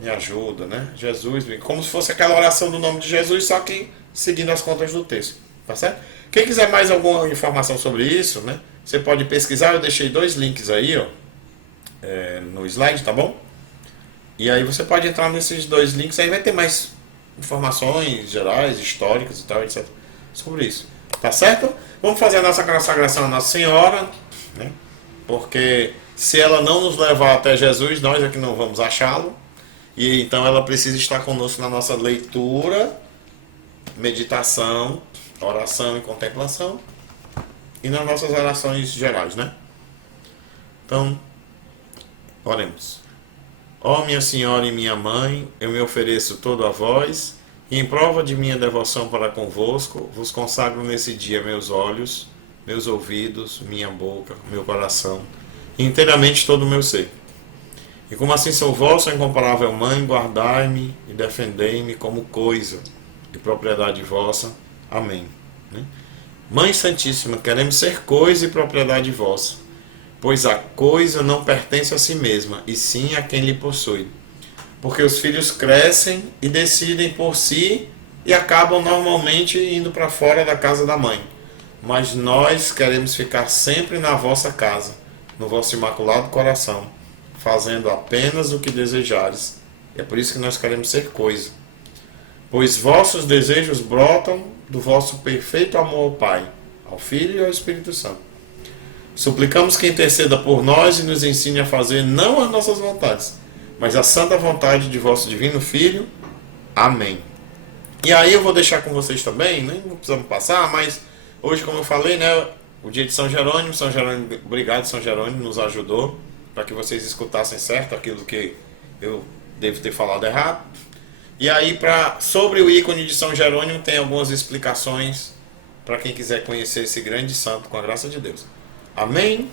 me ajuda, né? Jesus, como se fosse aquela oração do nome de Jesus, só que seguindo as contas do texto, tá certo? Quem quiser mais alguma informação sobre isso, né? Você pode pesquisar, eu deixei 2 links aí, ó, no slide, tá bom? E aí você pode entrar nesses 2 links, aí vai ter mais informações gerais, históricas e tal, etc. sobre isso. Tá certo? Vamos fazer a nossa consagração à Nossa Senhora, né? Porque se ela não nos levar até Jesus, nós é que não vamos achá-lo. E então ela precisa estar conosco na nossa leitura, meditação, oração e contemplação e nas nossas orações gerais, né? Então, oremos. Ó minha Senhora e minha Mãe, eu me ofereço todo a vós, e em prova de minha devoção para convosco, vos consagro nesse dia meus olhos, meus ouvidos, minha boca, meu coração, e inteiramente todo o meu ser. E como assim sou vossa incomparável Mãe, guardai-me e defendei-me como coisa e propriedade vossa. Amém. Mãe Santíssima, queremos ser coisa e propriedade vossa, pois a coisa não pertence a si mesma, e sim a quem lhe possui. Porque os filhos crescem e decidem por si e acabam normalmente indo para fora da casa da mãe. Mas nós queremos ficar sempre na vossa casa, no vosso imaculado coração, fazendo apenas o que desejares. É por isso que nós queremos ser coisa. Pois vossos desejos brotam do vosso perfeito amor ao Pai, ao Filho e ao Espírito Santo. Suplicamos que interceda por nós e nos ensine a fazer não as nossas vontades, mas a santa vontade de vosso divino Filho. Amém. E aí eu vou deixar com vocês também, nem precisamos passar, mas hoje, como eu falei, né, o dia de São Jerônimo, obrigado São Jerônimo, nos ajudou para que vocês escutassem certo aquilo que eu devo ter falado errado. E aí, sobre o ícone de São Jerônimo, tem algumas explicações para quem quiser conhecer esse grande santo com a graça de Deus. Amém?